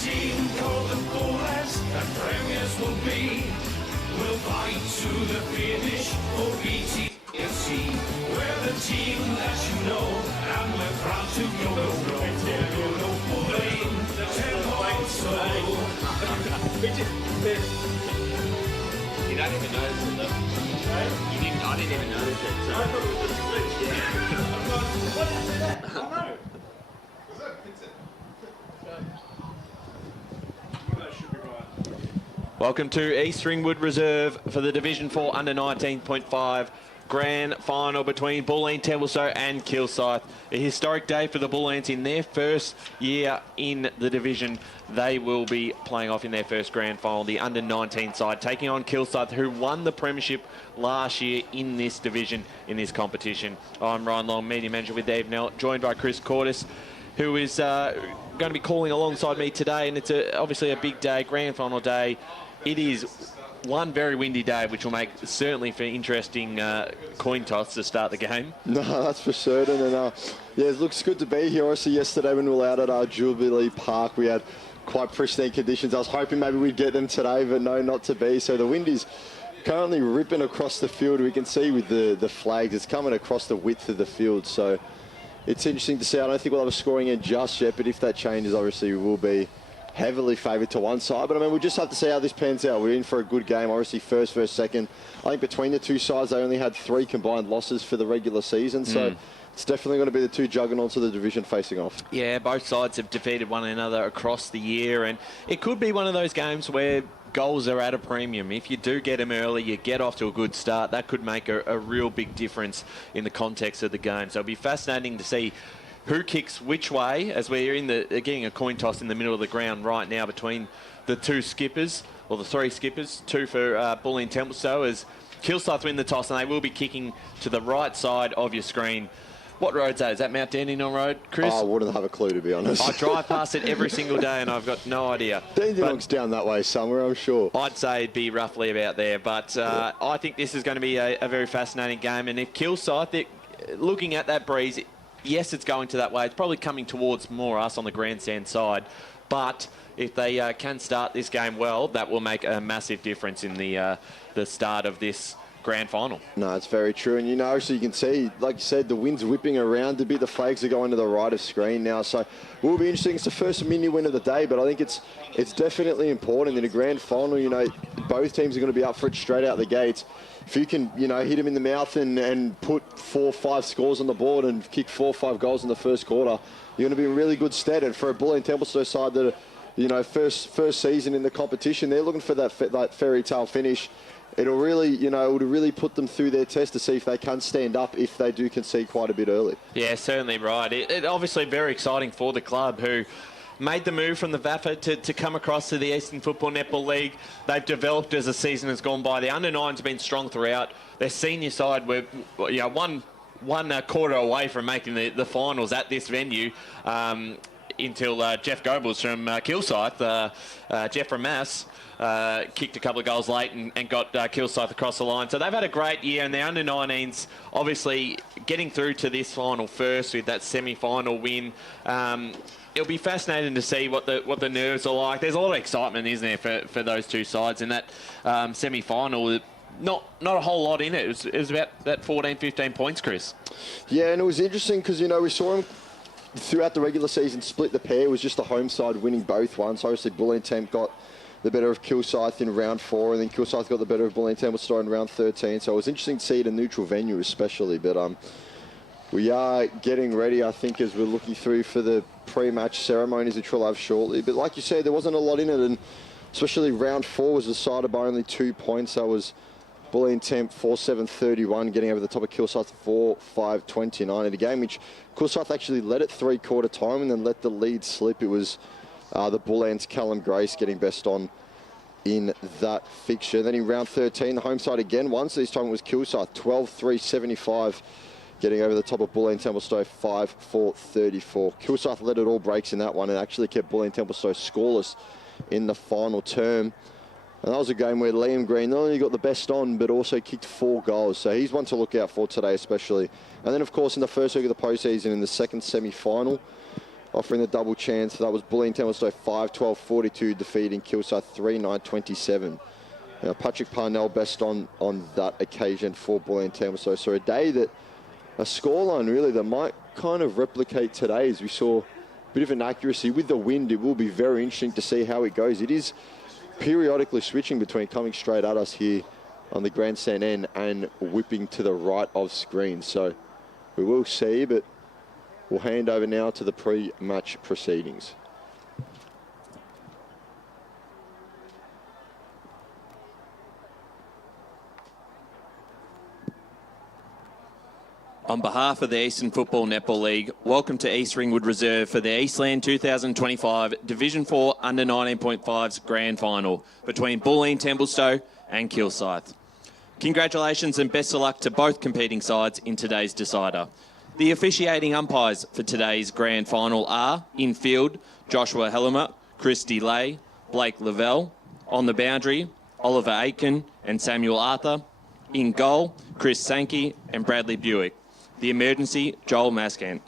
team called the Bullets and premiers will be. We'll fight to the finish for BTFC. We're the team that you know, and we're proud to go Bulleen Templestowe. You don't even notice it though. I didn't even notice it. So. I thought it was just a glitch. Yeah. What did you do that? I don't know. Was that Vincent? That should be right. Welcome to East Ringwood Reserve for the Division 4 under 19.5 Grand Final between Bulleen Templestowe and Kilsyth. A historic day for the Bulleens in their first year in the division. They will be playing off in their first Grand Final, the under 19 side, taking on Kilsyth, who won the premiership last year in this division, in this competition. I'm Ryan Long, Media Manager with EFNL, joined by Chris Cortis, who is going to be calling alongside me today. And it's obviously a big day, Grand Final day. It is one very windy day, which will make certainly for interesting coin toss to start the game. No, that's for certain. And yeah, it looks good to be here. Obviously, yesterday when we were out at our Jubilee Park, we had quite pristine conditions. I was hoping maybe we'd get them today, but no, not to be. So the wind is currently ripping across the field. We can see with the flags, it's coming across the width of the field. So it's interesting to see. I don't think we'll have a scoring end just yet, but if that changes, obviously we will be heavily favoured to one side. But I mean, we'll just have to see how this pans out. We're in for a good game. Obviously, first, second. I think between the two sides, they only had 3 combined losses for the regular season. So it's definitely going to be the two juggernauts of the division facing off. Yeah, both sides have defeated one another across the year, and it could be one of those games where goals are at a premium. If you do get them early, you get off to a good start, that could make a real big difference in the context of the game. So it'll be fascinating to see who kicks which way, as we're getting a coin toss in the middle of the ground right now between the two skippers, or the 3 skippers, 2 for Bulleen Templestowe, as Kilsyth win the toss, and they will be kicking to the right side of your screen. What road's that? Is that Mount Dandenong Road, Chris? Oh, I wouldn't have a clue, to be honest. I drive past it every single day, and I've got no idea. Dandenong's down that way somewhere, I'm sure. I'd say it'd be roughly about there, but I think this is going to be a very fascinating game, and if Kilsyth, looking at that breeze, yes, it's going to that way. It's probably coming towards more us on the grandstand side. But if they can start this game well, that will make a massive difference in the start of this grand final. No, it's very true. And, you know, so you can see, like you said, the wind's whipping around a bit. The flags are going to the right of screen now. So it will be interesting. It's the first mini win of the day, but I think it's definitely important in a grand final. You know, both teams are going to be up for it straight out the gates. If you can, you know, hit them in the mouth and put 4 or 5 scores on the board and kick 4 or 5 goals in the first quarter, you're going to be in really good stead. And for a Bulleen Templestowe side that, you know, first season in the competition, they're looking for that fairy tale finish. It'll really, you know, it would really put them through their test to see if they can stand up if they do concede quite a bit early. Yeah, certainly right. It obviously very exciting for the club, who made the move from the VAFA to come across to the Eastern Football Netball League. They've developed as the season has gone by. The under-9's been strong throughout. Their senior side were, you know, one quarter away from making the finals at this venue until Jeff Goebbels from Kilsyth, Jeff from Mass, kicked a couple of goals late and got Kilsyth across the line. So they've had a great year, and the under-19s obviously getting through to this final first with that semi-final win. It'll be fascinating to see what the nerves are like. There's a lot of excitement, isn't there, for those two sides in that semi-final. Not a whole lot in it. It was about that 14, 15 points, Chris. Yeah, and it was interesting because, you know, we saw them throughout the regular season split the pair. It was just the home side winning both ones. Obviously, Bulleen Temp got the better of Kilsyth in round 4, and then Kilsyth got the better of Bulleen Templestowe in round 13. So it was interesting to see it in a neutral venue especially. But we are getting ready, I think, as we're looking through for the pre-match ceremonies, which we'll have shortly. But like you said, there wasn't a lot in it, and especially round 4 was decided by only 2 points. That was Bulleen Temp 4-7-31, getting over the top of Kilsyth 4-5-29 in a game which Kilsyth actually led at 3/4 time and then let the lead slip. It was the Bulleens' Callum Grace getting best on in that fixture. Then in round 13, the home side again won, so this time it was Kilsyth 12-3-75, getting over the top of Bulleen Templestowe 5-4-34. Kilsyth led at all breaks in that one and actually kept Bulleen Templestowe scoreless in the final term. And that was a game where Liam Green not only got the best on, but also kicked 4 goals. So he's one to look out for today, especially. And then, of course, in the first week of the postseason, in the second semi-final, offering the double chance. That was Bulleen Templestowe 5-12-42, defeating Kilsyth 3-9-27. Now, Patrick Parnell best on that occasion for Bulleen Templestowe. So a day that, a scoreline really that might kind of replicate today's. We saw a bit of inaccuracy with the wind. It will be very interesting to see how it goes. It is periodically switching between coming straight at us here on the grandstand end and whipping to the right of screen. So we will see, but we'll hand over now to the pre-match proceedings. On behalf of the Eastern Football Netball League, welcome to East Ringwood Reserve for the Eastland 2025 Division 4 Under 19.5's Grand Final between Bulleen Templestowe and Kilsyth. Congratulations and best of luck to both competing sides in today's decider. The officiating umpires for today's Grand Final are, in field, Joshua Hellemer, Christy Lay, Blake Lavelle. On the boundary, Oliver Aitken and Samuel Arthur. In goal, Chris Sankey and Bradley Buick. The emergency, Joel Mascan.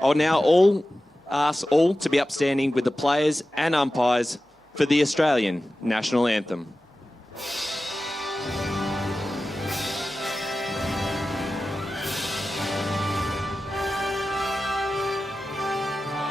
I'll now ask all to be upstanding with the players and umpires for the Australian National Anthem.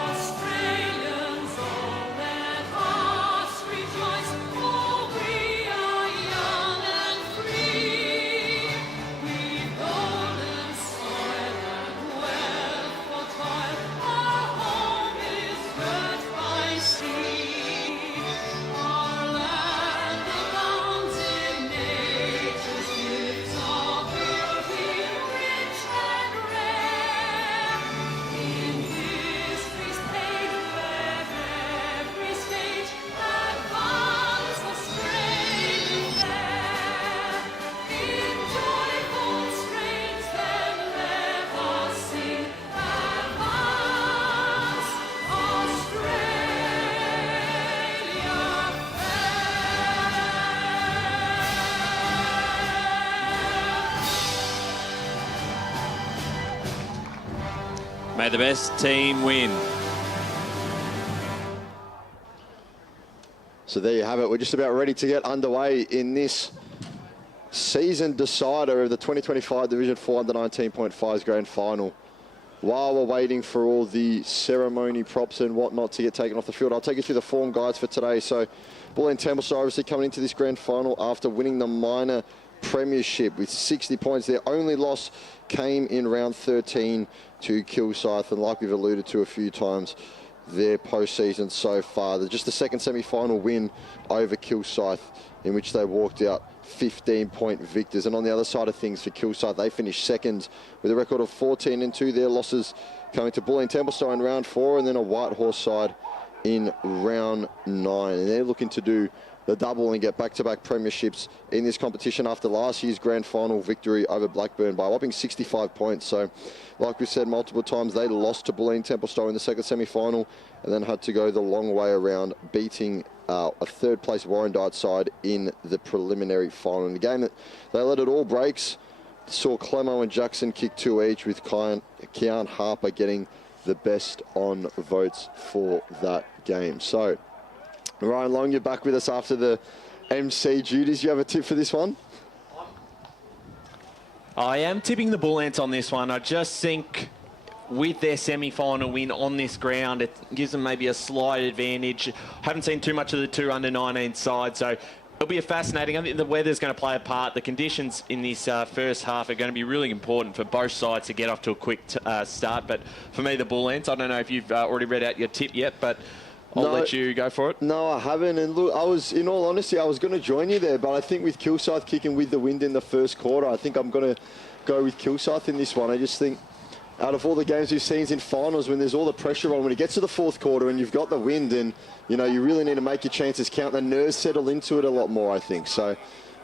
Australians, all their hearts rejoice, for we are young and free. We've golden soil and wealth for toil, our home is girt by sea. Our land abounds in nature's gifts of beauty, rich and rare. In history's page, where every stage advance Australia fair. In joyful strains, then let us sing, advance Australia fair. May the best team win. So there you have it. We're just about ready to get underway in this season decider of the 2025 Division 4 Under 19.5's Grand Final. While we're waiting for all the ceremony props and whatnot to get taken off the field, I'll take you through the form guides for today. So Bulleen Templestowe obviously coming into this Grand Final after winning the minor premiership with 60 points. Their only loss came in round 13 to Kilsyth, and like we've alluded to a few times, their postseason so far. They're just the second semi-final win over Kilsyth, in which they walked out 15-point victors. And on the other side of things for Kilsyth, they finished second with a record of 14-2. Their losses coming to Bulleen Templestowe in round 4, and then a White Horse side in round 9. And they're looking to do the double and get back-to-back premierships in this competition after last year's grand final victory over Blackburn by a whopping 65 points. So, like we said multiple times, they lost to Bulleen Templestowe in the second semi-final and then had to go the long way around, beating a third-place Warrandyte side in the preliminary final. In the game that they let it all breaks, saw Clemo and Jackson kick 2 each, with Kian Harper getting the best on votes for that game. So, Ryan Long, you're back with us after the MC duties. You have a tip for this one? I am tipping the Bull Ants on this one. I just think with their semi-final win on this ground, it gives them maybe a slight advantage. Haven't seen too much of the two under-19 sides, so it'll be a fascinating. I think the weather's going to play a part. The conditions in this first half are going to be really important for both sides to get off to a quick start. But for me, the Bull Ants, I don't know if you've already read out your tip yet, but I'll let you go for it. No, I haven't. And look, in all honesty, I was going to join you there, but I think with Kilsyth kicking with the wind in the first quarter, I think I'm going to go with Kilsyth in this one. I just think out of all the games we've seen in finals, when there's all the pressure on, when it gets to the fourth quarter and you've got the wind, and you know you really need to make your chances count, the nerves settle into it a lot more, I think. So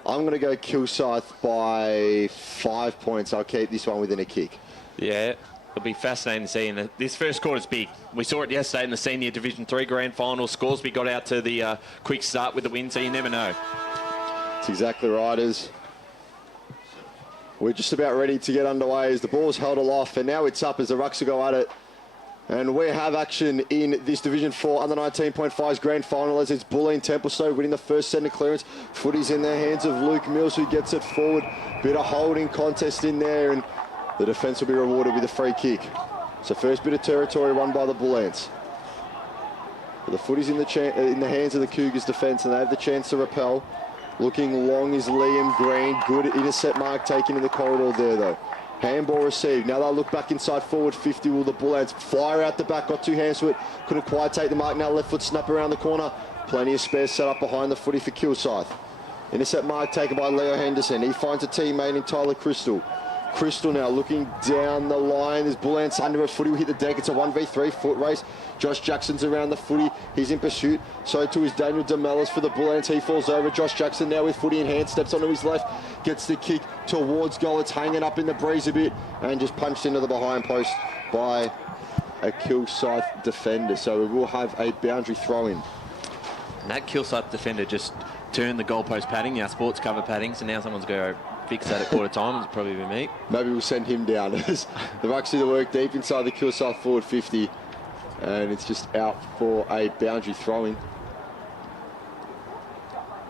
I'm going to go Kilsyth by 5 points. I'll keep this one within a kick. Yeah. It'll be fascinating to see. And this first quarter's big. We saw it yesterday in the Senior Division 3 Grand Final. Scoresby got out to the quick start with the win, so you never know. That's exactly right. We're just about ready to get underway as the ball's held aloft, and now it's up as the Rucks will go at it And we have action in this Division 4 under 19.5's grand final as it's Bulleen Templestowe winning the first centre clearance. Footy's in the hands of Luke Mills, who gets it forward. Bit of holding contest in there, and the defence will be rewarded with a free kick. So first bit of territory won by the Bulleens. But the footy's in the hands of the Cougars defence, and they have the chance to repel. Looking long is Liam Green. Good intercept mark taken in the corridor there, though. Handball received. Now they'll look back inside forward 50. Will the Bulleens fire out the back? Got two hands to it. Couldn't quite take the mark. Now left foot snap around the corner. Plenty of space set up behind the footy for Kilsyth. Intercept mark taken by Leo Henderson. He finds a teammate in Tyler Crystal. Crystal now looking down the line. There's Bulleens under a footy. We hit the deck. It's a 1v3 foot race. Josh Jackson's around the footy. He's in pursuit. So too is Daniel DeMellis for the Bulleens. He falls over. Josh Jackson now with footy in hand. Steps onto his left. Gets the kick towards goal. It's hanging up in the breeze a bit. And just punched into the behind post by a Kilsyth defender. So we will have a boundary throw in. And that Kilsyth defender just turned the goalpost padding, our sports cover padding. So now someone's going to fix that at quarter time. It's probably be me. Maybe we'll send him down. They've actually the work deep inside the Kilsyth forward 50. And it's just out for a boundary throwing.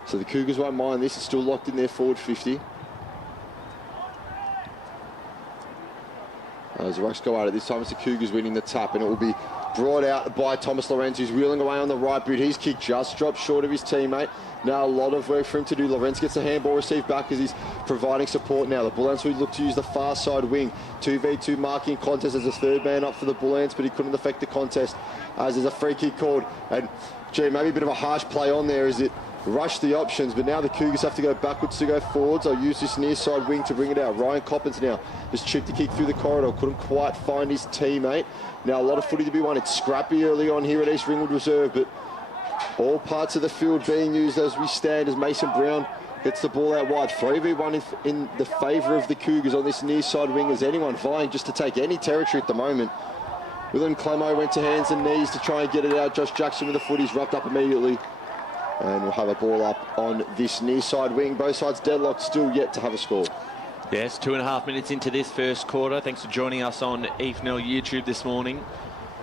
So the Cougars won't mind this. It's still locked in their forward 50. As the Rucks go at it, this time it's the Cougars winning the tap, and it will be brought out by Thomas Lorenz, who's wheeling away on the right boot. His kick just dropped short of his teammate. Now a lot of work for him to do. Lorenz gets the handball received back as he's providing support now. The Bulleens will look to use the far side wing. 2v2 marking contest as a third man up for the Bulleens, but he couldn't affect the contest as there's a free kick called. And gee, maybe a bit of a harsh play on there as it rushed the options, but now the Cougars have to go backwards to go forwards. I'll use this near side wing to bring it out. Ryan Coppins now just chipped the kick through the corridor, couldn't quite find his teammate. Now a lot of footy to be won. It's scrappy early on here at East Ringwood Reserve, but all parts of the field being used as we stand as Mason Brown gets the ball out wide. 3v1 in the favour of the Cougars on this near side wing. Is anyone vying just to take any territory at the moment? Willem Clemo went to hands and knees to try and get it out. Josh Jackson with the footy's wrapped up immediately. And we'll have a ball up on this near side wing. Both sides deadlocked, still yet to have a score. Yes, 2.5 minutes into this first quarter. Thanks for joining us on EFNL YouTube this morning.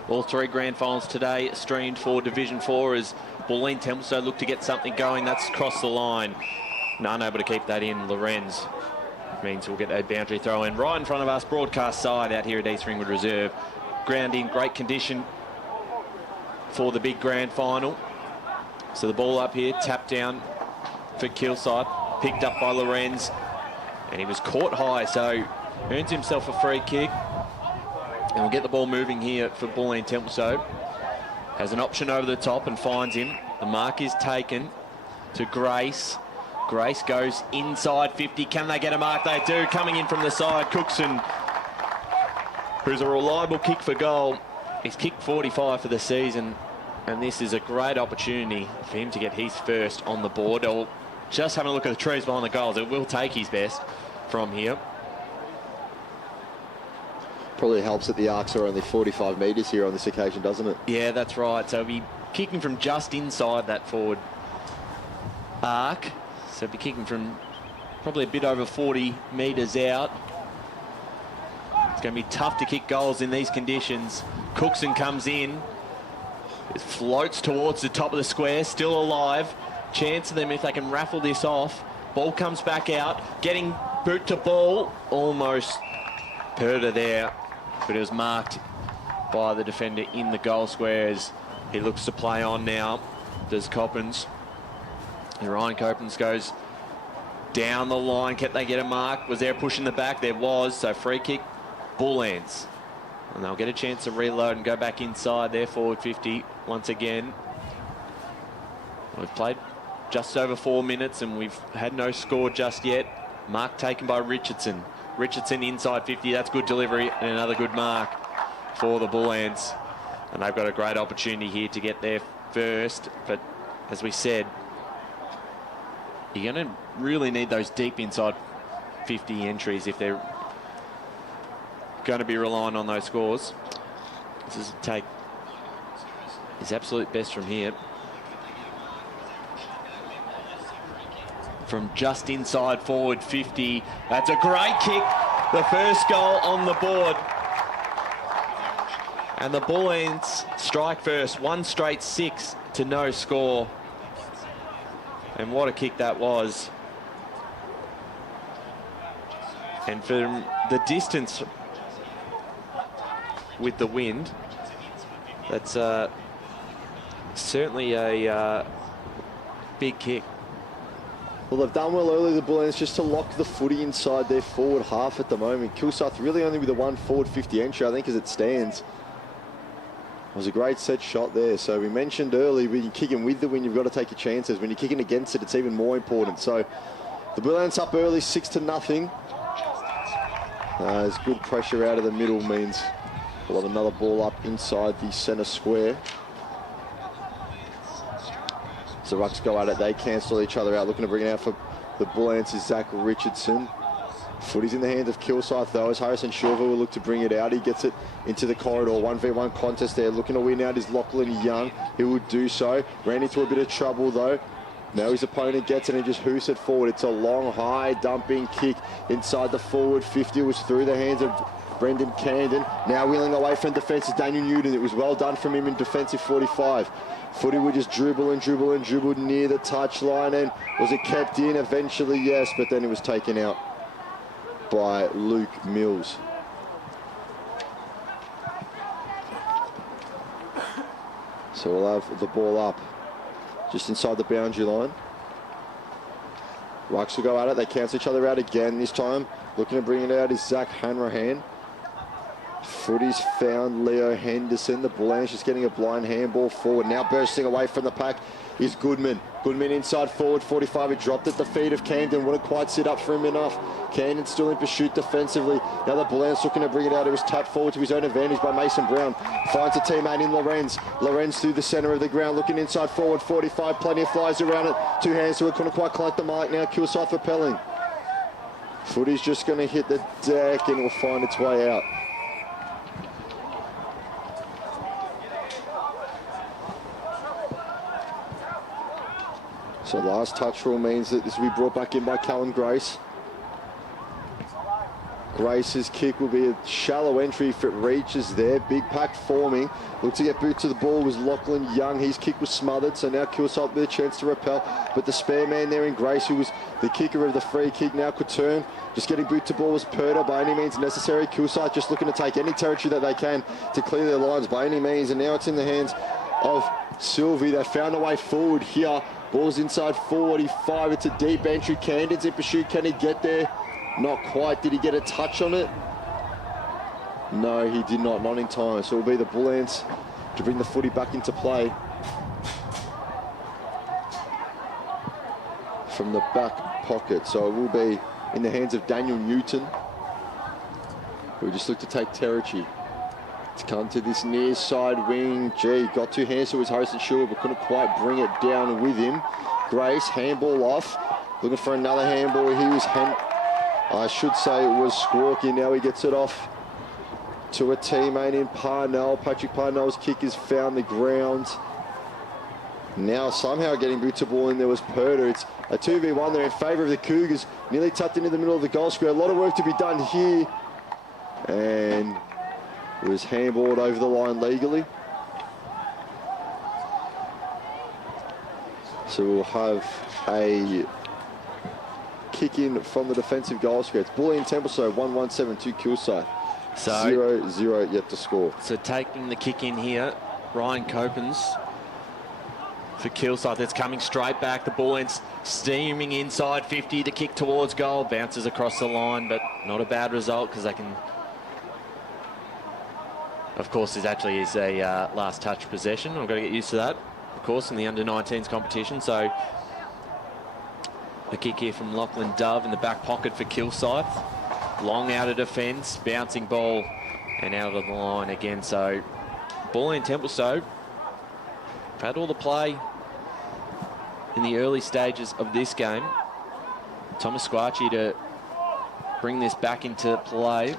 All three grand finals today streamed for Division 4 as Bulleen Templestowe look to get something going. That's across the line. None able to keep that in. Lorenz means we'll get a boundary throw in right in front of us. Broadcast side out here at East Ringwood Reserve. Ground in great condition for the big grand final. So the ball up here, tapped down for Kilsyth, picked up by Lorenz, and he was caught high, so earns himself a free kick. And we'll get the ball moving here for Bulleen Templestowe. Has an option over the top and finds him. The mark is taken to Grace. Grace goes inside 50. Can they get a mark? They do. Coming in from the side, Cookson, who's a reliable kick for goal. He's kicked 45 for the season. And this is a great opportunity for him to get his first on the board. Or just having a look at the trees behind the goals, it will take his best from here. Probably helps that the arcs are only 45 metres here on this occasion, doesn't it? Yeah, that's right. So he'll be kicking from just inside that forward arc. So he'll be kicking from probably a bit over 40 metres out. It's going to be tough to kick goals in these conditions. Cookson comes in. It floats towards the top of the square, still alive. Chance of them if they can raffle this off. Ball comes back out, getting boot to ball. Almost Perder there, but it was marked by the defender in the goal square as he looks to play on now. Does Coppins. And Ryan Coppins goes down the line. Can they get a mark? Was there a push in the back? There was, so free kick, Bulleens. And they'll get a chance to reload and go back inside their forward 50 once again. We've played just over 4 minutes and we've had no score just yet. Mark taken by Richardson. Richardson inside 50. That's good delivery and another good mark for the Bulleens. And they've got a great opportunity here to get there first. But as we said, you're going to really need those deep inside 50 entries if they're going to be relying on those scores. This is take his absolute best from here. From just inside forward 50. That's a great kick. The first goal on the board. And the Bulleens strike first. 1 straight 6 to no score. And what a kick that was. And from the distance with the wind, that's certainly a big kick. Well, they've done well early, the Bulleens, just to lock the footy inside their forward half at the moment. Kilsyth really only with a 1 forward 50 entry, I think, as it stands. It was a great set shot there. So we mentioned early, when you're kicking with the wind, you've got to take your chances. When you're kicking against it, it's even more important. So the Bulleens up early, 6-0. There's good pressure out of the middle, means we'll have another ball up inside the centre square. So Rucks go at it, they cancel each other out. Looking to bring it out for the Bulleens is Zach Richardson. Footy's in the hands of Kilsyth though, as Harrison Shilver will look to bring it out. He gets it into the corridor, 1v1 contest there. Looking to win out is Lachlan Young. He would do so. Ran into a bit of trouble though. Now his opponent gets it and just hoofs it forward. It's a long, high dumping kick inside the forward 50. It was through the hands of Brendan Camden. Now wheeling away from defence is Daniel Newton. It was well done from him in defensive 45. Footy would just dribbled near the touchline, and was it kept in? Eventually, yes, but then it was taken out by Luke Mills. So we'll have the ball up just inside the boundary line. Rucks will go at it. They cancel each other out again this time. Looking to bring it out is Zach Hanrahan. Footy's found Leo Henderson. The Bulleens just getting a blind handball forward. Now bursting away from the pack is Goodman. Goodman inside forward 45. He dropped at the feet of Camden. Wouldn't quite sit up for him enough. Camden still in pursuit defensively. Now the Bulleens looking to bring it out. It was tapped forward to his own advantage by Mason Brown. Finds a teammate in Lorenz. Lorenz through the centre of the ground. Looking inside forward 45. Plenty of flies around it. 2 hands to it. Couldn't quite collect the mark now. Kilsyth repelling. Footy's just going to hit the deck and it will find its way out. So last touch rule means that this will be brought back in by Callum Grace. Grace's kick will be a shallow entry if it reaches there. Big pack forming. Looked to get boot to the ball was Lachlan Young. His kick was smothered, so now Kilsyth with a chance to repel. But the spare man there in Grace, who was the kicker of the free kick, now could turn. Just getting boot to ball was Purder by any means necessary. Kilsyth just looking to take any territory that they can to clear their lines by any means. And now it's in the hands of Sylvie. They found a way forward here. Ball's inside 45. It's a deep entry. Camden's in pursuit. Can he get there? Not quite. Did he get a touch on it? No, he did not. Not in time. So it'll be the Bulleens to bring the footy back into play from the back pocket. So it will be in the hands of Daniel Newton, who just looked to take territory. To come to this near side wing. Gee, got 2 hands to his Harrison Shilver, but couldn't quite bring it down with him. Grace, handball off. Looking for another handball. He was I should say it was Squawky. Now he gets it off to a teammate in Parnell. Patrick Parnell's kick has found the ground. Now somehow getting boot to ball in there was Purder. It's a 2v1 there in favour of the Cougars. Nearly tucked into the middle of the goal square. A lot of work to be done here. And it was handballed over the line legally. So we'll have a kick in from the defensive goal square. It's Bulleen Templestowe 1-1-7 to Kilsyth. So 0-0 yet to score. So taking the kick in here, Ryan Copens for Kilsyth. It's coming straight back. The Bulleens steaming inside 50. The kick towards goal. Bounces across the line, but not a bad result because they can... Of course, this actually is a last touch possession. I've got to get used to that, of course, in the under-19s competition. So the kick here from Lachlan Dove in the back pocket for Kilsyth. Long out of defence, bouncing ball and out of the line again. So Bulleen Templestowe had all the play in the early stages of this game. Thomas Squarchi to bring this back into play.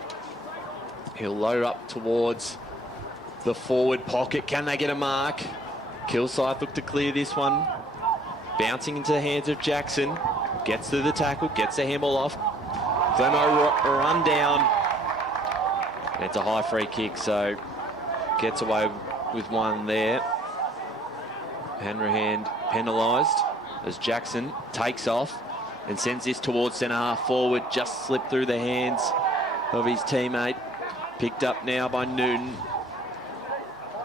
He'll load up towards the forward pocket. Can they get a mark? Kilsyth look to clear this one. Bouncing into the hands of Jackson. Gets through the tackle, gets the handball off. Clemo run down. And it's a high free kick, so Gets away with one there. Hanrahan penalised as Jackson takes off and sends this towards centre half forward. Just slipped through the hands of his teammate. Picked up now by Newton.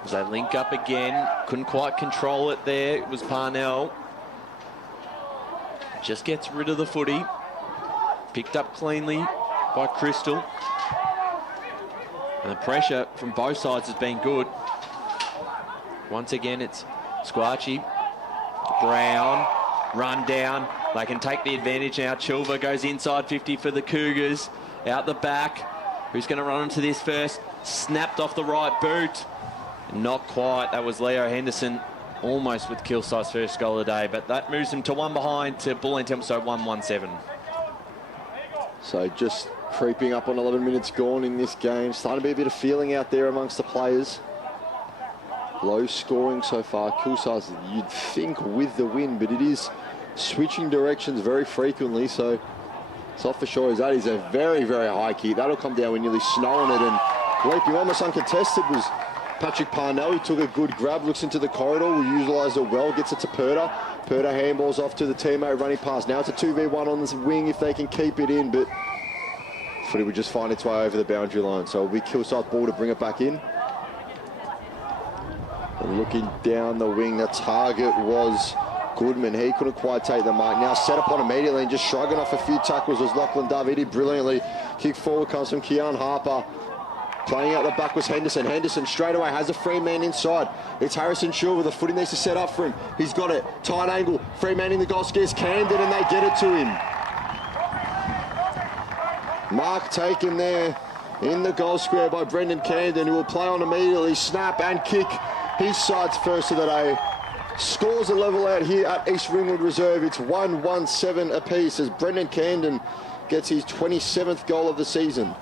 As they link up again. Couldn't quite control it there. It was Parnell. Just gets rid of the footy. Picked up cleanly by Crystal. And the pressure from both sides has been good. Once again, it's Squarchy. Brown. Run down. They can take the advantage now. Chilver goes inside 50 for the Cougars. Out the back. Who's going to run into this first? Snapped off the right boot. Not quite. That was Leo Henderson. Almost with Kilsyth's first goal of the day. But that moves them to one behind to Bulleen Templestowe 1-1-7. So just creeping up on 11 minutes gone in this game. Starting to be a bit of feeling out there amongst the players. Low scoring so far. Kilsyth, you'd think, with the win, but it is switching directions very frequently. So it's off for sure. That is a very, very high kick. That'll come down with nearly snow on it. And leaping almost uncontested was Patrick Parnell. He took a good grab, looks into the corridor, will utilise it well, gets it to Purta. Purta handballs off to the teammate running past. Now it's a 2v1 on this wing if they can keep it in, but footy would just find its way over the boundary line. So it'll be Kilsyth ball to bring it back in. And looking down the wing, the target was Goodman. He couldn't quite take the mark. Now set upon immediately and just shrugging off a few tackles was Lachlan Dove. He did brilliantly. Kick forward comes from Kean Harper. Playing out the back was Henderson. Henderson straight away has a free man inside. It's Harrison Silver. The footy needs to set up for him. He's got it. Tight angle. Free man in the goal. Scares Camden and they get it to him. Mark taken there in the goal square by Brendan Camden, who will play on immediately. Snap and kick. His side's first of the day. Scores a level out here at East Ringwood Reserve. It's 1-1-7 apiece as Brendan Camden gets his 27th goal of the season.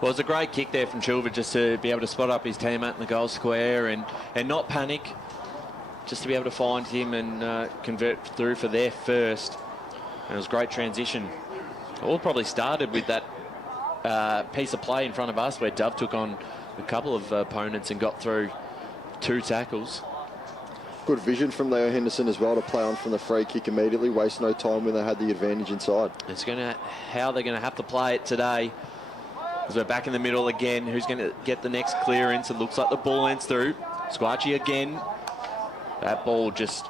Well, it's a great kick there from Chilver just to be able to spot up his teammate in the goal square and not panic, just to be able to find him and convert through for their first. And it was a great transition. It all probably started with that piece of play in front of us where Dove took on a couple of opponents and got through 2 tackles. Good vision from Leo Henderson as well to play on from the free kick immediately. Waste no time when they had the advantage inside. It's how they're going to have to play it today. As we're back in the middle again, who's going to get the next clearance? It looks like the ball ends through. Squarchy again. That ball just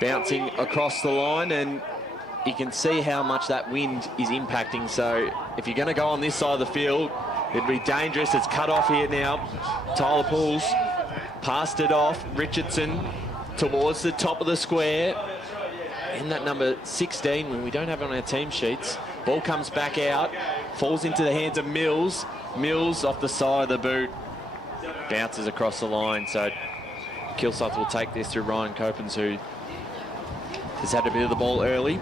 bouncing across the line, and you can see how much that wind is impacting. So if you're going to go on this side of the field, it'd be dangerous. It's cut off here now. Tyler Pools passed it off. Richardson towards the top of the square. In that number 16, when we don't have it on our team sheets. Ball comes back out, falls into the hands of Mills. Mills off the side of the boot, bounces across the line. So Kilsyth will take this through Ryan Copens, who has had a bit of the ball early.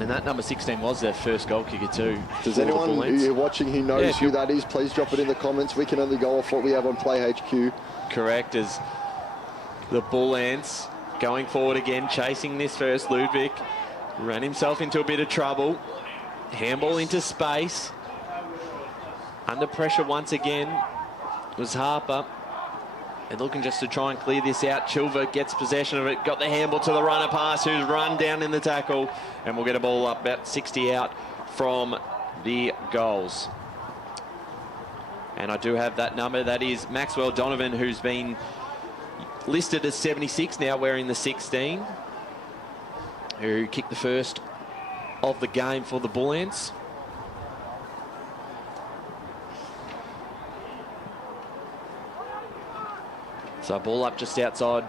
And that number 16 was their first goal kicker too. Does anyone who you're watching who knows who that is, please drop it in the comments. We can only go off what we have on Play HQ. Correct, as the Bull Ants going forward again, chasing this first. Ludwig ran himself into a bit of trouble. Handball into space. Under pressure once again was Harper. And looking just to try and clear this out. Chilver gets possession of it. Got the handball to the runner pass, who's run down in the tackle. And we'll get a ball up about 60 out from the goals. And I do have that number. That is Maxwell Donovan, who's been listed as 76, now wearing the 16. Who kicked the first of the game for the Bull Ants. So ball up just outside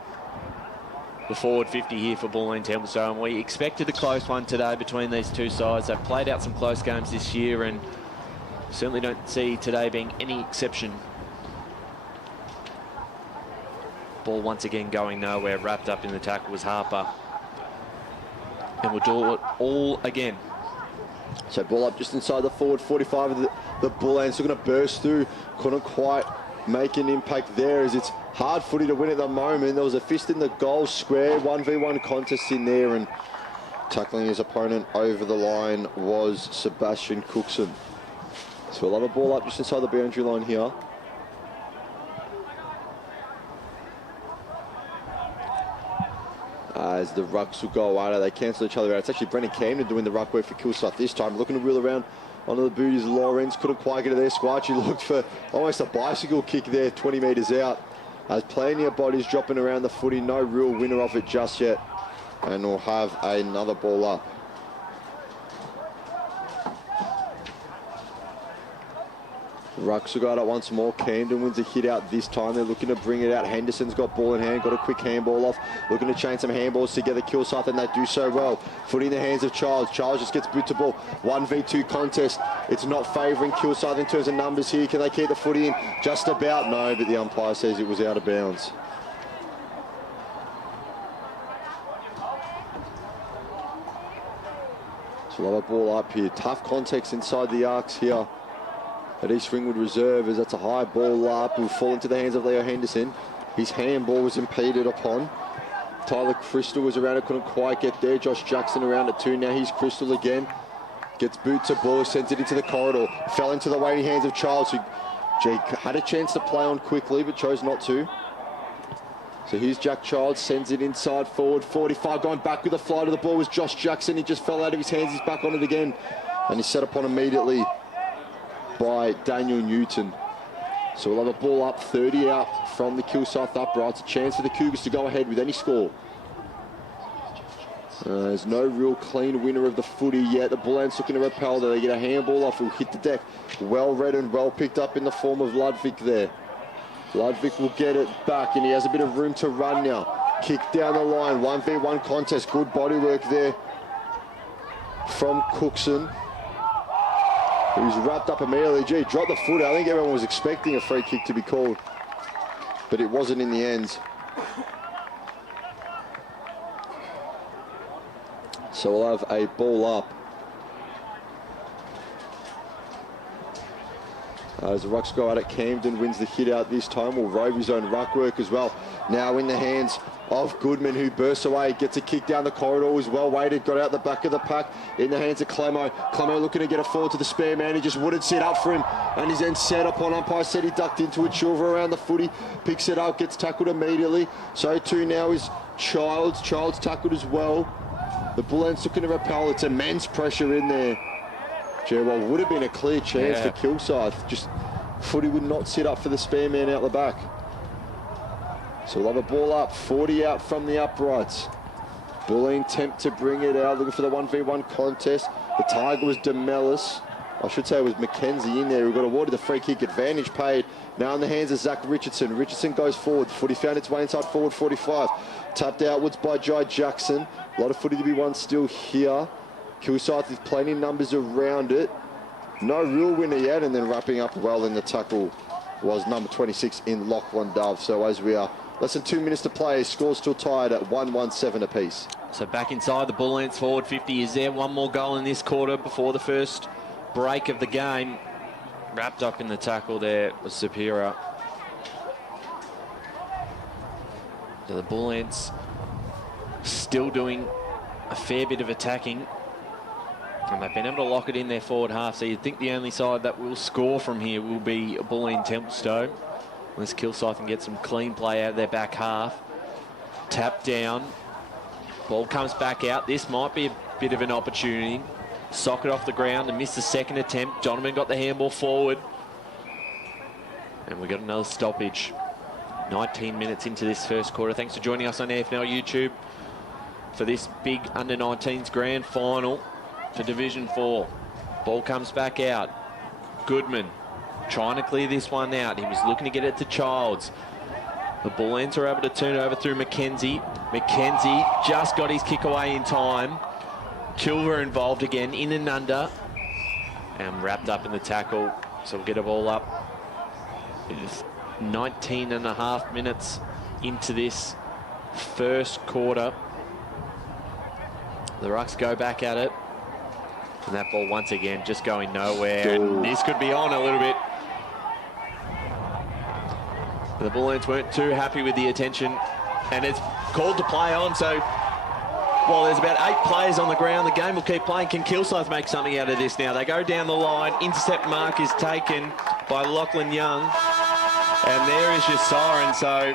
the forward 50 here for Bulleen Templestowe, and we expected a close one today between these two sides. They've played out some close games this year and certainly don't see today being any exception. Ball once again going nowhere. Wrapped up in the tackle was Harper. And we'll do it all again. So ball up just inside the forward 45 of the Bull Ants. Looking to burst through. Couldn't quite make an impact there as it's hard footy to win at the moment. There was a fist in the goal square. 1v1 contest in there, and tackling his opponent over the line was Sebastian Cookson. So we'll have a ball up just inside the boundary line here. As the rucks will go at it, they cancel each other out. It's actually Brendan Camden doing the ruck work for Kilsyth this time. Looking to reel around onto the booties. Lawrence couldn't quite get it there. Squatchy looked for almost a bicycle kick there, 20 metres out. As plenty of bodies dropping around the footy. No real winner off it just yet. And we'll have another ball up. Rucks will go at it once more. Camden wins a hit out this time. They're looking to bring it out. Henderson's got ball in hand, got a quick handball off. Looking to chain some handballs together. Kilsyth, and they do so well. Footy in the hands of Childs. Childs just gets boot to ball. 1v2 contest. It's not favouring Kilsyth in terms of numbers here. Can they keep the footy in? Just about. No, but the umpire says it was out of bounds. So we'll have a ball up here. Tough context inside the arcs here at East Ringwood Reserve, as that's a high ball up. Will fall into the hands of Leo Henderson. His handball was impeded upon. Tyler Crystal was around it, couldn't quite get there. Josh Jackson around it too. Now he's Crystal again. Gets boot to ball, sends it into the corridor. Fell into the waiting hands of Charles, who Jake had a chance to play on quickly, but chose not to. So here's Jack Childs, sends it inside forward. 45 going back with a fly to the ball was Josh Jackson. He just fell out of his hands. He's back on it again. And he's set upon immediately by Daniel Newton. So we'll have a ball up, 30 out from the Kilsyth uprights. A chance for the Cougars to go ahead with any score. There's no real clean winner of the footy yet. The Bulleens looking to repel there. They get a handball off. Will hit the deck. Well read and well picked up in the form of Ludwig there. Ludwig will get it back, and he has a bit of room to run now. Kick down the line. 1v1 contest. Good body work there from Cookson, who's wrapped up immediately. Gee, dropped the foot. I think everyone was expecting a free kick to be called, but it wasn't in the end. So we'll have a ball up. As the rucks go out at Camden, wins the hit out this time. Will rove his own ruck work as well. Now in the hands of Goodman, who bursts away, gets a kick down the corridor, was well weighted, got out the back of the pack. In the hands of Clemo. Clemo looking to get a forward to the spare man. He just wouldn't set up for him, and he's then set upon. Umpire said he ducked into it. Silver around the footy, picks it up, gets tackled immediately. So too now is Childs. Childs tackled as well. The Bulleens looking to repel. It's immense pressure in there. Well, would have been a clear chance for Kilsyth. Just footy would not sit up for the spare man out the back. So we'll have a ball up, 40 out from the uprights. Bulleen Temp to bring it out, looking for the 1v1 contest. The target was DeMellis. I should say it was Mackenzie in there, who got awarded the free kick. Advantage paid. Now in the hands of Zach Richardson. Richardson goes forward. Footy found its way inside forward 45. Tapped outwards by Jai Jackson. A lot of footy to be won still here. Kilsyth with plenty of numbers around it. No real winner yet, and then wrapping up well in the tackle was number 26 in Lachlan Dove. So as we are less than 2 minutes to play, score's still tied at 1-1-7 apiece. So back inside the Bulleens forward 50 is there. One more goal in this quarter before the first break of the game. Wrapped up in the tackle there was Superior. So the Bulleens still doing a fair bit of attacking, and they've been able to lock it in their forward half. So you'd think the only side that will score from here will be Bulleen Templestowe, unless Kilsyth can get some clean play out of their back half. Tap down. Ball comes back out. This might be a bit of an opportunity. Sock it off the ground and miss the second attempt. Donovan got the handball forward. And we got another stoppage. 19 minutes into this first quarter. Thanks for joining us on EFNL YouTube for this big under-19s grand final for Division 4. Ball comes back out. Goodman trying to clear this one out. He was looking to get it to Childs. The Bulleens are able to turn over through Mackenzie. Mackenzie just got his kick away in time. Kilver involved again, in and under, and wrapped up in the tackle. So we'll get a ball up. It is 19.5 minutes into this first quarter. The Rucks go back at it. And that ball once again just going nowhere. And this could be on a little bit. The Bulleens weren't too happy with the attention. And it's called to play on. So, well, there's about 8 players on the ground. The game will keep playing. Can Kilsyth make something out of this now? They go down the line. Intercept mark is taken by Lachlan Young. And there is your siren. So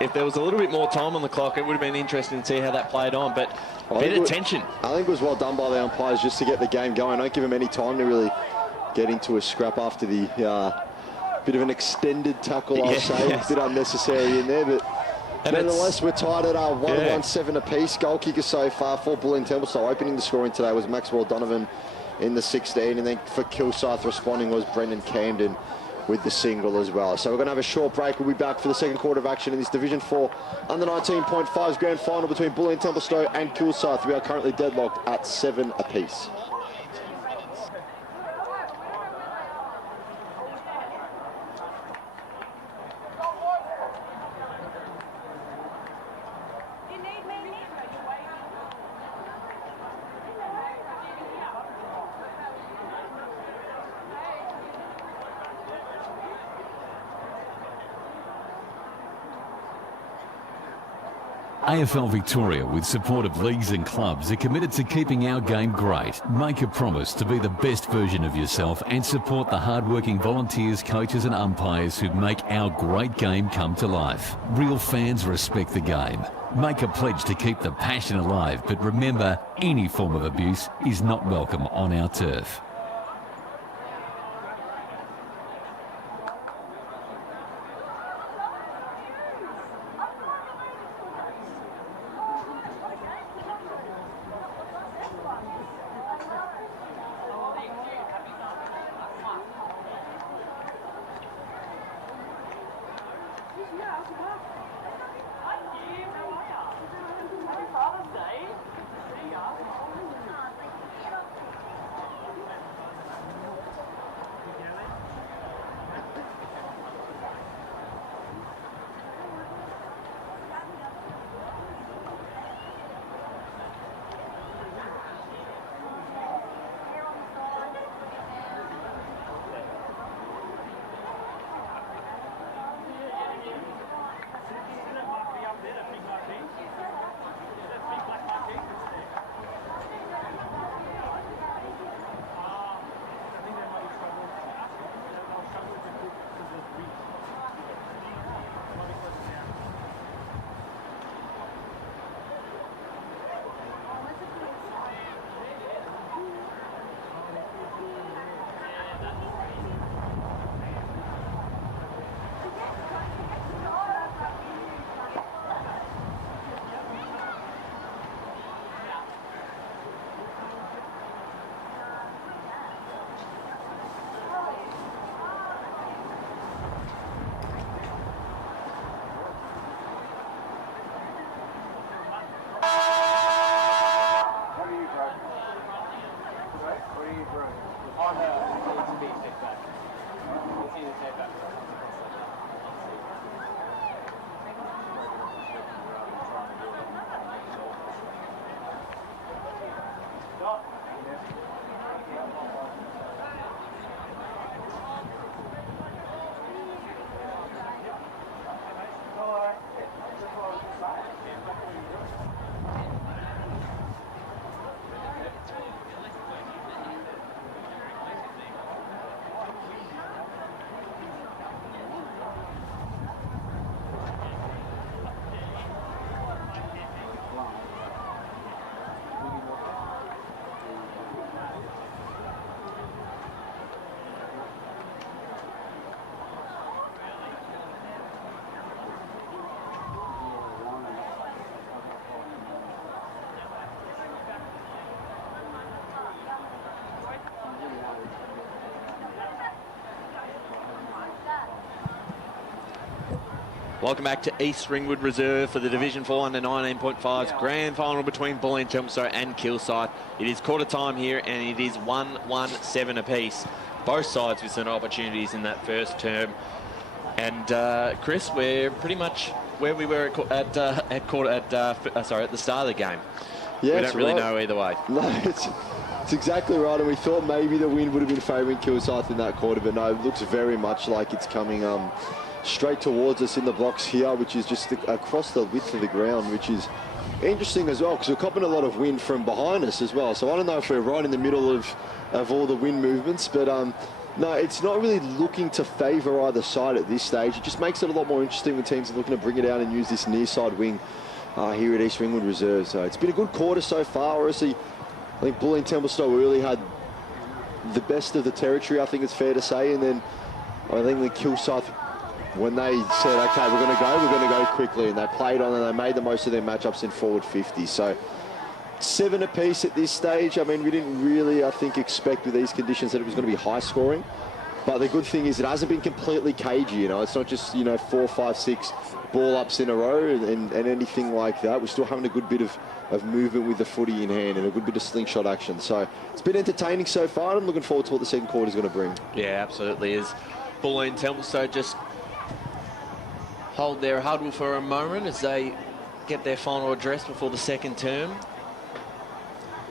if there was a little bit more time on the clock, it would have been interesting to see how that played on. But a bit of tension. I think it was well done by the umpires just to get the game going. Don't give them any time to really get into a scrap after the bit of an extended tackle, I'll say. A bit unnecessary in there, but nevertheless, we're tied at 1-1-7 apiece. Goal kicker so far for Bulleen Templestowe. Opening the scoring today was Maxwell Donovan in the 16, and then for Kilsyth responding was Brendan Camden with the single as well. So we're going to have a short break. We'll be back for the second quarter of action in this Division 4 under 19.5's Grand Final between Bulleen Templestowe and Kilsyth. We are currently deadlocked at 7 apiece. AFL Victoria, with support of leagues and clubs, are committed to keeping our game great. Make a promise to be the best version of yourself and support the hard-working volunteers, coaches and umpires who make our great game come to life. Real fans respect the game. Make a pledge to keep the passion alive, but remember, any form of abuse is not welcome on our turf. Welcome back to East Ringwood Reserve for the Division 4 under 19.5's Grand Final between Bulleen Templestowe and Kilsyth. It is quarter time here and it is 1-1-7 apiece. Both sides with some opportunities in that first term. And Chris, we're pretty much where we were at the start of the game. Yeah, we don't really know either way. No, it's exactly right, and we thought maybe the wind would have been favouring Kilsyth in that quarter, but no, it looks very much like it's coming straight towards us in the blocks here, which is just across the width of the ground, which is interesting as well, because we're copping a lot of wind from behind us as well. So I don't know if we're right in the middle of all the wind movements, but No, it's not really looking to favour either side at this stage. It just makes it a lot more interesting when teams are looking to bring it out and use this near side wing here at East Ringwood Reserve. So it's been a good quarter so far. Obviously, I think Bulleen Templestowe really had the best of the territory, I think it's fair to say. And then I think the Kilsyth, when they said, okay, we're going to go quickly, and they played on and they made the most of their matchups in forward 50. So 7 apiece at this stage. I mean, we didn't really, I think, expect with these conditions that it was going to be high scoring. But the good thing is it hasn't been completely cagey, you know. It's not just, 4, 5, 6 ball ups in a row and anything like that. We're still having a good bit of movement with the footy in hand and a good bit of slingshot action. So it's been entertaining so far. I'm looking forward to what the second quarter is going to bring. Yeah, absolutely is. Bulleen Templestowe just hold their huddle for a moment as they get their final address before the second term.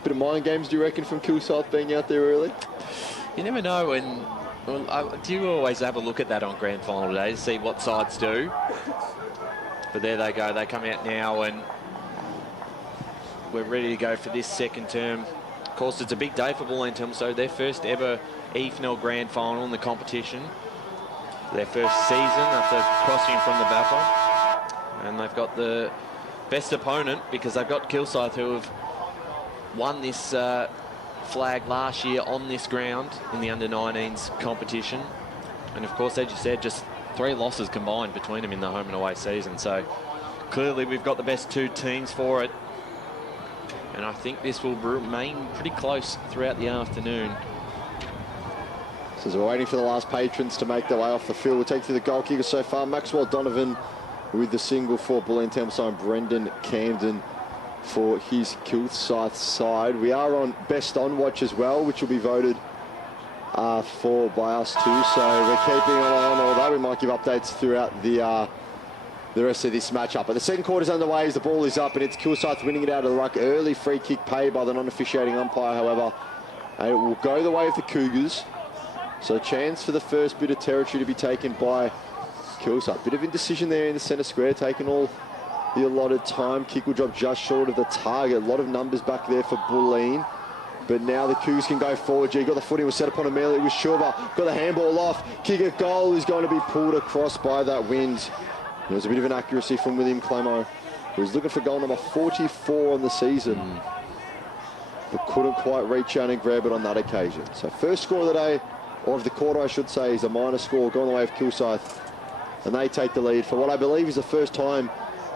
Bit of mind games, do you reckon, from Kilsyth being out there early? You never know. And well, do you always have a look at that on grand final day to see what sides do? But there they go. They come out now and we're ready to go for this second term. Of course, it's a big day for Bulleen Templestowe. Their first ever EFNL Grand Final in the competition. Their first season after crossing from the VAFA. And they've got the best opponent because they've got Kilsyth, who have won this flag last year on this ground in the under-19s competition. And of course, as you said, just 3 losses combined between them in the home and away season. So clearly we've got the best 2 teams for it. And I think this will remain pretty close throughout the afternoon. So as we're waiting for the last patrons to make their way off the field, we'll take through the goal kickers so far. Maxwell Donovan with the single for Bulleen Templestowe and Brendan Camden for his Kilsyth side. We are on best on watch as well, which will be voted for by us too. So we're keeping an eye on all that. We might give updates throughout the rest of this matchup. But the second quarter's underway as the ball is up and it's Kilsyth winning it out of the ruck. Early free kick paid by the non-officiating umpire, however. And it will go the way of the Cougars. So chance for the first bit of territory to be taken by Kilsyth. Bit of indecision there in the centre square, taking all the allotted time. Kick will drop just short of the target. A lot of numbers back there for Bulleen. But now the Cougars can go forward. Got the footing, was set upon Amelia. It was Shuba. Got the handball off. Kick at goal is going to be pulled across by that wind. There was a bit of inaccuracy from William Clemo, who was looking for goal number 44 on the season. But couldn't quite reach out and grab it on that occasion. So first score of the day, or of the quarter I should say, is a minor score going the way of Kilsyth. And they take the lead for what I believe is the first time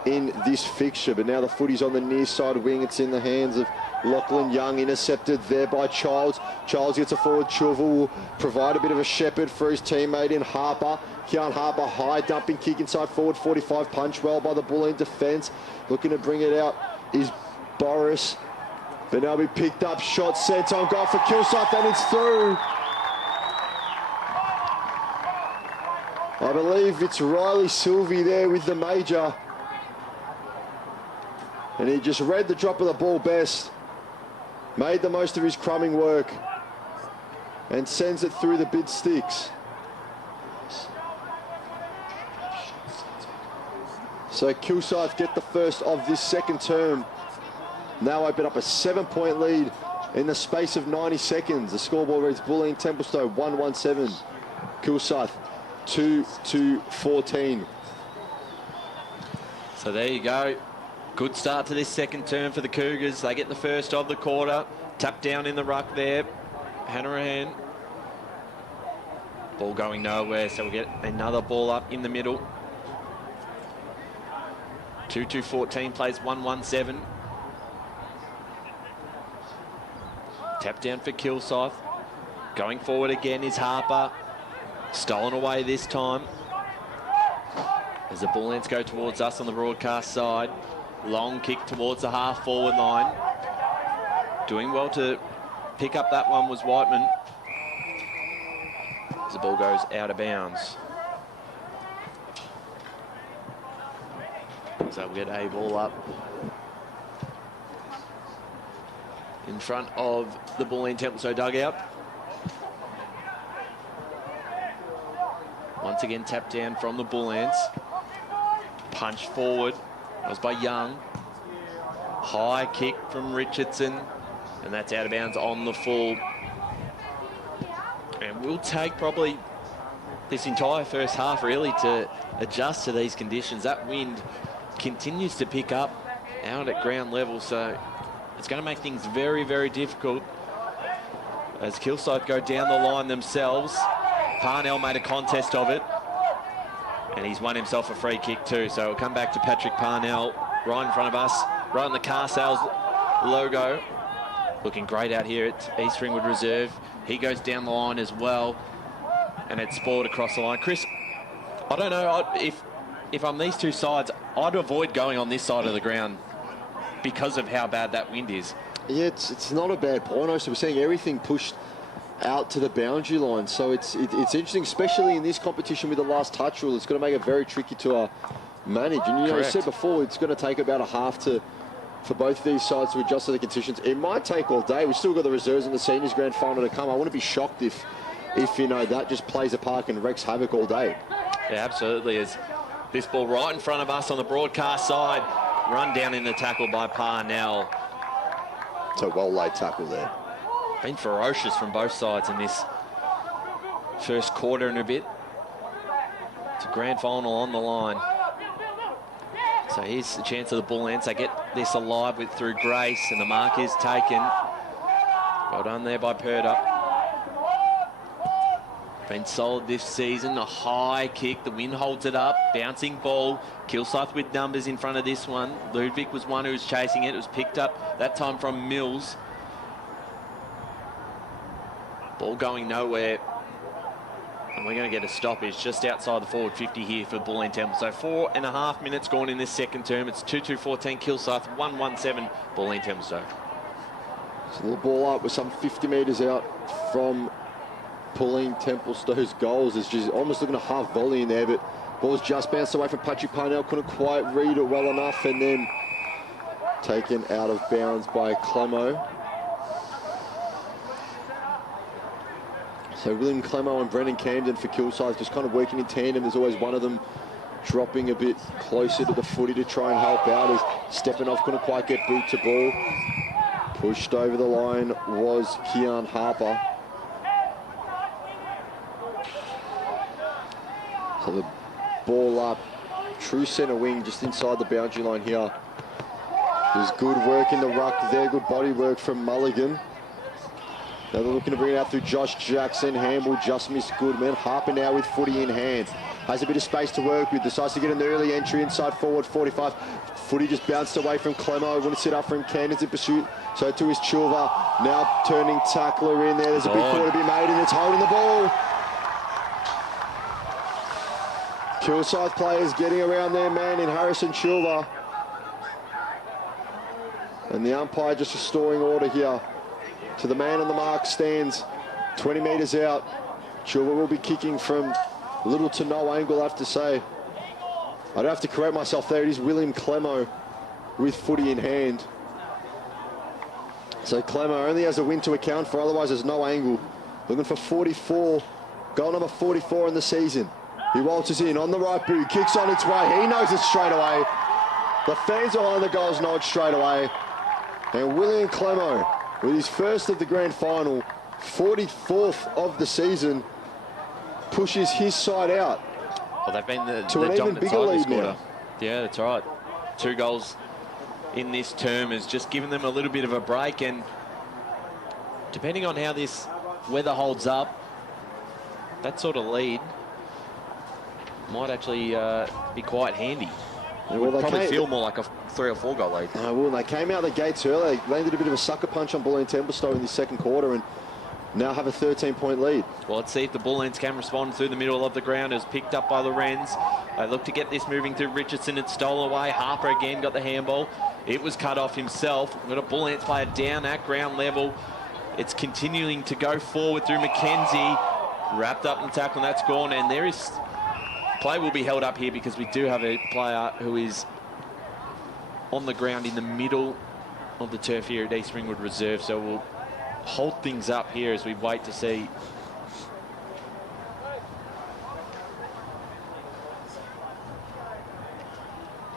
in this fixture. But now the footy's on the near side wing. It's in the hands of Lachlan Young, intercepted there by Childs. Childs gets a forward. Chilvel will provide a bit of a shepherd for his teammate in Harper. Keon Harper, high dumping kick inside forward 45, punch well by the Bulleen defence. Looking to bring it out is Boris. But now be picked up, shot sent on goal for Kilsyth, and it's through. I believe it's Riley Sylvie there with the major. And he just read the drop of the ball best. Made the most of his crumbing work. And sends it through the bid sticks. So Kilsyth get the first of this second term. Now open up a 7-point lead in the space of 90 seconds. The scoreboard reads Bulleen Templestowe 1-1-7. Kilsyth 2-14. So there you go. Good start to this second term for the Cougars. They get the first of the quarter. Tap down in the ruck there. Hanrahan. Ball going nowhere, so we'll get another ball up in the middle. 2-2-14 plays 1-1-7. Tap down for Kilsyth. Going forward again is Harper. Stolen away this time. As the Bulleens go towards us on the broadcast side. Long kick towards the half-forward line. Doing well to pick up that one was Whiteman. As the ball goes out of bounds. So we'll get a ball up in front of the Bulleen Templestowe dugout. Once again, tapped down from the Bulleens. Punch forward. That was by Young. High kick from Richardson. And that's out of bounds on the full. And we'll take probably this entire first half really to adjust to these conditions. That wind continues to pick up out at ground level, so it's going to make things very, very difficult as Kilsyth go down the line themselves. Parnell made a contest of it, and he's won himself a free kick too, so it'll come back to Patrick Parnell right in front of us, right on the car sales logo. Looking great out here at East Ringwood Reserve. He goes down the line as well, and it's spoiled across the line. Chris, I don't know if I'm these two sides, I'd avoid going on this side of the ground because of how bad that wind is. Yeah, it's not a bad point. So we're seeing everything pushed out to the boundary line. So it's interesting, especially in this competition with the last touch rule. It's going to make it very tricky to manage. And you know, I said before, it's going to take about a half for both of these sides to adjust to the conditions. It might take all day. We've still got the reserves and the seniors grand final to come. I wouldn't be shocked if you know, that just plays a part and wreaks havoc all day. Yeah, absolutely. As this ball right in front of us on the broadcast side, run down in the tackle by Parnell. It's a well-laid tackle there. Been ferocious from both sides in this first quarter and a bit. It's a grand final on the line. So here's the chance of the Bulleens. They get this alive through Grace, and the mark is taken. Well done there by Purda. Been solid this season. A high kick. The wind holds it up. Bouncing ball. Kilsyth with numbers in front of this one. Ludwig was one who was chasing it. It was picked up that time from Mills. Ball going nowhere. And we're going to get a stoppage just outside the forward 50 here for Bulleen Templestowe. So 4.5 minutes gone in this second term. It's 2-2-14 Kilsyth, 1-1-7 Bulleen Templestowe. So a little ball up with some 50 metres out from Bulleen Templestowe's goals. It's just almost looking a half volley in there, but ball's just bounced away from Patrick Parnell. Couldn't quite read it well enough, and then taken out of bounds by Clemo. So William Clemo and Brendan Camden for Kilsyth just kind of working in tandem. There's always one of them dropping a bit closer to the footy to try and help out, as Stepanov couldn't quite get boot to ball. Pushed over the line was Keon Harper. So the ball up, true centre wing just inside the boundary line here. There's good work in the ruck there, good body work from Mulligan. Now they're looking to bring it out through Josh Jackson. Handball just missed Goodman. Harper now with footy in hand. Has a bit of space to work with. Decides to get an early entry inside forward 45. Footy just bounced away from Clemo. Wouldn't sit up for him. Camden's in pursuit. So to his Chilva. Now turning tackler in there. There's a big call to be made, and it's holding the ball. Kilsyth players getting around their man in Harrison Chilva. And the umpire just restoring order here to the man on the mark. Stands 20 metres out. Chilva will be kicking from little to no angle, I have to say. I don't have to correct myself there. It is William Clemo with footy in hand. So Clemo only has a win to account for, otherwise there's no angle. Looking for 44, goal number 44 in the season. He waltzes in on the right boot, kicks on its way. He knows it straight away. The fans behind the goals know it straight away. And William Clemo, with his first of the grand final, 44th of the season, pushes his side out. Well, they've been the to an even bigger lead now. Yeah, that's right. 2 goals in this term has just given them a little bit of a break, and depending on how this weather holds up, that sort of lead might actually be quite handy. It would probably feel more like a 3 or 4 goal lead. Well, they came out the gates early. They landed a bit of a sucker punch on Bulleen Templestowe in the second quarter and now have a 13-point lead. Well, let's see if the Bulleens can respond through the middle of the ground. It was picked up by the Wrens. They look to get this moving through Richardson. It stole away. Harper again got the handball. It was cut off himself. We've got a Bulleens player down at ground level. It's continuing to go forward through McKenzie. Wrapped up in the tackle, and that's gone. And there is... Play will be held up here because we do have a player who is on the ground in the middle of the turf here at East Ringwood Reserve. So we'll hold things up here as we wait to see.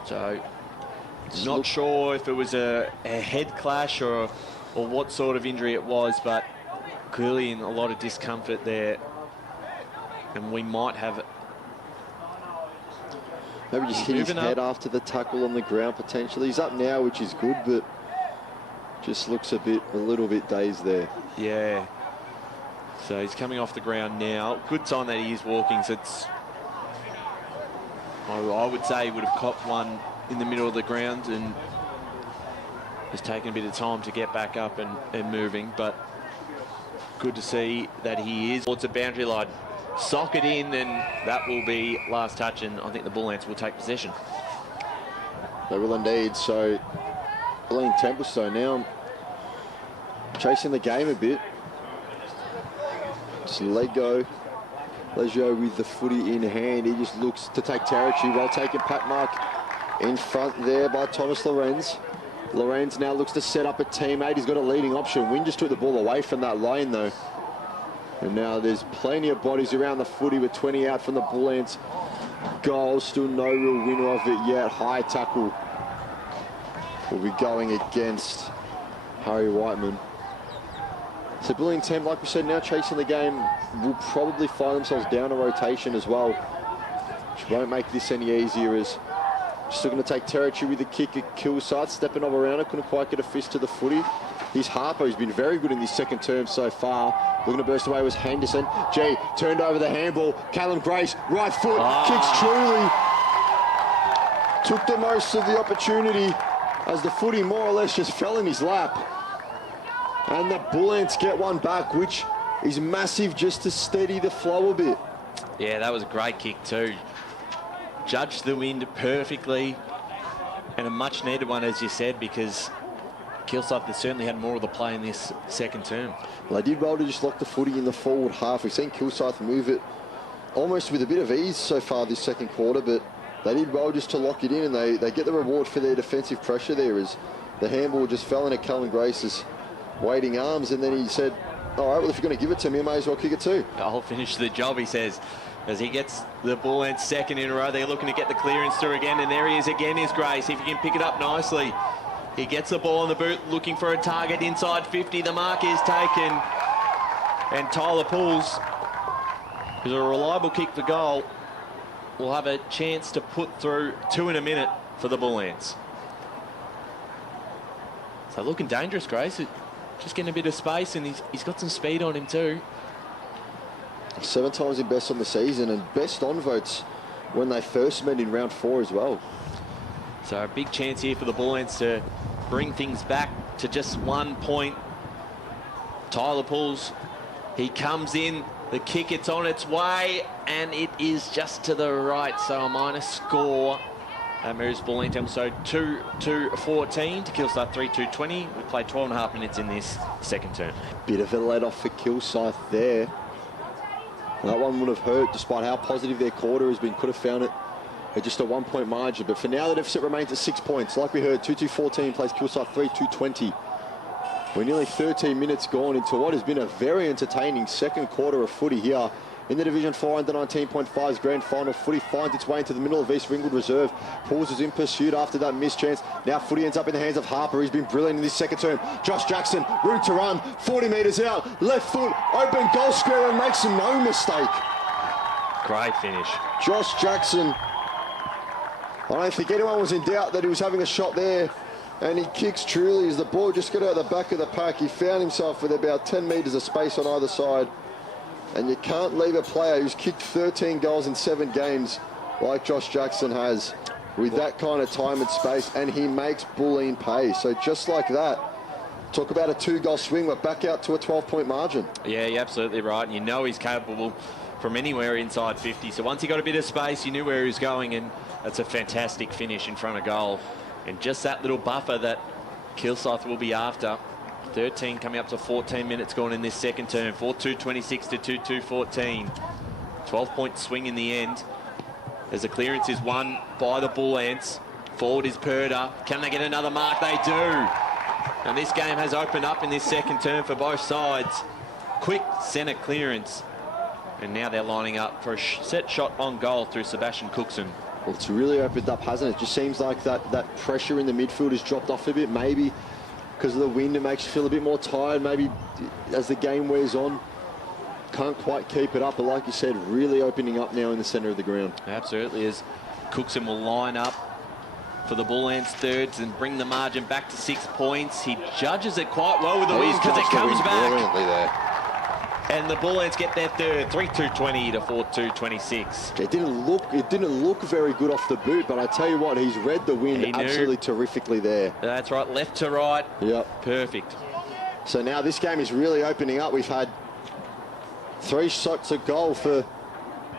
So not sure if it was a head clash or what sort of injury it was, but clearly in a lot of discomfort there. And we might have it. Maybe just hit his head after the tackle on the ground potentially. He's up now, which is good, but just looks a little bit dazed there. Yeah. So he's coming off the ground now. Good sign that he is walking. So it's, I would say he would have copped one in the middle of the ground and has taken a bit of time to get back up and moving. But good to see that he is towards the boundary line. Sock it in, and that will be last touch, and I think the Bullants will take possession. They will indeed. So Bulleen Templestowe now chasing the game a bit. Just Legio with the footy in hand. He just looks to take territory. Well taken, Pat Mark in front there by Thomas Lorenz. Lorenz now looks to set up a teammate. He's got a leading option. Wynn just took the ball away from that lane though. And now there's plenty of bodies around the footy with 20 out from the Bullants. Goal, still no real winner of it yet. High tackle will be going against Harry Whiteman. So Bulleen Temp, like we said, now chasing the game, will probably find themselves down a rotation as well, which won't make this any easier, as just looking to take territory with the kick at Kilsyth, stepping up around it, couldn't quite get a fist to the footy. He's Harper, who's been very good in this second term so far. Looking to burst away was Henderson. G turned over the handball. Callum Grace, right foot, kicks truly. Took the most of the opportunity as the footy more or less just fell in his lap. And the Bullants get one back, which is massive just to steady the flow a bit. Yeah, that was a great kick too. Judged the wind perfectly, and a much needed one, as you said, because Kilsyth has certainly had more of the play in this second term. Well, they did well to just lock the footy in the forward half. We've seen Kilsyth move it almost with a bit of ease so far this second quarter, but they did well just to lock it in, and they get the reward for their defensive pressure there, as the handball just fell into Callum Grace's waiting arms, and then he said, all right, well, if you're going to give it to me, I may as well kick it too. I'll finish the job, he says, as he gets the ball and second in a row. They're looking to get the clearance through again, and there he is again, is Grace. If he can pick it up nicely. He gets the ball on the boot, looking for a target inside 50. The mark is taken, and Tyler Pools, who's a reliable kick for goal, will have a chance to put through 2 in a minute for the Bullants. So looking dangerous, Grace. Just getting a bit of space, and he's got some speed on him too. 7 times in best on the season, and best on votes when they first met in round 4 as well. So a big chance here for the Bullants to bring things back to just 1 point. Tyler Pools, he comes in, the kick, it's on its way, and it is just to the right, so a minus score. That moves Bulleen Templestowe 2-14 to Kilsyth 3-2-20. We played 12.5 minutes in this second term. Bit of a let-off for Kilsyth there. That one would have hurt, despite how positive their quarter has been. Could have found it at just a 1 point margin. But for now, the deficit remains at 6 points. Like we heard, 2-2-14 plays Kilsyth 3-2-20. We're nearly 13 minutes gone into what has been a very entertaining second quarter of footy here in the Division 4 under 19.5's Grand Final. Footy finds its way into the middle of East Ringwood Reserve. Pools is in pursuit after that missed chance. Now footy ends up in the hands of Harper. He's been brilliant in this second term. Josh Jackson, room to run, 40 metres out, left foot, open goal square, and makes no mistake. Great finish. Josh Jackson, I don't think anyone was in doubt that he was having a shot there, and he kicks truly as the ball just got out the back of the pack. He found himself with about 10 metres of space on either side. And you can't leave a player who's kicked 13 goals in 7 games like Josh Jackson has with that kind of time and space, and he makes Bulleen pay. So just like that, talk about a 2-goal swing, we're back out to a 12-point margin. Yeah, you're absolutely right. And you know he's capable from anywhere inside 50. So once he got a bit of space, you knew where he was going, and that's a fantastic finish in front of goal. And just that little buffer that Kilsyth will be after. 13 coming up to 14 minutes gone in this second term. 4-2-26 to 2-2-14. 12-point swing in the end, as the clearance is won by the Bullants. Forward is Purder. Can they get another mark? They do. And this game has opened up in this second term for both sides. Quick centre clearance. And now they're lining up for a set shot on goal through Sebastian Cookson. Well, it's really opened up, hasn't it? It just seems like that pressure in the midfield has dropped off a bit. Maybe because of the wind, it makes you feel a bit more tired. Maybe as the game wears on, can't quite keep it up. But like you said, really opening up now in the centre of the ground. Absolutely, as Cookson will line up for the Bulleens thirds and bring the margin back to 6 points. He judges it quite well with the wind because it comes back. Brilliantly there. And the Bulleens get their third, 3-2-20 to 4-2-26. It didn't look very good off the boot, but I tell you what, he's read the wind absolutely terrifically there. That's right, left to right. Yep. Perfect. So now this game is really opening up. We've had 3 shots at goal for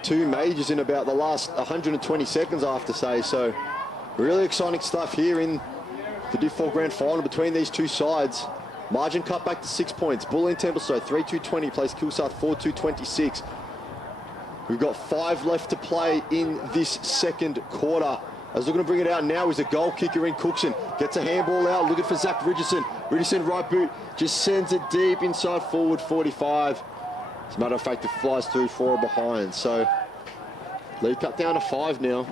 2 majors in about the last 120 seconds, I have to say. So really exciting stuff here in the Div 4 Grand Final between these two sides. Margin cut back to 6 points. Bulleen Templestowe 3-2-20 plays Kilsyth 4-2-26. We've got 5 left to play in this second quarter. As they're going to bring it out now is a goal kicker in Cookson. Gets a handball out, looking for Zach Richardson. Richardson right boot, just sends it deep inside forward 45. As a matter of fact, it flies through 4 behind. So lead cut down to 5 now.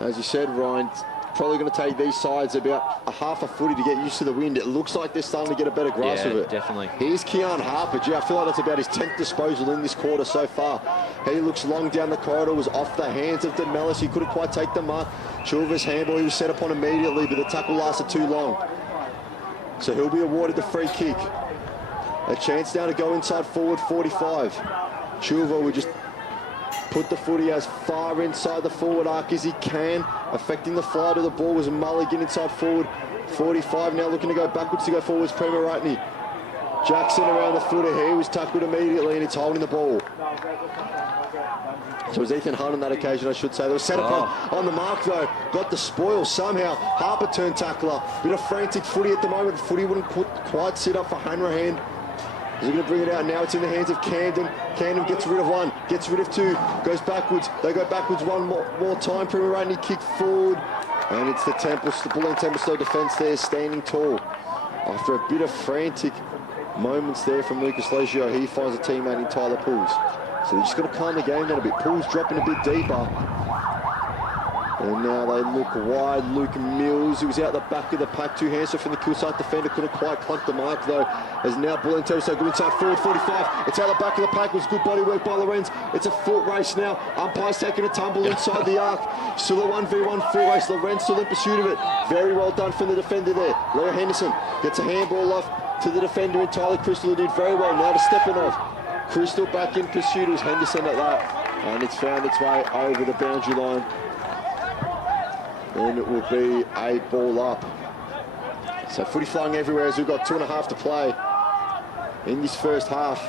As you said, Ryan, probably going to take these sides about a half a footy to get used to the wind. It looks like they're starting to get a better grasp of it. Definitely. Here's Keon Harper. Gee, I feel like that's about his 10th disposal in this quarter so far. He looks long down the corridor, was off the hands of DeMellis. He couldn't quite take the mark. Chilver's handball, he was set upon immediately, but the tackle lasted too long. So he'll be awarded the free kick. A chance now to go inside forward 45. Chilver will just put the footy as far inside the forward arc as he can. Affecting the flight of the ball was Mulligan inside forward 45. Now looking to go backwards to go forwards, Premaratney. Jackson around the footer. He was tackled immediately and it's holding the ball. So it was Ethan Hunt on that occasion, I should say. They were set up on the mark though. Got the spoil somehow. Harper turned tackler. Bit of frantic footy at the moment. Footy wouldn't quite sit up for Hanrahan. They're going to bring it out now. It's in the hands of Camden. Camden gets rid of 1, gets rid of 2, goes backwards. They go backwards one more time. Premaratney kick forward. And it's the Bulleen Templestowe defence there standing tall. After a bit of frantic moments there from Lucas Legio, he finds a teammate in Tyler Pools. So they're just going to calm the game down a bit. Pools dropping a bit deeper. And now they look wide. Luke Mills, who was out the back of the pack, 2 hands from the Kilsyth defender, couldn't quite clunk the mark though. As now Bulleen Templestowe go inside forward 45. It's out the back of the pack. It was good body work by Lorenz. It's a foot race now. Umpire's taking a tumble inside the arc. Still a 1v1 full race. Lorenz still in pursuit of it. Very well done from the defender there. Leo Henderson gets a handball off to the defender in Tyler Crystal, who did very well. Now to Stepanov. Crystal back in pursuit. It was Henderson at that. And it's found its way over the boundary line. And it will be a ball up. So footy flying everywhere as we've got 2.5 to play in this first half.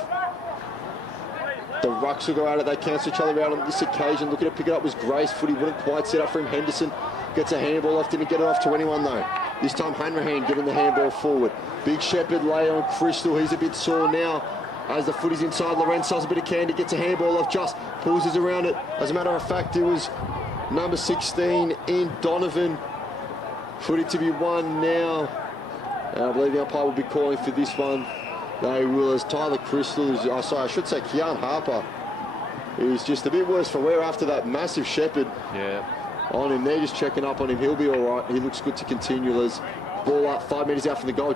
The rucks will go at it. They cancel each other out on this occasion. Looking to pick it up was Grace. Footy wouldn't quite set up for him. Henderson gets a handball off. Didn't get it off to anyone though. This time Hanrahan getting the handball forward. Big Shepherd lay on Crystal. He's a bit sore now. As the footy's inside, Lorenz does a bit of candy. Gets a handball off Just. Pulls us around it. As a matter of fact, it was number 16 in Donovan. Footy to be won now. And I believe the umpire will be calling for this one. They will, as Tyler Crystal is, I should say Keon Harper is just a bit worse for wear after that massive Shepherd on him. They're just checking up on him. He'll be all right. He looks good to continue. As ball up 5 metres out from the goal.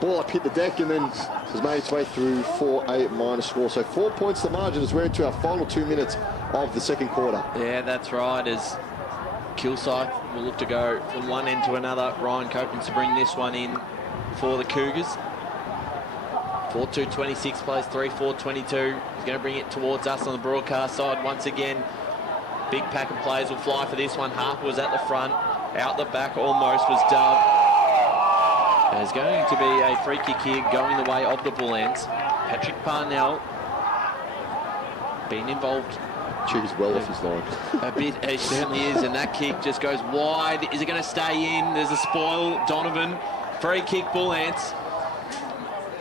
Ball up hit the deck and then has made its way through for a minor score. So 4 points to the margin as we're into our final 2 minutes of the second quarter. Yeah, that's right. As Kilsyth will look to go from one end to another. Ryan Copins to bring this one in for the Cougars. 4-2-26 plays 3-4-22. He's going to bring it towards us on the broadcast side once again. Big pack of players will fly for this one. Harper was at the front. Out the back almost was Dove. There's going to be a free kick here going the way of the Bulleens. Patrick Parnell being involved. He's well off his line. A bit, it certainly is, and that kick just goes wide. Is it going to stay in? There's a spoil. Donovan, free kick, Bulleens.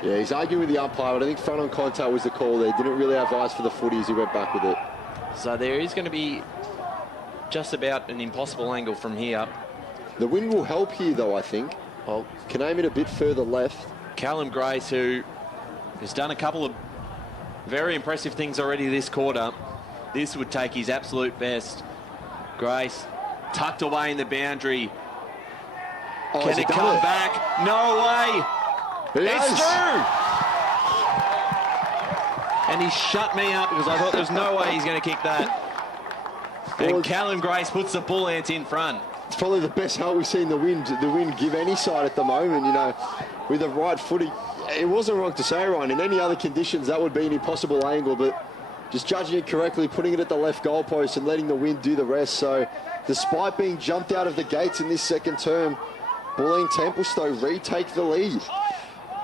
Yeah, he's arguing with the umpire, but I think front on contact was the call there. Didn't really have eyes for the footy as he went back with it. So there is going to be just about an impossible angle from here. The wind will help here, though, I think. Well, can aim it a bit further left. Callum Grace, who has done a couple of very impressive things already this quarter. This would take his absolute best. Grace tucked away in the boundary. Oh, Can has he it done come it? back? No way. He It's has. through. And he shut me up because I thought there's no way he's going to kick that. Well, And Callum Grace puts the Bull Ants in front. It's probably the best help we've seen the wind give any side at the moment, you know, with the right footy. It wasn't wrong to say, Ryan. In any other conditions, that would be an impossible angle, but just judging it correctly, putting it at the left goalpost and letting the wind do the rest. So despite being jumped out of the gates in this second term, Bulleen Templestowe retake the lead.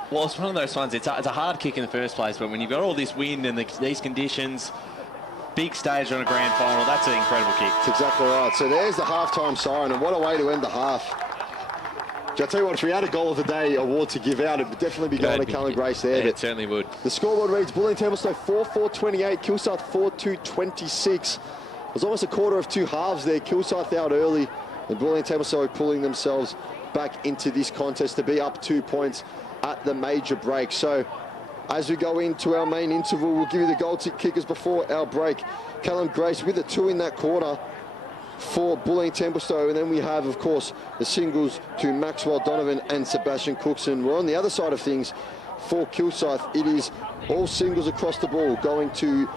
Well, it's one of those ones, it's a hard kick in the first place, but when you've got all this wind and these conditions, big stage on a grand final, that's an incredible kick. That's exactly right. So there's the halftime siren, and what a way to end the half. I'll tell you what, if we had a Goal of the Day award to give out, it would definitely be going to Callum Grace there. Yeah, it certainly would. The scoreboard reads Bulleen Templestowe 4-4-28, Kilsyth 4-2-26. It was almost a quarter of two halves there. Kilsyth out early, and Bulleen Templestowe pulling themselves back into this contest to be up 2 points at the major break. So as we go into our main interval, we'll give you the goal kickers before our break. Callum Grace with a 2 in that quarter for Bulleen Templestowe, and then we have, of course, the singles to Maxwell Donovan and Sebastian Cookson. We're on the other side of things for Kilsyth. It is all singles across the ball going to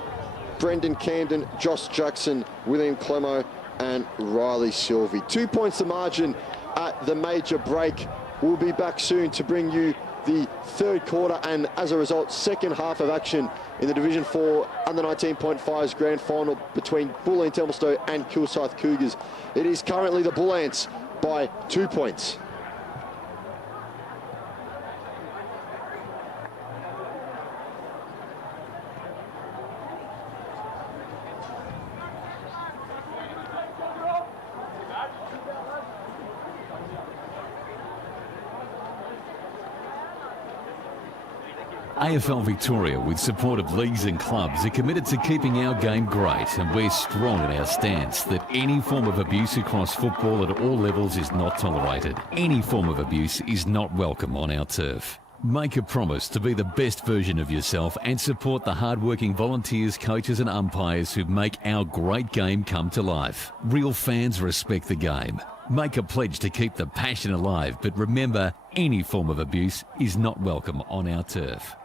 Brendan Camden, Josh Jackson, William Clemo and Riley Sylvie. 2 points the margin at the major break. We'll be back soon to bring you the third quarter and, as a result, second half of action in the Division 4 under 19.5's grand final between Bulleen Templestowe and Kilsyth Cougars. It is currently the Bull Ants by 2 points. AFL Victoria, with support of leagues and clubs, are committed to keeping our game great, and we're strong in our stance that any form of abuse across football at all levels is not tolerated. Any form of abuse is not welcome on our turf. Make a promise to be the best version of yourself and support the hard-working volunteers, coaches and umpires who make our great game come to life. Real fans respect the game. Make a pledge to keep the passion alive, but remember, any form of abuse is not welcome on our turf.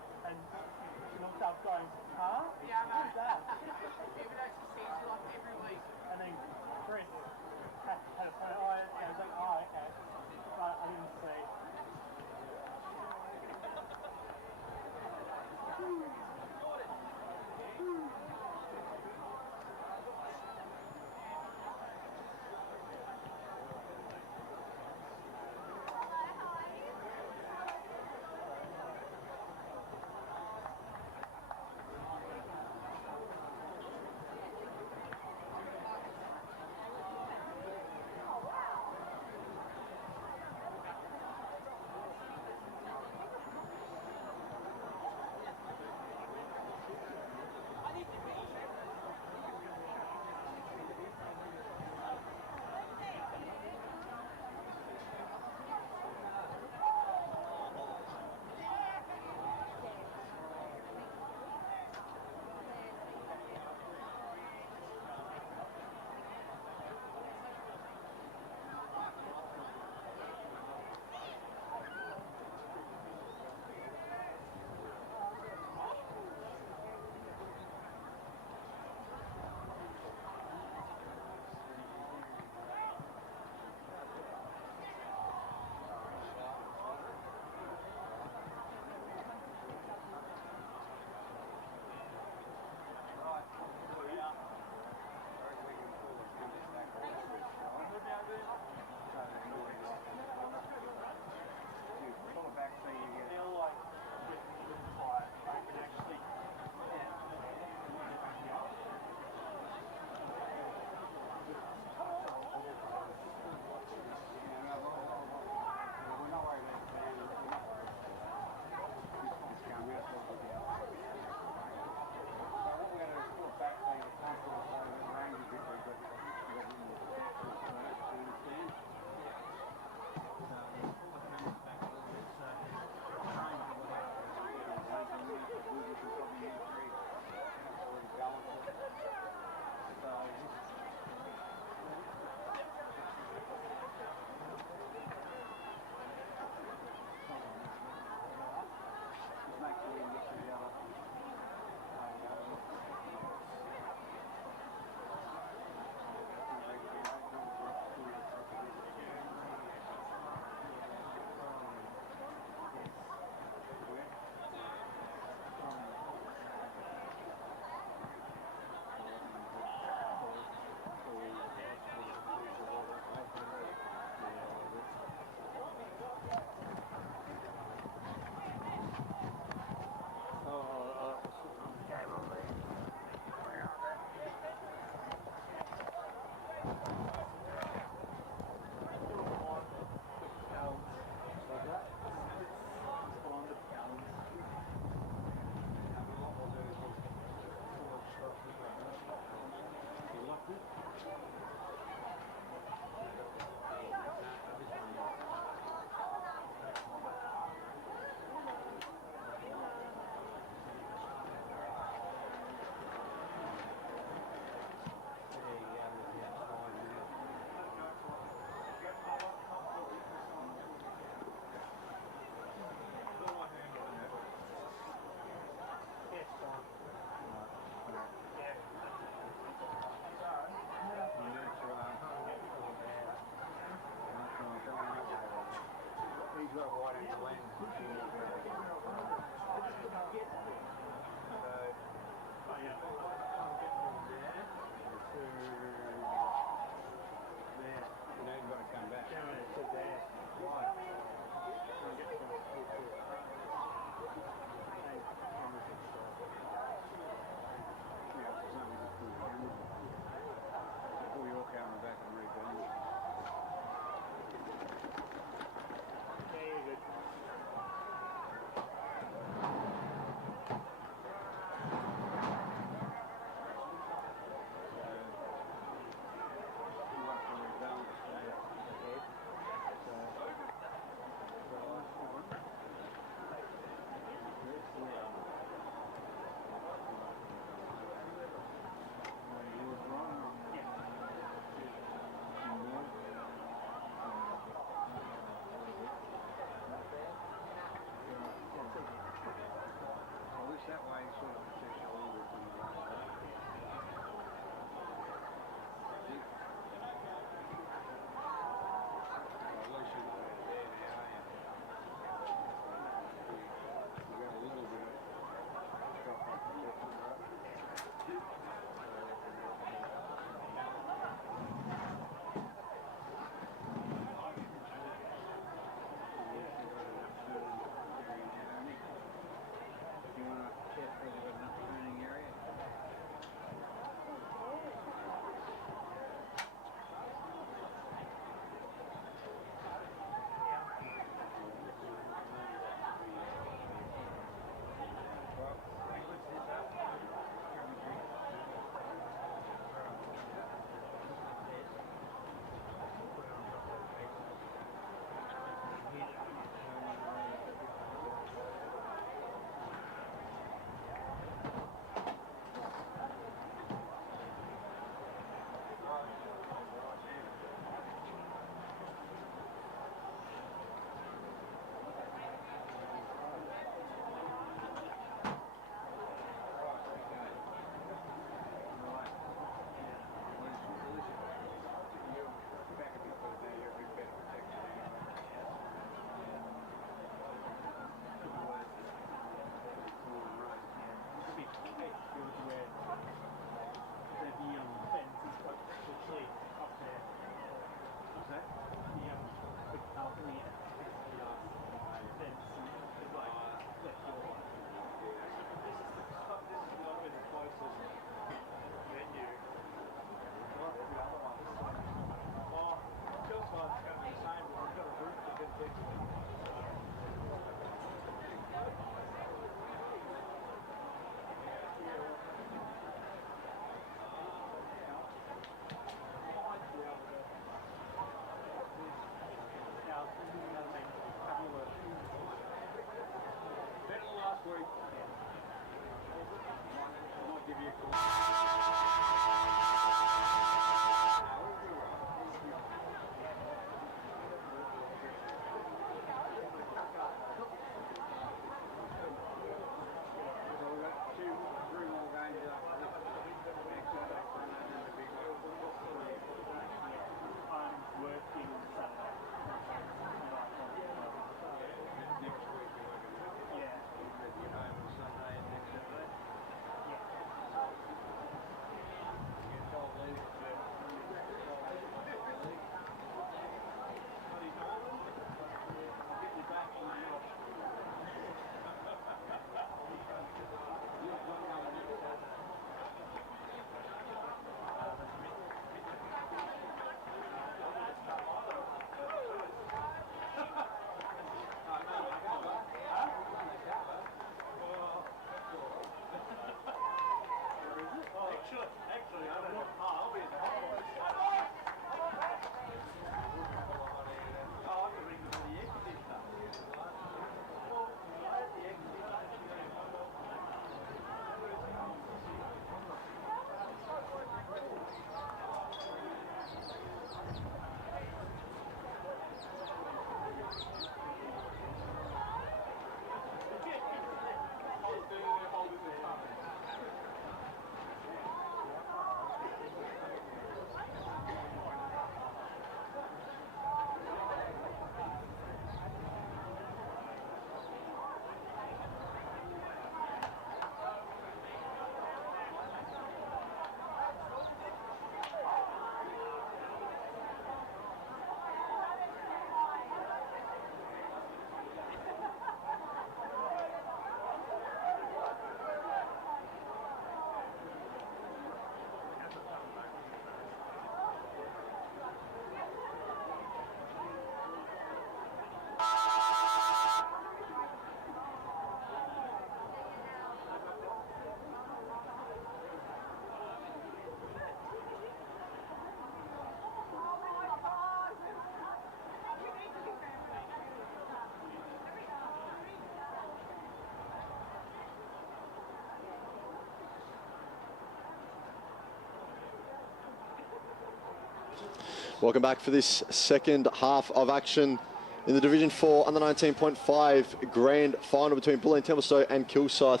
Welcome back for this second half of action in the Division 4 under 19.5 Grand Final between Bulleen Templestowe and Kilsyth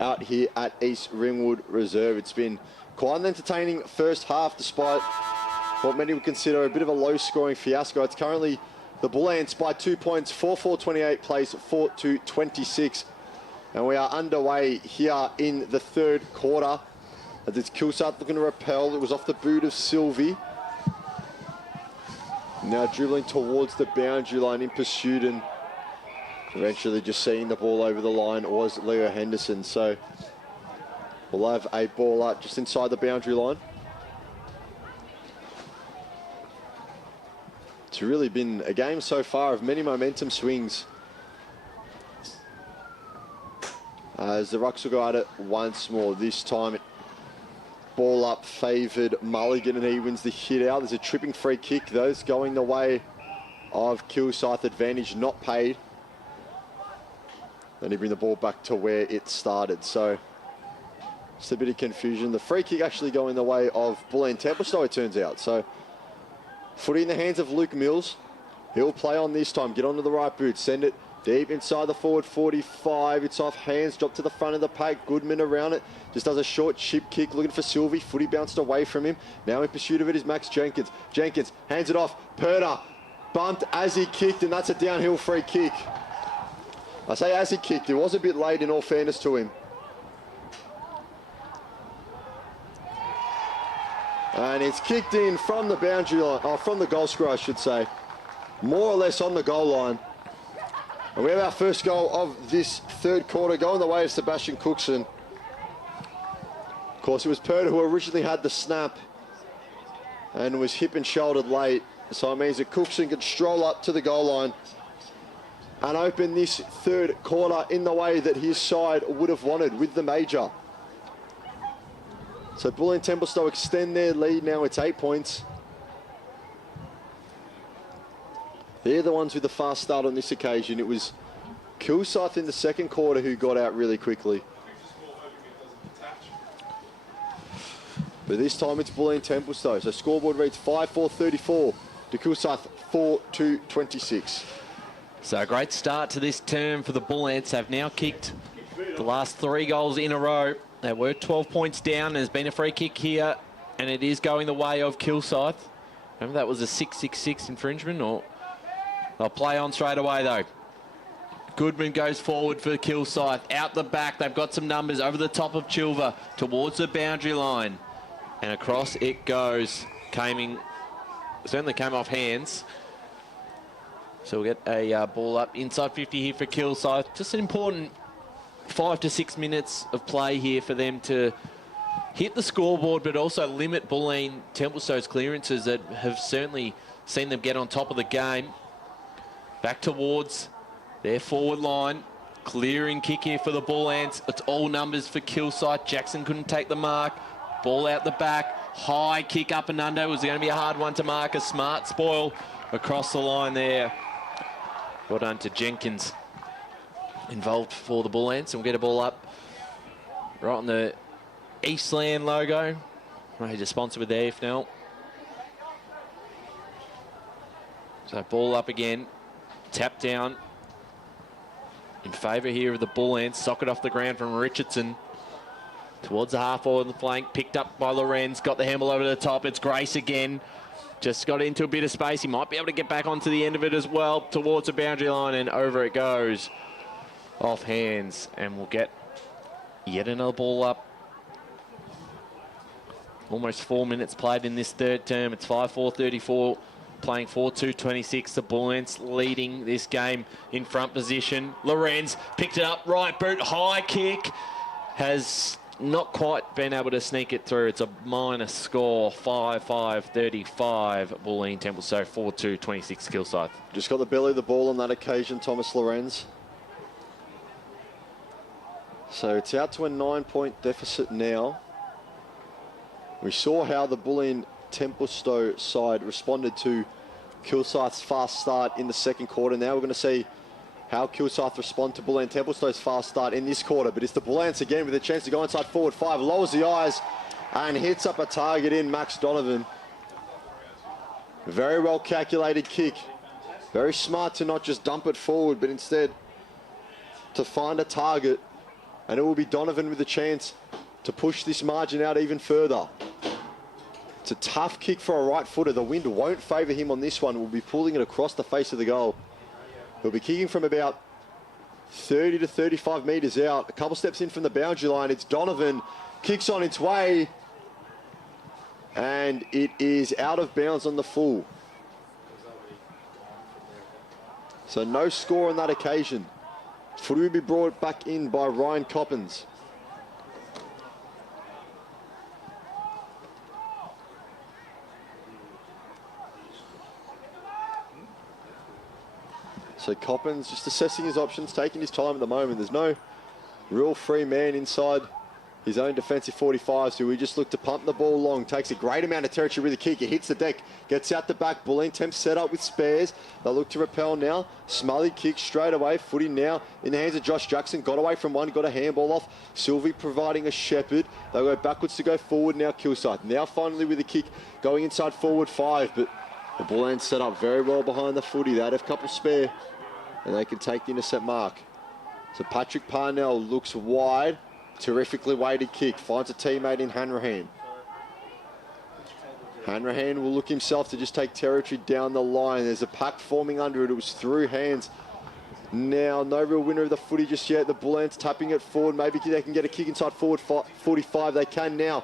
out here at East Ringwood Reserve. It's been quite an entertaining first half despite what many would consider a bit of a low-scoring fiasco. It's currently the Bulleens by 2 points, 4-4-28 plays 4-26. And we are underway here in the third quarter. As it's Kilsyth looking to repel. It was off the boot of Sylvie. Now dribbling towards the boundary line in pursuit, and eventually just seeing the ball over the line was Leo Henderson. So we'll have a ball up just inside the boundary line. It's really been a game so far of many momentum swings. As the Rucks will go at it once more. This time, ball up favoured Mulligan, and he wins the hit out. There's a tripping free kick. Those going the way of Kilsyth. Advantage not paid. Then he bring the ball back to where it started. So just a bit of confusion. The free kick actually going the way of Bulleen Templestowe, it turns out. So footy in the hands of Luke Mills. He'll play on this time. Get onto the right boot. Send it deep inside the forward 45. It's off hands. Drop to the front of the pack. Goodman around it. Just does a short chip kick. Looking for Sylvie. Footy bounced away from him. Now in pursuit of it is Max Jenkins. Jenkins hands it off. Perner bumped as he kicked, and that's a downhill free kick. I say as he kicked. It was a bit late in all fairness to him. And it's kicked in from the boundary line, from the goal scorer, I should say. More or less on the goal line. And we have our first goal of this third quarter going the way of Sebastian Cookson. Of course, it was Purda who originally had the snap and was hip and shouldered late. So it means that Cookson can stroll up to the goal line and open this third quarter in the way that his side would have wanted with the major. So Bulleen Templestowe extend their lead now. It's 8 points. They're the ones with the fast start on this occasion. It was Kilsyth in the second quarter who got out really quickly. But this time it's Bulleen Templestowe. So scoreboard reads 5-4-34 to Kilsyth 4-2-26. So a great start to this term for the Bulleens. They've now kicked the last 3 goals in a row. They were 12 points down. There's been a free kick here, and it is going the way of Kilsyth. Remember that was a 666 infringement, or they'll play on straight away though. Goodman goes forward for Kilsyth. Out the back, they've got some numbers over the top of Chilver towards the boundary line. And across it goes. Certainly came off hands. So we'll get a ball up inside 50 here for Kilsyth. Just an important 5 to 6 minutes of play here for them to hit the scoreboard, but also limit Bulleen Templestowe's clearances that have certainly seen them get on top of the game. Back towards their forward line. Clearing kick here for the Bulleens. It's all numbers for Kilsyth. Jackson couldn't take the mark. Ball out the back. High kick up and under. It was going to be a hard one to mark. A smart spoil across the line there. Well done to Jenkins. Involved for the Bulleens. And we'll get a ball up right on the Eastland logo. Major sponsor with the EFNL. So ball up again. Tap down in favour here of the Bulleens. Socket off the ground from Richardson. Towards the half forward on the flank. Picked up by Lorenz. Got the handle over the top. It's Grace again. Just got into a bit of space. He might be able to get back onto the end of it as well. Towards the boundary line, and over it goes. Off hands, and we'll get yet another ball up. Almost 4 minutes played in this third term. It's 5-4-34, playing 4-2-26. The Bulleens leading this game in front position. Lorenz picked it up, right boot, high kick. Has not quite been able to sneak it through. It's a minus score, 5-5-35. Bulleen Templestowe 4-2-26 Kilsyth. Just got the belly of the ball on that occasion, Thomas Lorenz. So it's out to a 9-point deficit now. We saw how the Bulleen Templestowe side responded to Kilsyth's fast start in the second quarter. Now we're going to see how Kilsyth respond to Bulleen Templestowe's fast start in this quarter. But it's the Bulleens again with a chance to go inside forward 5. Lowers the eyes and hits up a target in Max Donovan. Very well calculated kick. Very smart to not just dump it forward, but instead to find a target. And it will be Donovan with a chance to push this margin out even further. It's a tough kick for a right footer. The wind won't favour him on this one. We'll be pulling it across the face of the goal. He'll be kicking from about 30 to 35 metres out. A couple steps in from the boundary line. It's Donovan. Kicks on its way. And it is out of bounds on the full. So no score on that occasion. Footy will be brought back in by Ryan Coppins. So Coppins just assessing his options, taking his time at the moment. There's no real free man inside his own defensive 45, so we just look to pump the ball long. Takes a great amount of territory with a kick. It hits the deck, gets out the back. Bulleen Temp set up with spares. They look to repel now. Smully kicks straight away. Footy now in the hands of Josh Jackson. Got away from one, got a handball off. Sylvie providing a shepherd. They go backwards to go forward now, Kilsyth. Now finally with a kick going inside forward 5, but the Bulleen set up very well behind the footy. They had a couple spare, and they can take the intercept mark. So Patrick Parnell looks wide. Terrifically weighted kick. Finds a teammate in Hanrahan. Hanrahan will look himself to just take territory down the line. There's a pack forming under it. It was through hands. Now, no real winner of the footy just yet. The Bullens tapping it forward. Maybe they can get a kick inside forward 45. They can now.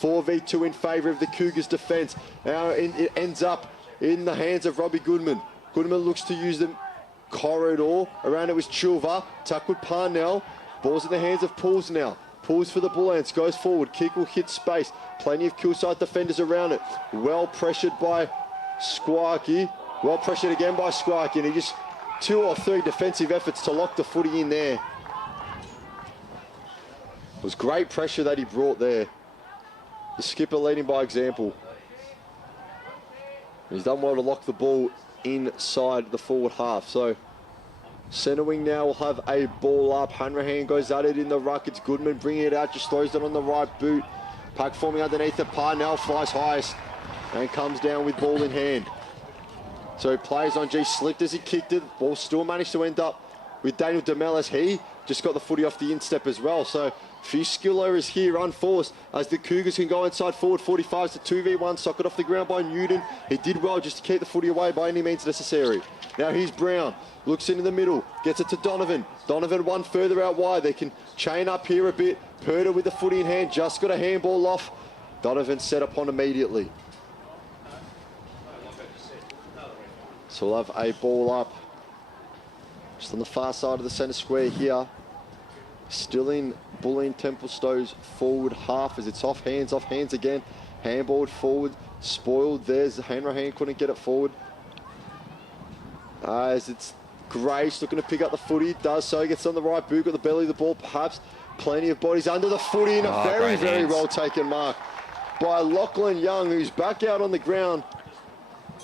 4v2 in favour of the Cougars' defence. Now it ends up in the hands of Robbie Goodman. Goodman looks to use the corridor. Around it was Chilva. Tuck with Parnell. Ball's in the hands of Pools now. Pools for the Bullens. Goes forward. Kick will hit space. Plenty of Kilsyth defenders around it. Well pressured by Squarky. Well pressured again by Squarky. And he just 2 or 3 defensive efforts to lock the footy in there. It was great pressure that he brought there. The skipper leading by example. He's done well to lock the ball inside the forward half. So centre wing now will have a ball up. Hanrahan goes at it in the ruck. It's Goodman bringing it out, just throws it on the right boot. Pack forming underneath it. Parnell flies highest and comes down with ball in hand. So he plays on G, slipped as he kicked it. Ball still managed to end up with Daniel DeMellis. He just got the footy off the instep as well. So a few skill errors here unforced as the Cougars can go inside forward 45s to 2v1. Socket off the ground by Newton. He did well just to keep the footy away by any means necessary. Now here's Brown. Looks into the middle, gets it to Donovan. Donovan one further out wide. They can chain up here a bit. Purder with the footy in hand, just got a handball off. Donovan set upon immediately. So we'll have a ball up. Just on the far side of the centre square here. Still in Bulleen Templestowe's forward half as it's off hands again. Handballed forward, spoiled. There's Hanrahan, couldn't get it forward. As it's Grace looking to pick up the footy, does so, gets on the right boot, got the belly of the ball, perhaps plenty of bodies under the footy, and a very well taken mark by Lachlan Young, who's back out on the ground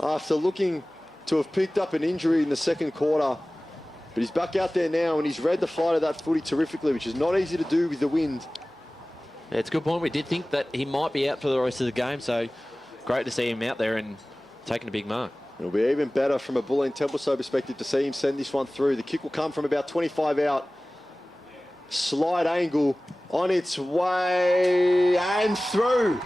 after looking to have picked up an injury in the second quarter. But he's back out there now, and he's read the flight of that footy terrifically, which is not easy to do with the wind. Yeah, it's a good point. We did think that he might be out for the rest of the game, so great to see him out there and taking a big mark. It'll be even better from a Bulleen Templestowe perspective to see him send this one through. The kick will come from about 25 out. Slide angle on its way and through.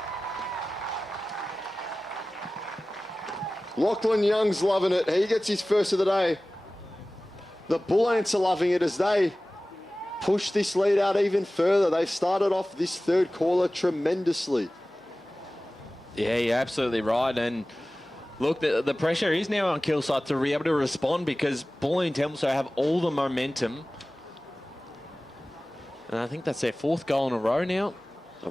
Lachlan Young's loving it. He gets his first of the day. The Bullens are loving it as they push this lead out even further. They've started off this third quarter tremendously. Yeah, you're absolutely right. And look, the pressure is now on Kilsyth to be able to respond because Bulleen Templestowe have all the momentum. And I think that's their 4th goal in a row now,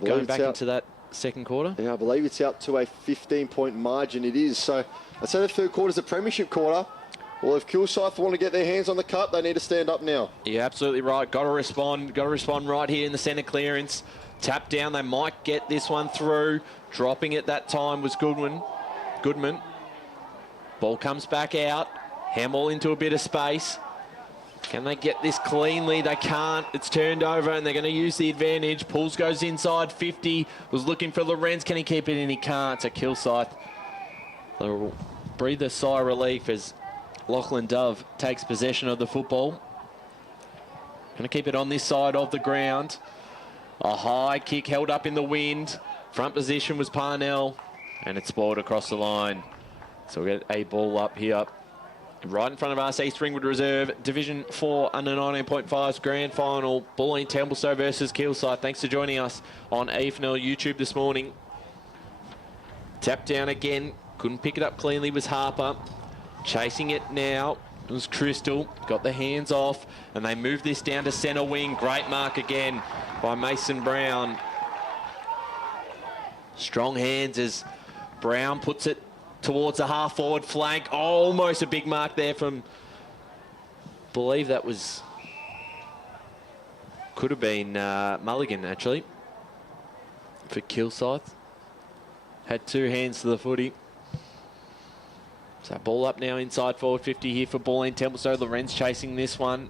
going back into that second quarter. Yeah, I believe it's out to a 15-point margin. It is. So I'd say the third quarter is a premiership quarter. Well, if Kilsyth want to get their hands on the cup, they need to stand up now. You're absolutely right. Got to respond right here in the centre clearance. Tap down. They might get this one through. Dropping it that time was Goodman. Ball comes back out. Handball into a bit of space. Can they get this cleanly? They can't. It's turned over and they're going to use the advantage. Pools goes inside 50. Was looking for Lorenz. Can he keep it? And he can't. So Kilsyth, they'll breathe a sigh of relief as Lachlan Dove takes possession of the football. Going to keep it on this side of the ground. A high kick held up in the wind. Front position was Parnell, and it's spoiled across the line. So we get a ball up here. Right in front of us, East Ringwood Reserve, Division 4 under 19.5's Grand Final, Bulleen Templestowe versus Kilsyth. Thanks for joining us on EFNL YouTube this morning. Tapped down again, couldn't pick it up cleanly, was Harper. Chasing it now, it was Crystal, got the hands off, and they move this down to centre wing. Great mark again by Mason Brown. Strong hands as Brown puts it towards the half-forward flank. Almost a big mark there from, believe that was, could have been Mulligan, actually, for Kilsyth. Had two hands to the footy. So ball up now inside forward 50 here for Bulleen Templestowe. Lorenz chasing this one.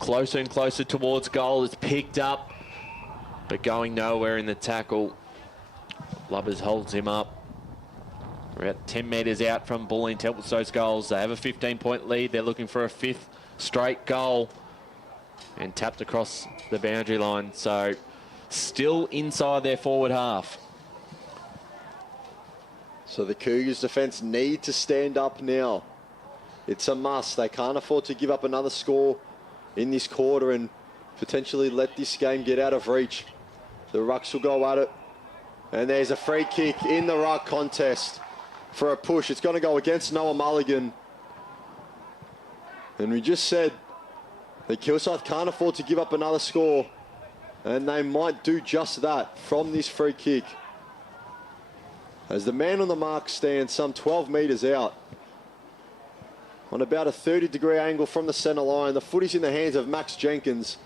Closer and closer towards goal. It's picked up, but going nowhere in the tackle. Lubbers holds him up. We're about 10 metres out from Bulleen Templestowe's goals. They have a 15-point lead. They're looking for a 5th straight goal. And tapped across the boundary line. So still inside their forward half. So the Cougars defence need to stand up now. It's a must. They can't afford to give up another score in this quarter and potentially let this game get out of reach. The Rucks will go at it. And there's a free kick in the ruck contest for a push. It's going to go against Noah Mulligan. And we just said that Kilsyth can't afford to give up another score. And they might do just that from this free kick. As the man on the mark stands some 12 metres out. On about a 30-degree angle from the centre line. The footy's in the hands of Max Jenkins.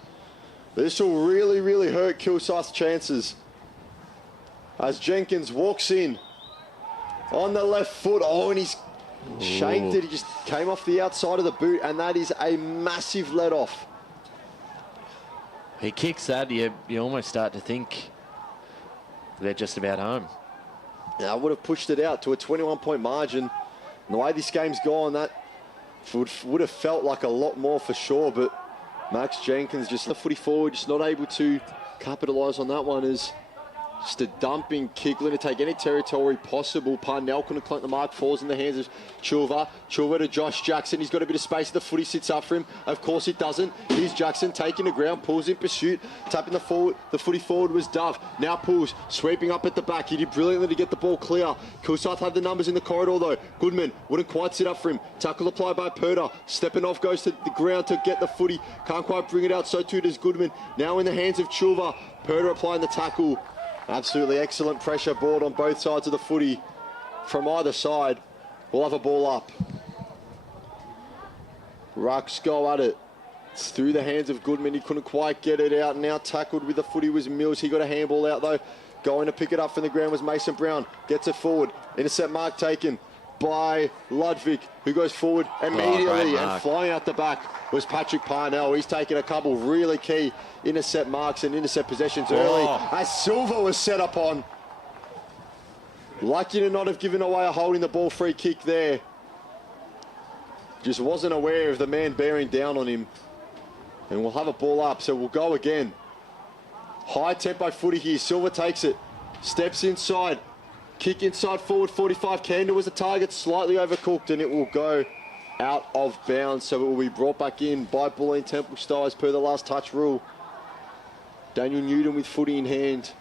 This will really, really hurt Kilsyth's chances. As Jenkins walks in on the left foot. Oh, and he's shanked it. He just came off the outside of the boot, and that is a massive let-off. He kicks that, you almost start to think they're just about home. Yeah, I would have pushed it out to a 21-point margin. And the way this game's gone, that would have felt like a lot more for sure, but Max Jenkins just the footy forward, just not able to capitalise on that one. As just a dumping kick, going to take any territory possible. Parnell couldn't collect the mark, falls in the hands of Chilva. Chilva to Josh Jackson. He's got a bit of space. The footy sits up for him. Of course it doesn't. Here's Jackson taking the ground, pulls in pursuit, tapping the forward. The footy forward was Dove. Now pulls, sweeping up at the back. He did brilliantly to get the ball clear. Kilsyth had the numbers in the corridor though. Goodman wouldn't quite sit up for him. Tackle applied by Purder. Stepping off, goes to the ground to get the footy. Can't quite bring it out, so too does Goodman. Now in the hands of Chilva. Purder applying the tackle. Absolutely excellent pressure board on both sides of the footy from either side. We'll have a ball up. Rucks go at it. It's through the hands of Goodman. He couldn't quite get it out. Now tackled with the footy was Mills. He got a handball out though. Going to pick it up from the ground was Mason Brown. Gets it forward. Intercept mark taken by Ludwig, who goes forward immediately, and flying out the back was Patrick Parnell. He's taken a couple really key intercept marks and intercept possessions early as Silva was set up on. Lucky to not have given away a holding the ball free kick there. Just wasn't aware of the man bearing down on him. And we'll have a ball up, so we'll go again. High tempo footy here. Silva takes it, steps inside. Kick inside forward 45. Candle was the target, slightly overcooked, and it will go out of bounds. So it will be brought back in by Bulleen Templestowe as per the last touch rule. Daniel Newton with footy in hand.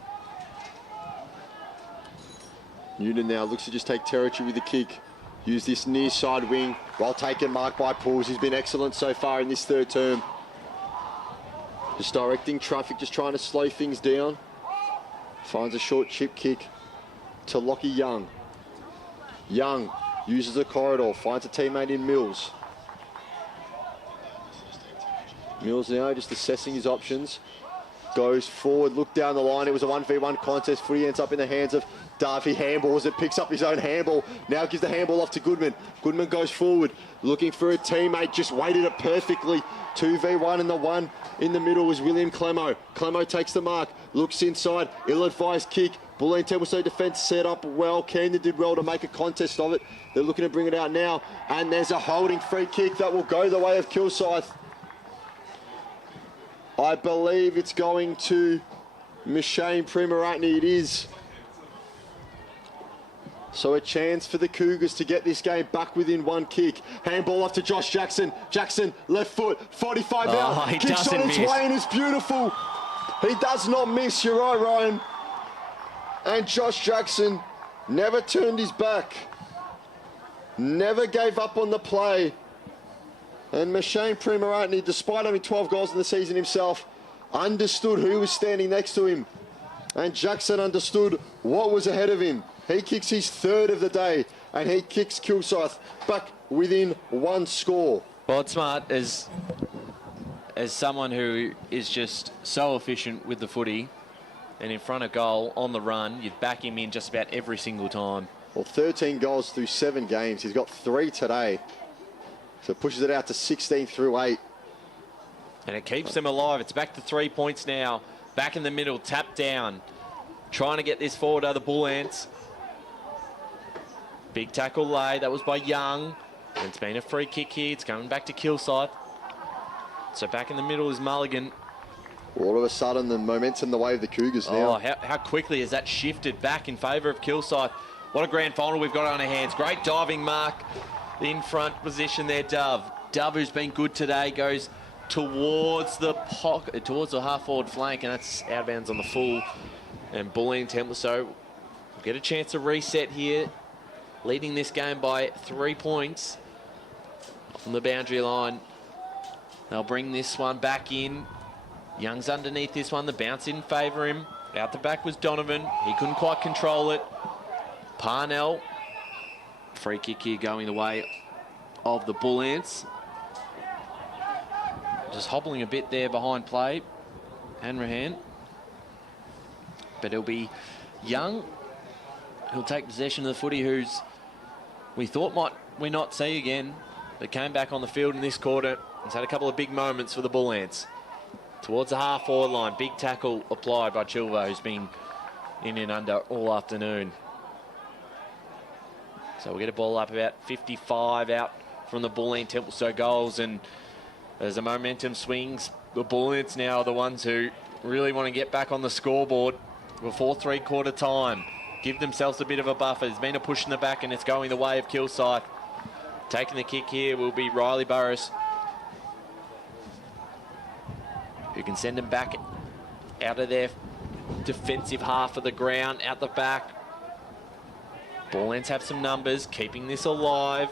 Newton now looks to just take territory with the kick. Use this near side wing. Well taken mark by Pools. He's been excellent so far in this third term. Just directing traffic, just trying to slow things down. Finds a short chip kick to Lockie Young. Young uses a corridor, finds a teammate in Mills. Mills now just assessing his options. Goes forward, look down the line. It was a 1v1 contest. Footy ends up in the hands of Dove, he handballs it, picks up his own handball. Now gives the handball off to Goodman. Goodman goes forward, looking for a teammate, just weighted it perfectly. 2v1 and the one in the middle was William Clemo. Clemo takes the mark, looks inside, ill-advised kick. Bulleen Templestowe defence set up well. Camden did well to make a contest of it. They're looking to bring it out now. And there's a holding free kick that will go the way of Kilsyth. I believe it's going to Mishane Primaratni. It is. So a chance for the Cougars to get this game back within one kick. Handball off to Josh Jackson. Jackson, left foot, 45 out. Kicks on its way and it's beautiful. He does not miss, you're right, Ryan. And Josh Jackson never turned his back. Never gave up on the play. And Mishane Primaratni, despite having 12 goals in the season himself, understood who was standing next to him. And Jackson understood what was ahead of him. He kicks his third of the day, and he kicks Kilsyth back within one score. Well, it's smart as someone who is just so efficient with the footy and in front of goal on the run, you'd back him in just about every single time. Well, 13 goals through 7 games. He's got 3 today. So it pushes it out to 16 through 8. And it keeps them alive. It's back to 3 points now. Back in the middle, tap down. Trying to get this forward are the Bull Ants. Big tackle laid. That was by Young. And it's been a free kick here. It's coming back to Kilsyth. So back in the middle is Mulligan. All of a sudden, the momentum the way of the Cougars now. Oh, how quickly has that shifted back in favour of Kilsyth. What a grand final we've got on our hands. Great diving mark in front position there, Dove. Dove, who's been good today, goes towards the pocket, towards the half-forward flank, and that's out of bounds on the full. And Bulleen Templestowe will get a chance to reset here, leading this game by 3 points on the boundary line. They'll bring this one back in. Young's underneath this one. The bounce didn't favour him. Out the back was Donovan. He couldn't quite control it. Parnell. Free kick here going the way of the Bull Ants. Just hobbling a bit there behind play. Hanrahan. But it'll be Young who'll take possession of the footy, who's we thought might we not see again, but came back on the field in this quarter. He's had a couple of big moments for the Bull Ants. Towards the half-forward line, big tackle applied by Chilva, who's been in and under all afternoon. So we'll get a ball up about 55 out from the Bulleen Templestowe goals, and as the momentum swings, the Bull Ants now are the ones who really want to get back on the scoreboard before three-quarter time. Give themselves a bit of a buffer. There's been a push in the back, and it's going the way of Kilsyth. Taking the kick here will be Riley Burris, who can send them back out of their defensive half of the ground, out the back. Bull Ants have some numbers, keeping this alive.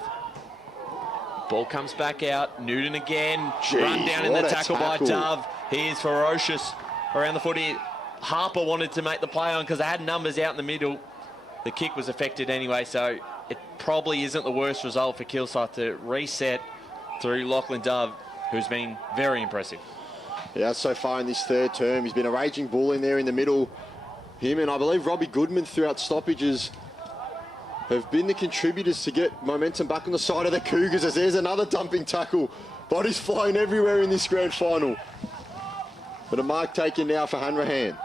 Ball comes back out. Newton again. Jeez, run down in the tackle by Dove. He is ferocious around the footy. Harper wanted to make the play on because they had numbers out in the middle. The kick was affected anyway, so it probably isn't the worst result for Kilsyth to reset through Lachlan Dove, who's been very impressive. Yeah, so far in this third term, he's been a raging bull in there in the middle. Him and I believe Robbie Goodman throughout stoppages have been the contributors to get momentum back on the side of the Cougars, as there's another dumping tackle. Bodies flying everywhere in this grand final. But a mark taken now for Hanrahan.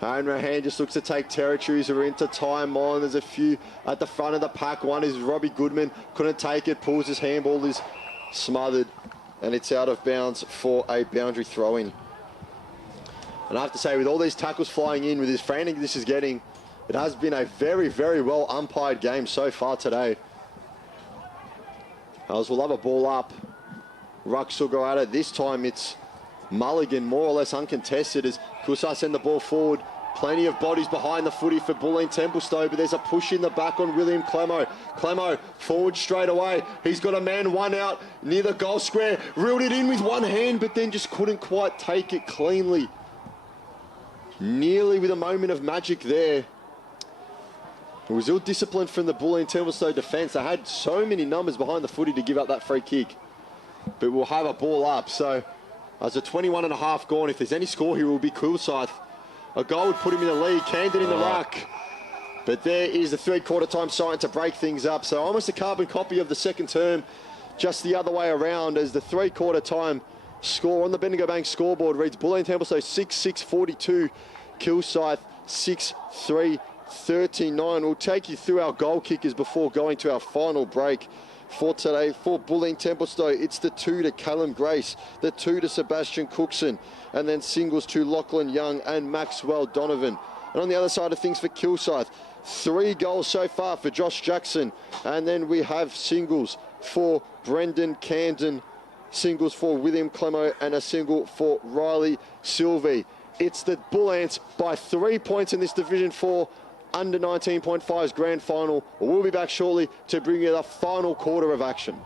Hanrahan just looks to take territories. We're into time on. There's a few at the front of the pack. One is Robbie Goodman. Couldn't take it. Pulls his handball, is smothered. And it's out of bounds for a boundary throw-in. And I have to say, with all these tackles flying in, with his frantic this is getting, it has been a very, very well umpired game so far today. As we'll have a ball up. Rucks will go at it. This time it's Mulligan, more or less uncontested, as Kilsyth send the ball forward. Plenty of bodies behind the footy for Bulleen Templestowe, but there's a push in the back on William Clemo. Clemo forward straight away. He's got a man one out near the goal square. Reeled it in with one hand, but then just couldn't quite take it cleanly. Nearly with a moment of magic there. It was ill-disciplined from the Bulleen Templestowe defence. They had so many numbers behind the footy to give up that free kick. But we'll have a ball up. So as a 21 and a half gone, if there's any score here, it will be Kilsyth A goal would put him in the lead. Camden in the ruck. But there is the three-quarter time sign to break things up. So almost a carbon copy of the second term, just the other way around, as the three-quarter time score on the Bendigo Bank scoreboard reads Bulleen Templestowe 6-6-42, Kilsyth 6-3-39. We'll take you through our goal kickers before going to our final break for today. For Bulleen Templestowe, it's the 2 to Callum Grace, the 2 to Sebastian Cookson, and then singles to Lachlan Young and Maxwell Donovan. And on the other side of things for Kilsyth, 3 goals so far for Josh Jackson, and then we have singles for Brendan Camden, singles for William Clemo, and a single for Riley Sylvie. It's the Bull Ants by 3 points in this Division 4 under 19.5's grand final. We'll be back shortly to bring you the final quarter of action.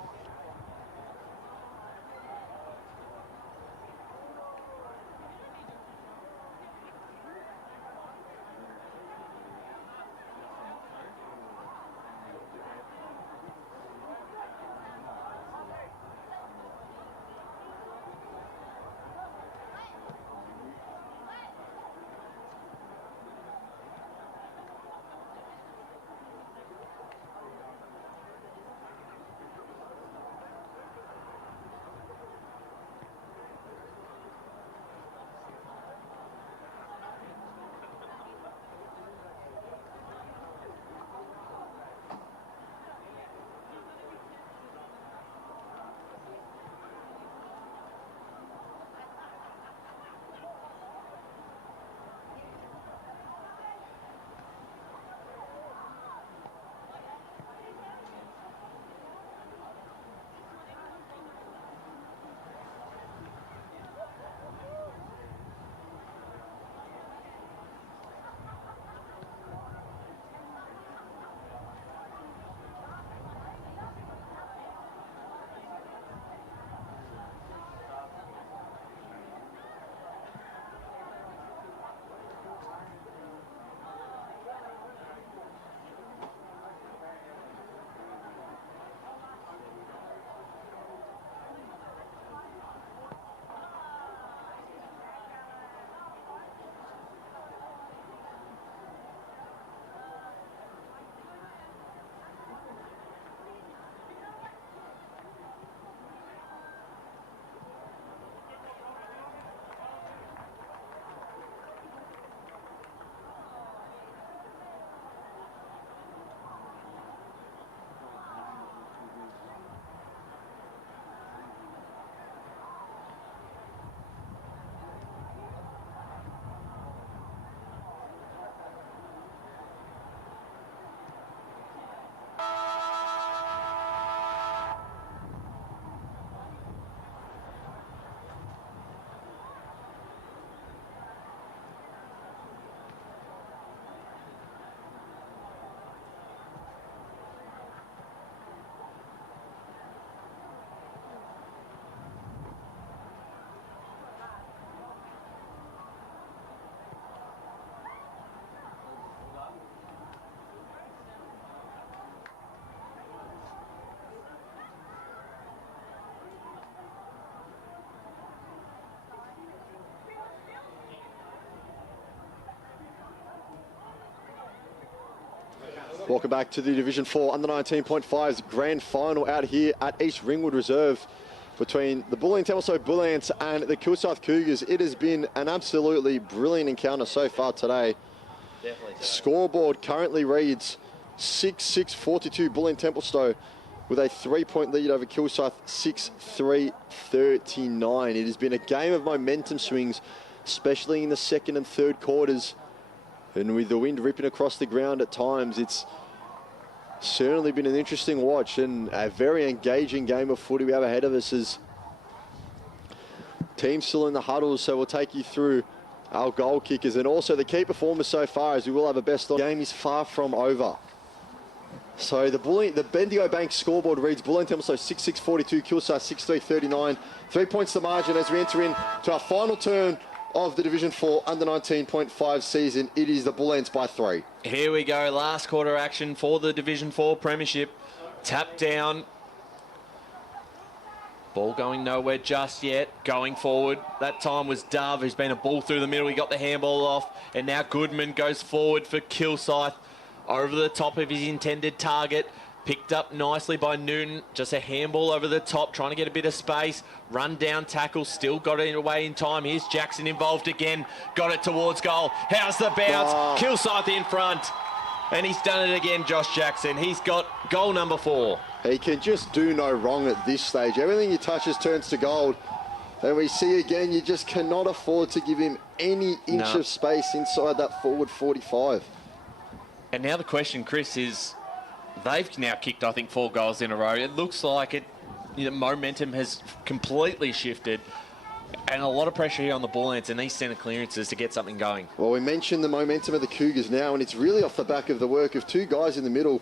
Welcome back to the Division 4 under 19.5's grand final out here at East Ringwood Reserve between the Bulleen Templestowe Bull Ants and the Kilsyth Cougars. It has been an absolutely brilliant encounter so far today. Definitely so. Scoreboard currently reads 6-6-42 Bulleen Templestowe with a 3-point lead over Kilsyth 6-3-39. It has been a game of momentum swings, especially in the second and third quarters. And with the wind ripping across the ground at times, it's certainly been an interesting watch and a very engaging game of footy we have ahead of us as teams still in the huddles. So we'll take you through our goal kickers and also the key performers so far, as we will have a best on. The game is far from over. So the Bendigo Bank scoreboard reads Bulleen Templestowe 6-6-42, Kilsyth 6-3-39. 3 points to margin as we enter into our final turn of the Division 4 under 19.5 season. It is the Bull Ants by 3. Here we go, last quarter action for the Division 4 Premiership. Tap down. Ball going nowhere just yet. Going forward. That time was Dove, who's been a ball through the middle. He got the handball off. And now Goodman goes forward for Kilsyth. Over the top of his intended target. Picked up nicely by Newton. Just a handball over the top, trying to get a bit of space. Run down tackle, still got it away in time. Here's Jackson involved again. Got it towards goal. How's the bounce? Kilsyth in front. And he's done it again, Josh Jackson. He's got goal number 4. He can just do no wrong at this stage. Everything he touches turns to gold. And we see again, you just cannot afford to give him any inch of space inside that forward 45. And now the question, Chris, is they've now kicked, I think, 4 goals in a row. It looks like it, momentum has completely shifted. And a lot of pressure here on the Bulleens and these centre clearances to get something going. Well, we mentioned the momentum of the Cougars now, and it's really off the back of the work of 2 guys in the middle.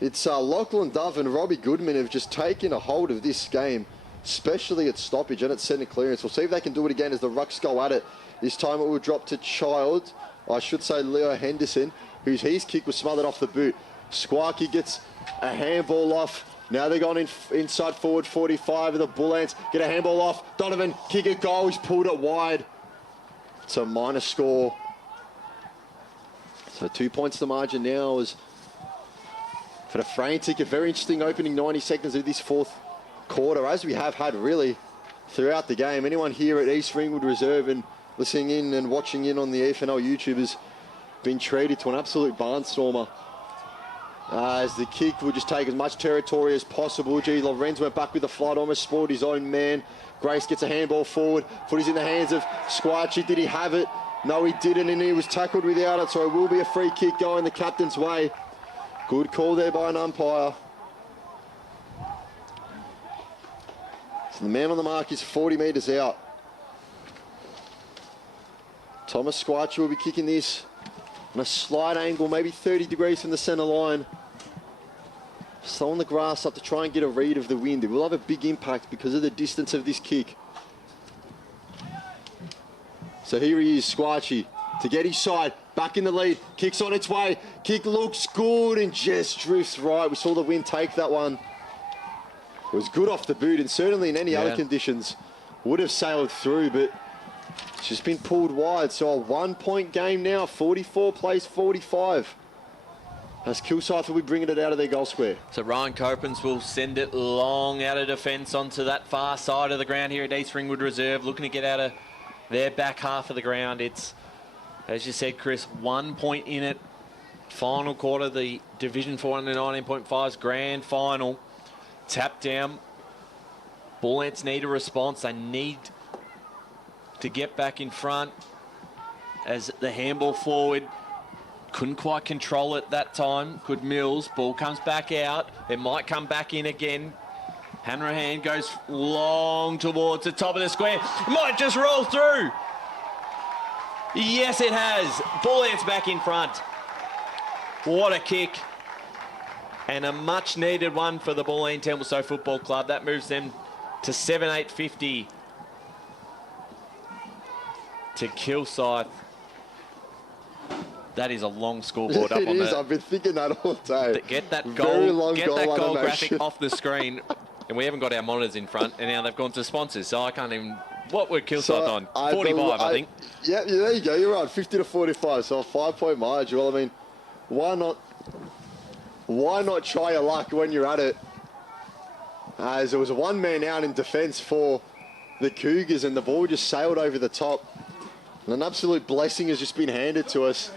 It's Lachlan Dove and Robbie Goodman have just taken a hold of this game, especially at stoppage and at centre clearance. We'll see if they can do it again as the Rucks go at it. This time it will drop to Leo Henderson, whose kick was smothered off the boot. Squarky gets a handball off. Now they're going inside forward 45 of the Bulleens. Get a handball off. Donovan, kick it goal. He's pulled it wide. It's a minor score. So 2 points to margin now is for the frantic. A very interesting opening 90 seconds of this 4th quarter, as we have had really throughout the game. Anyone here at East Ringwood Reserve and listening in and watching in on the EFNL YouTube has been treated to an absolute barnstormer. As the kick will just take as much territory as possible. Lorenz went back with the flight, almost spoiled his own man. Grace gets a handball forward. Footy's in the hands of Squarchi. Did he have it? No, he didn't, and he was tackled without it, so it will be a free kick going the captain's way. Good call there by an umpire. So the man on the mark is 40 metres out. Thomas Squarchi will be kicking this on a slight angle, maybe 30 degrees from the centre line. Slowing the grass up to try and get a read of the wind. It will have a big impact because of the distance of this kick. So here he is, Squarchi, to get his side, back in the lead, kicks on its way, kick looks good and just drifts right. We saw the wind take that one. It was good off the boot, and certainly in any other conditions would have sailed through, but it's just been pulled wide. So a 1 point game now, 44 plays 45. As Kilsyth will be bringing it out of their goal square. So Ryan Copens will send it long out of defence onto that far side of the ground here at East Ringwood Reserve, looking to get out of their back half of the ground. It's, as you said, Chris, 1 point in it. Final quarter, the Division 4 under 19.5's Grand Final. Tap down. Bulleens need a response. They need to get back in front as the handball forward. Couldn't quite control it that time. Could Mills. Ball comes back out. It might come back in again. Hanrahan goes long towards the top of the square. Might just roll through. Yes, it has. Bulleens back in front. What a kick. And a much needed one for the Bulleen Templestowe Football Club. That moves them to 7-8-50 to Kilsyth. That is a long scoreboard up on I've been thinking that all day. Get that goal graphic off the screen. And we haven't got our monitors in front, and now they've gone to sponsors, so I can't even... What were Kilsyth on? 45, I think. Yeah, there you go. You're right. 50 to 45, so a 5 point margin. Well, I mean, why not try your luck when you're at it? As there was a one man out in defence for the Cougars, and the ball just sailed over the top. And an absolute blessing has just been handed to us.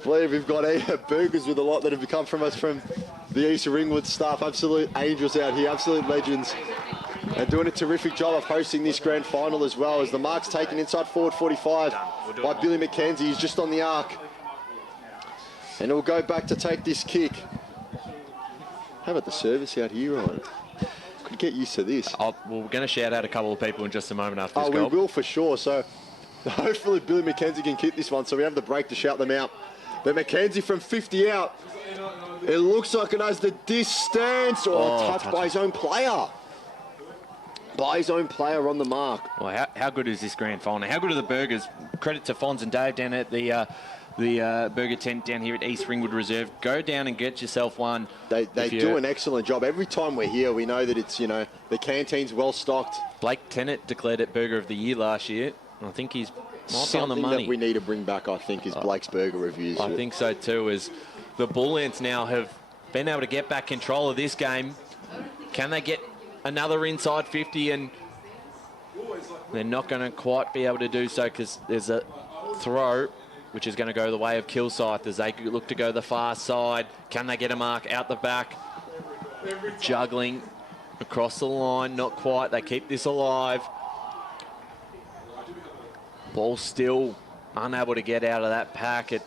I believe we've got burgers with a lot that have come from us from the East Ringwood staff. Absolute angels out here, absolute legends. And doing a terrific job of hosting this grand final as well, as the mark's taken inside forward 45 by Billy McKenzie. He's just on the arc. And he'll go back to take this kick. How about the service out here, Ryan? Could get used to this. Well, we're going to shout out a couple of people in just a moment after this goal. We will for sure. So hopefully Billy McKenzie can keep this one, so we have the break to shout them out. But McKenzie from 50 out. It looks like it has the distance. Touched by his own player. By his own player on the mark. Well, how good is this grand final? How good are the burgers? Credit to Fonz and Dave down at the the burger tent down here at East Ringwood Reserve. Go down and get yourself one. They do an excellent job. Every time we're here, we know that it's, the canteens well stocked. Blake Tennant declared it Burger of the Year last year. I think he's might be on the money. Something that we need to bring back, I think, is Blake's burger reviews. I think so too, as the Bulleens now have been able to get back control of this game. Can they get another inside 50? And they're not going to quite be able to do so because there's a throw which is going to go the way of Kilsyth as they look to go the far side. Can they get a mark out the back? Juggling across the line, not quite. They keep this alive. Ball still unable to get out of that pack. It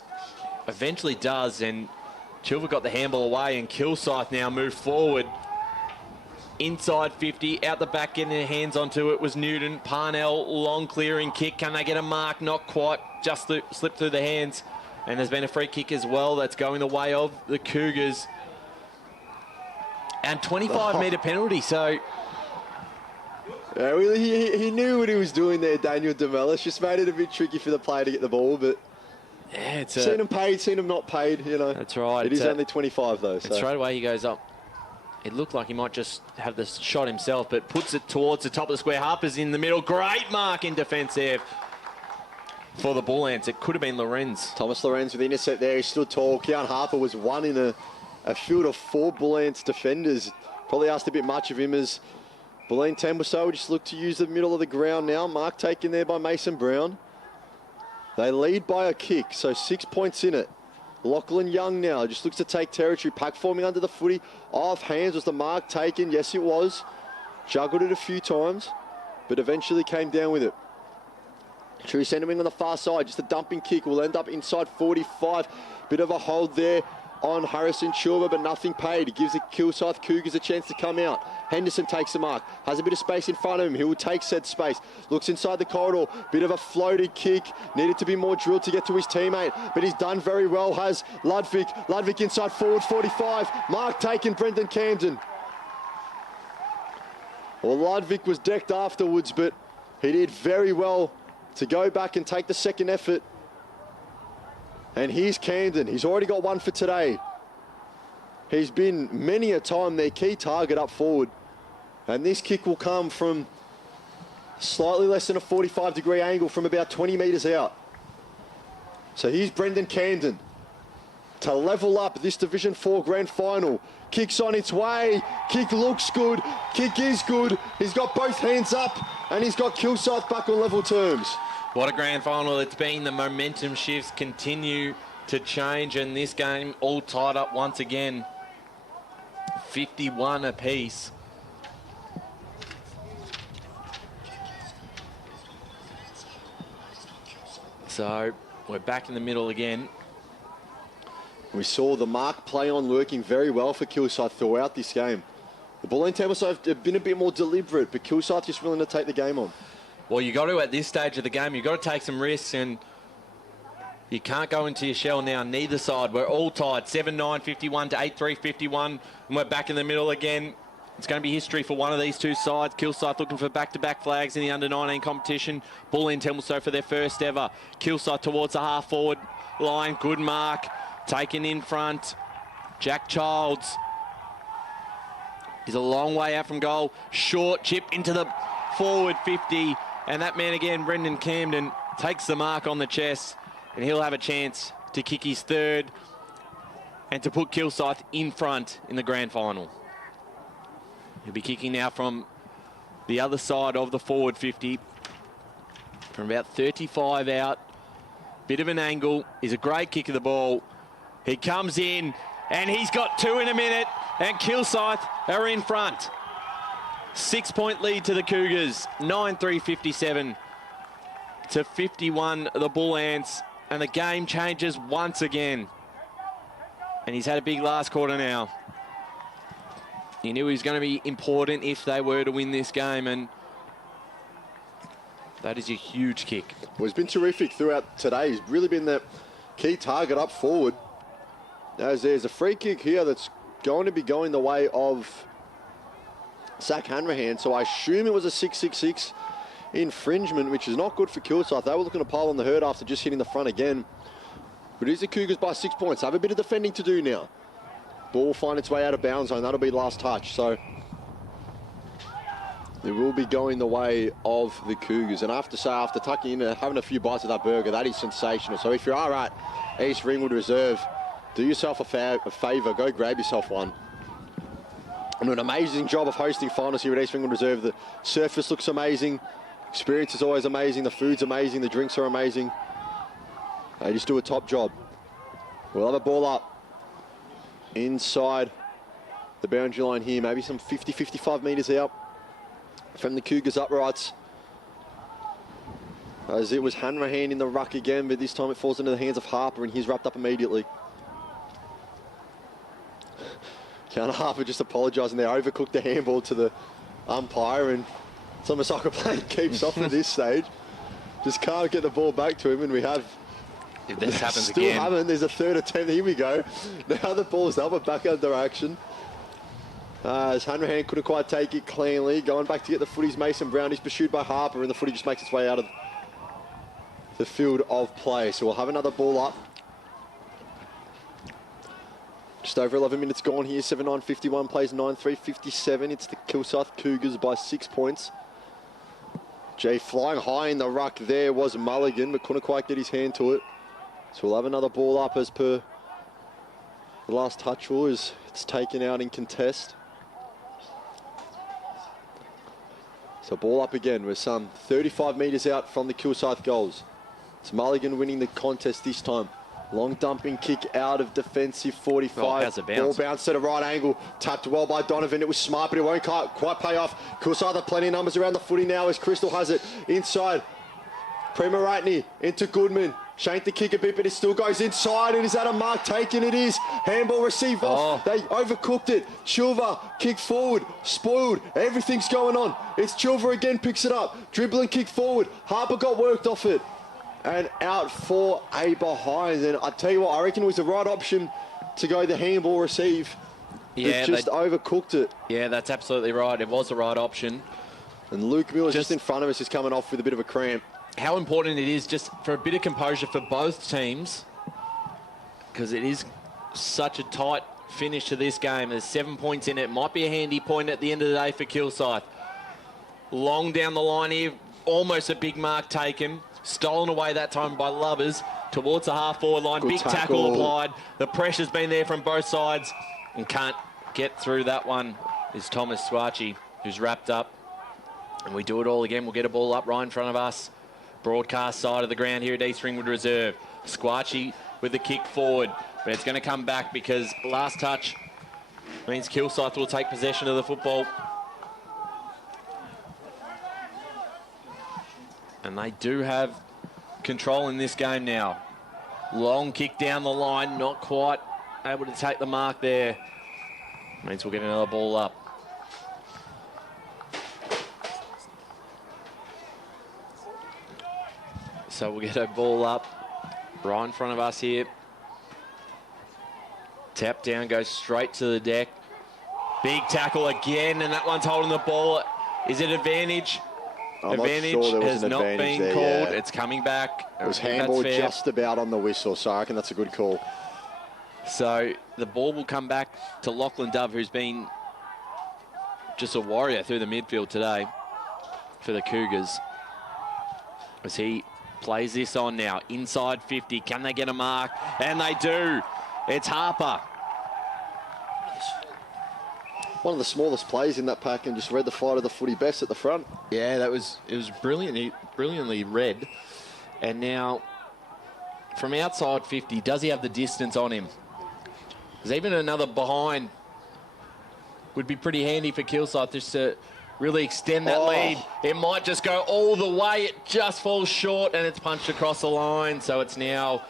eventually does, and Chilver got the handball away, and Kilsyth now move forward. Inside 50, out the back, getting their hands onto it was Newton. Parnell, long clearing kick. Can they get a mark? Not quite, just slipped through the hands. And there's been a free kick as well that's going the way of the Cougars. And 25-metre penalty, so... Yeah, well, he knew what he was doing there, Daniel DeMellis. Just made it a bit tricky for the player to get the ball, but... Yeah, it's seen him paid, seen him not paid, That's right. It is only 25, though. And straight away he goes up. It looked like he might just have the shot himself, but puts it towards the top of the square. Harper's in the middle. Great mark in defence there for the Bulleens. It could have been Lorenz. Thomas Lorenz with the intercept there. He stood tall. Keon Harper was one in a field of 4 Bulleens defenders. Probably asked a bit much of him as Bulleen Templestowe just looked to use the middle of the ground now. Mark taken there by Mason Brown. They lead by a kick, so 6 points in it. Lachlan Young now just looks to take territory. Pack forming under the footy. Off hands. Was the mark taken? Yes, it was. Juggled it a few times, but eventually came down with it. True centering on the far side. Just a dumping kick. Will end up inside 45. Bit of a hold there on Harrison Chilver, but nothing paid. He gives the Kilsyth Cougars a chance to come out. Henderson takes the mark. Has a bit of space in front of him. He will take said space. Looks inside the corridor. Bit of a floated kick. Needed to be more drilled to get to his teammate, but he's done very well. Has Ludwig. Ludwig inside forward 45. Mark taken, Brendan Camden. Well, Ludwig was decked afterwards, but he did very well to go back and take the second effort. And here's Camden. He's already got one for today. He's been many a time their key target up forward. And this kick will come from slightly less than a 45-degree angle from about 20 metres out. So here's Brendan Camden to level up this Division 4 Grand Final. Kick's on its way. Kick looks good. Kick is good. He's got both hands up, and he's got Kilsyth back on level terms. What a grand final it's been. The momentum shifts continue to change, and this game all tied up once again. 51 apiece. So we're back in the middle again. We saw the mark play on working very well for Kilsyth throughout this game. The Bulleen Templestowe have been a bit more deliberate, but Kilsyth just willing to take the game on. Well, you got to, at this stage of the game, you've got to take some risks, and you can't go into your shell now. Neither side. We're all tied. 7-9-51 to 8-3-51, and we're back in the middle again. It's going to be history for one of these two sides. Kilsyth looking for back-to-back flags in the under-19 competition. Bulleen Templestowe for their first ever. Kilsyth towards the half-forward line. Good mark. Taken in front. Jack Childs is a long way out from goal. Short chip into the forward 50. And that man again, Brendan Camden, takes the mark on the chest. And he'll have a chance to kick his third and to put Kilsyth in front in the grand final. He'll be kicking now from the other side of the forward 50. From about 35 out. Bit of an angle. Is a great kick of the ball. He comes in and he's got 2 in a minute, and Kilsyth are in front. 6-point lead to the Cougars. 9-3-57 to 51 the Bulleens, and the game changes once again. And he's had a big last quarter now. He knew he was going to be important if they were to win this game, and that is a huge kick. Well, he's been terrific throughout today. He's really been the key target up forward. As there's a free kick here that's going to be going the way of Zach Hanrahan, so I assume it was a 666 infringement, which is not good for Kilsyth. They were looking to pile on the herd after just hitting the front again. But it is the Cougars by 6 points. Have a bit of defending to do now. Ball will find its way out of bounds zone. That'll be last touch. So it will be going the way of the Cougars. And I have to say, after tucking in and having a few bites of that burger, that is sensational. So if you are at East Ringwood Reserve, do yourself a favour. Go grab yourself one. And an amazing job of hosting finals here at East Ringwood Reserve. The surface looks amazing. Experience is always amazing. The food's amazing. The drinks are amazing. They just do a top job. We'll have a ball up inside the boundary line here. Maybe some 50, 55 metres out from the Cougars uprights. As it was Hanrahan in the ruck again, but this time it falls into the hands of Harper and he's wrapped up immediately. Counter Harper just apologising there, overcooked the handball to the umpire, and it's almost like a plane keeps off at this stage. Just can't get the ball back to him, and we have... If this happens still again... haven't. There's a third attempt. Here we go. Now the ball's up and back under action. As Hanrahan couldn't quite take it cleanly. Going back to get the footies, Mason Brown is pursued by Harper, and the footy just makes its way out of the field of play. So we'll have another ball up. Just over 11 minutes gone here. 7-9-51 plays 9-3-57. It's the Kilsyth Cougars by 6 points. Jay flying high in the ruck there was Mulligan, but couldn't quite get his hand to it. So we'll have another ball up as per the last touch rule as it's taken out in contest. So ball up again. We're some 35 metres out from the Kilsyth goals. It's Mulligan winning the contest this time. Long dumping kick out of defensive 45. Oh, how's it bounce? Ball bounced at a right angle. Tapped well by Donovan. It was smart, but it won't quite pay off. Kilsyth have plenty of numbers around the footy now as Crystal has it inside. Premaratney into Goodman. Shanked the kick a bit, but it still goes inside. And is that a mark taken? It is. Handball received off. They overcooked it. Chilver kick forward. Spoiled. Everything's going on. It's Chilver again, picks it up. Dribbling kick forward. Harper got worked off it. And out for a behind. And I tell you what, I reckon it was the right option to go the handball receive. Yeah, just overcooked it. Yeah, that's absolutely right. It was the right option. And Luke Miller's just in front of us is coming off with a bit of a cramp. How important it is just for a bit of composure for both teams, because it is such a tight finish to this game. There's 7 points in it. Might be a handy point at the end of the day for Kilsyth. Long down the line here, almost a big mark taken. Stolen away that time by Lovers towards the half-forward line. Good Big tackle applied. The pressure's been there from both sides and can't get through that one is Thomas Squarchi, who's wrapped up. And we do it all again. We'll get a ball up right in front of us. Broadcast side of the ground here at East Ringwood Reserve. Squarchi with the kick forward, but it's going to come back because last touch means Kilsyth will take possession of the football. And they do have control in this game now. Long kick down the line, not quite able to take the mark there. Means we'll get another ball up. So we'll get a ball up right in front of us here. Tap down, goes straight to the deck. Big tackle again, and that one's holding the ball. Is it advantage? Advantage has not been called. Yeah. It's coming back. It was handball just about on the whistle, so I reckon that's a good call. So the ball will come back to Lachlan Dove, who's been just a warrior through the midfield today for the Cougars. As he plays this on now, inside 50. Can they get a mark? And they do. It's Harper. One of the smallest plays in that pack and just read the flight of the footy best at the front. Yeah, it was brilliantly read. And now, from outside 50, does he have the distance on him? There's even another behind. Would be pretty handy for Kilsyth just to really extend that lead. It might just go all the way. It just falls short and it's punched across the line. So it's now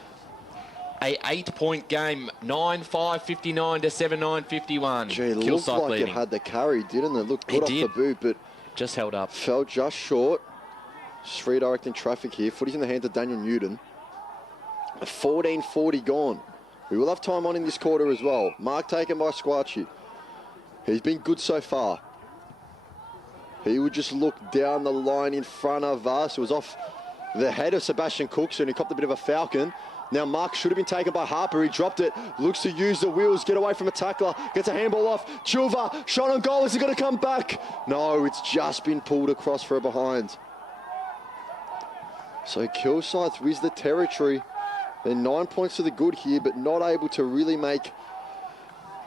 a 8-point game. 9-5-59 to 7-9-51. Gee, it looked like leading. It had the carry, didn't it? Looked good off the boot, but just held up. Fell just short. Just redirecting traffic here. Footy's in the hands of Daniel Newton. 14:40 gone. We will have time on in this quarter as well. Mark taken by Squarchi. He's been good so far. He would just look down the line in front of us. It was off the head of Sebastian Cookson, who copped a bit of a falcon. Now Mark should have been taken by Harper. He dropped it. Looks to use the wheels, get away from a tackler. Gets a handball off. Chilva, shot on goal. Is he going to come back? No, it's just been pulled across for a behind. So Kilsyth with the territory. They're 9 points to the good here, but not able to really make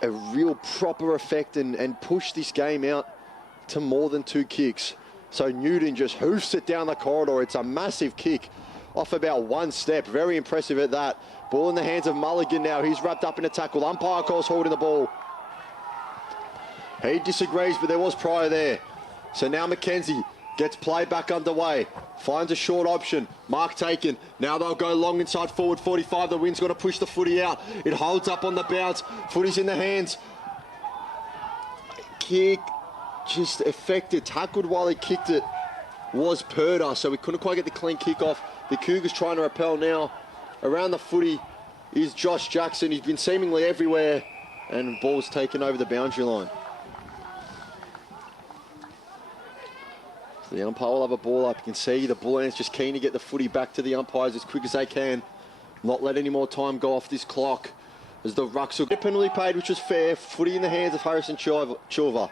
a real proper effect and push this game out to more than 2 kicks. So Newton just hoofs it down the corridor. It's a massive kick off about 1 step. Very impressive at that. Ball in the hands of Mulligan now. He's wrapped up in a tackle. Umpire calls holding the ball. He disagrees, but there was prior there. So now Mackenzie gets play back underway. Finds a short option. Mark taken. Now they'll go long inside forward 45. The wind's got to push the footy out. It holds up on the bounce. Footy's in the hands. Kick just affected. Tackled while he kicked it was Purder, so we couldn't quite get the clean kick off. The Cougars trying to repel now. Around the footy is Josh Jackson. He's been seemingly everywhere, and ball's taken over the boundary line. So the umpire will have a ball up. You can see the Bulleens just keen to get the footy back to the umpires as quick as they can. Not let any more time go off this clock as the Rucks will get a penalty paid, which was fair. Footy in the hands of Harrison Chilva.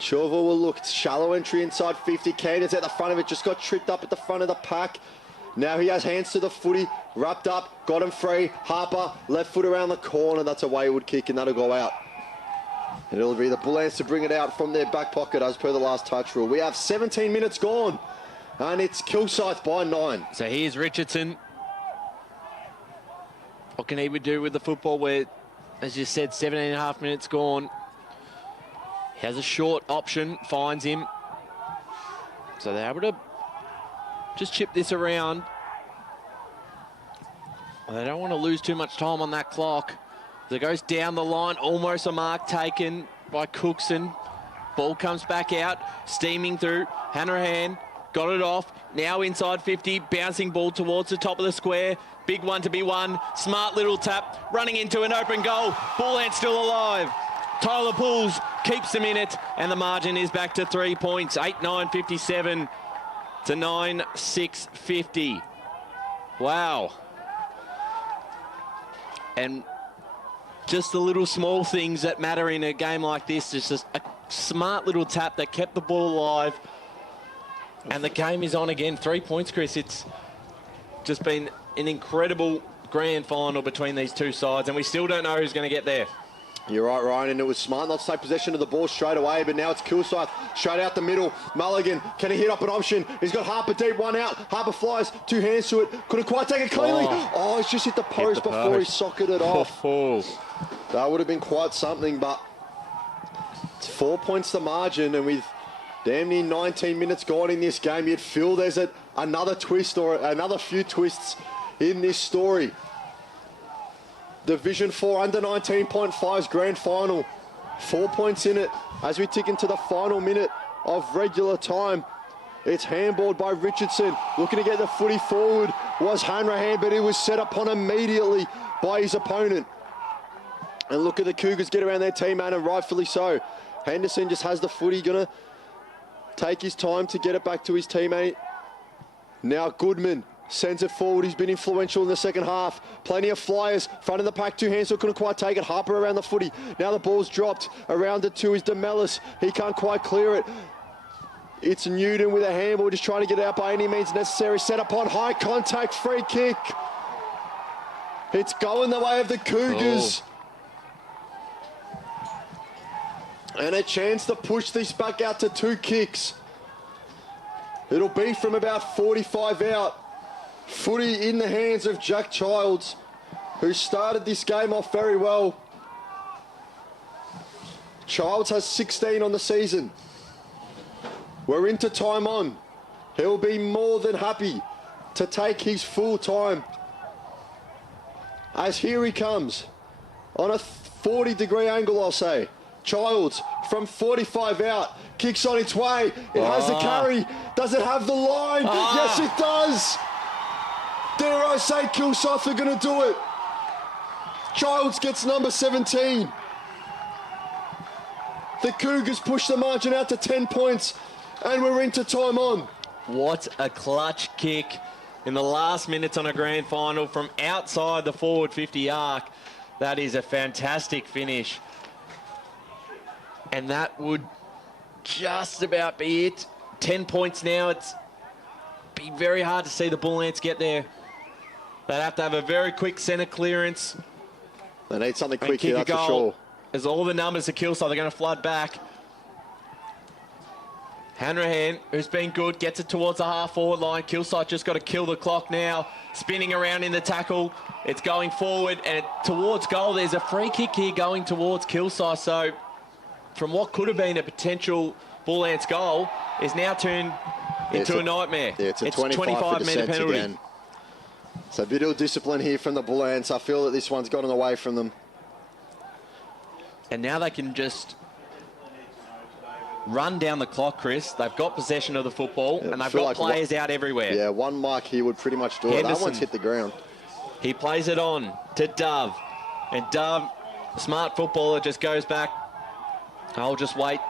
Chilva will look. It's shallow entry inside 50. Candace at the front of it. Just got tripped up at the front of the pack. Now he has hands to the footy. Wrapped up. Got him free. Harper. Left foot around the corner. That's a wayward kick and that'll go out. And it'll be the Bulleens to bring it out from their back pocket as per the last touch rule. We have 17 minutes gone. And it's Kilsyth by 9. So here's Richardson. What can he do with the football where, as you said, 17.5 minutes gone? He has a short option, finds him. So they're able to just chip this around. They don't want to lose too much time on that clock. As it goes down the line, almost a mark taken by Cookson. Ball comes back out, steaming through. Hanrahan got it off. Now inside 50, bouncing ball towards the top of the square. Big one to be won. Smart little tap, running into an open goal. Bulleen still alive. Tyler Pools keeps them in it, and the margin is back to 3 points. 8-9-57 to 9-6-50. Wow. And just the little small things that matter in a game like this. It's just a smart little tap that kept the ball alive. And the game is on again. 3 points, Chris. It's just been an incredible grand final between these two sides, and we still don't know who's going to get there. You're right, Ryan, and it was smart not to take possession of the ball straight away, but now it's Kilsyth straight out the middle. Mulligan, can he hit up an option? He's got Harper deep, one out. Harper flies, 2 hands to it. Couldn't quite take it cleanly. Oh, he's just hit the post before he socketed off. That would have been quite something, but it's 4 points the margin, and with damn near 19 minutes gone in this game, you'd feel there's another twist or another few twists in this story. Division 4 under 19.5's grand final. 4 points in it as we tick into the final minute of regular time. It's handballed by Richardson. Looking to get the footy forward was Hanrahan, but he was set upon immediately by his opponent. And look at the Cougars get around their teammate, and rightfully so. Henderson just has the footy, gonna take his time to get it back to his teammate. Now Goodman sends it forward. He's been influential in the second half. Plenty of flyers. Front of the pack, 2 hands, so couldn't quite take it. Harper around the footy. Now the ball's dropped. Around it too is DeMellis. He can't quite clear it. It's Newton with a handball, just trying to get it out by any means necessary. Set upon high contact, free kick. It's going the way of the Cougars. And a chance to push this back out to 2 kicks. It'll be from about 45 out. Footy in the hands of Jack Childs, who started this game off very well. Childs has 16 on the season. We're into time on. He'll be more than happy to take his full time. As here he comes on a 40-degree angle, I'll say. Childs from 45 out, kicks on its way. It has the carry. Does it have the line? Yes, it does. Dare I say Kilsyth are going to do it. Childs gets number 17. The Cougars push the margin out to 10 points, and we're into time on. What a clutch kick in the last minutes on a grand final from outside the forward 50 arc. That is a fantastic finish. And that would just about be it. 10 points now. It's be very hard to see the Bull Ants get there. They'd have to have a very quick centre clearance. They need something and quick kick here, a that's for goal. sure. As all the numbers of Kilsyth are going to flood back. Hanrahan, who's been good, gets it towards the half-forward line. Kilsyth just got to kill the clock now. Spinning around in the tackle. It's going forward and towards goal. There's a free kick here going towards Kilsyth. So from what could have been a potential Bull Ants goal is now turned into a nightmare. Yeah, it's a 25-metre penalty. Again. So a bit of discipline here from the Bull Ants. I feel that this one's gotten away from them. And now they can just run down the clock, Chris. They've got possession of the football, and they've got like players out everywhere. Yeah, one mark here would pretty much do it. That one's hit the ground. He plays it on to Dove. And Dove, smart footballer, just goes back. I'll just wait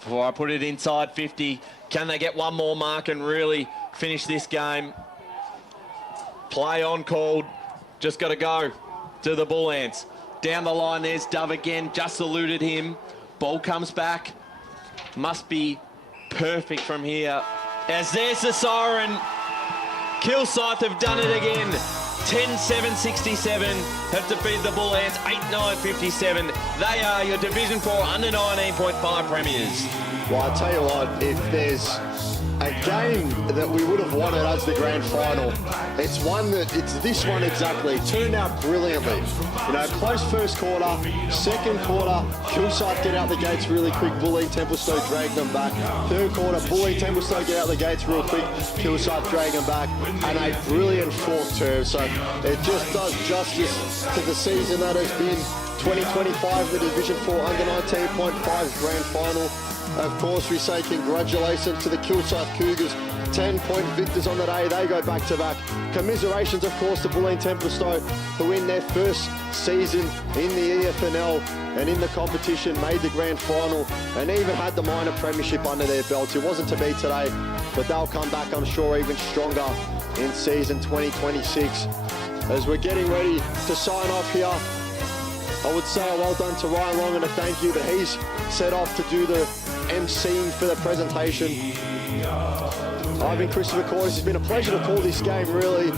before I put it inside 50. Can they get one more mark and really finish this game? Play on called. Just got to go to the Bull Ants. Down the line, there's Dove again. Just eluded him. Ball comes back. Must be perfect from here. As there's the siren. Kilsyth have done it again. 10-7-67 have defeated the Bull Ants. 8-9-57. They are your Division 4 under 19.5 premiers. Well, I tell you what, if there's a game that we would have wanted as the grand final, it's this one exactly. It turned out brilliantly. You know, close first quarter, second quarter, Kilsyth get out the gates really quick, Bulleen Templestowe drag them back. Third quarter, Bulleen Templestowe get out the gates real quick, Kilsyth drag them back, and a brilliant fourth term. So it just does justice to the season that has been 2025, the Division 4 under 19.5's grand final. Of course, we say congratulations to the Kilsyth Cougars, 10-point victors on the day. They go back-to-back. Commiserations, of course, to Bulleen Templestowe, who win their first season in the EFNL and in the competition, made the grand final and even had the minor premiership under their belts. It wasn't to be today, but they'll come back, I'm sure, even stronger in season 2026. As we're getting ready to sign off here, I would say a well done to Ryan Long and a thank you, but he's set off to do the emceeing for the presentation. I've been Christopher Cordes. It's been a pleasure to call this game, really.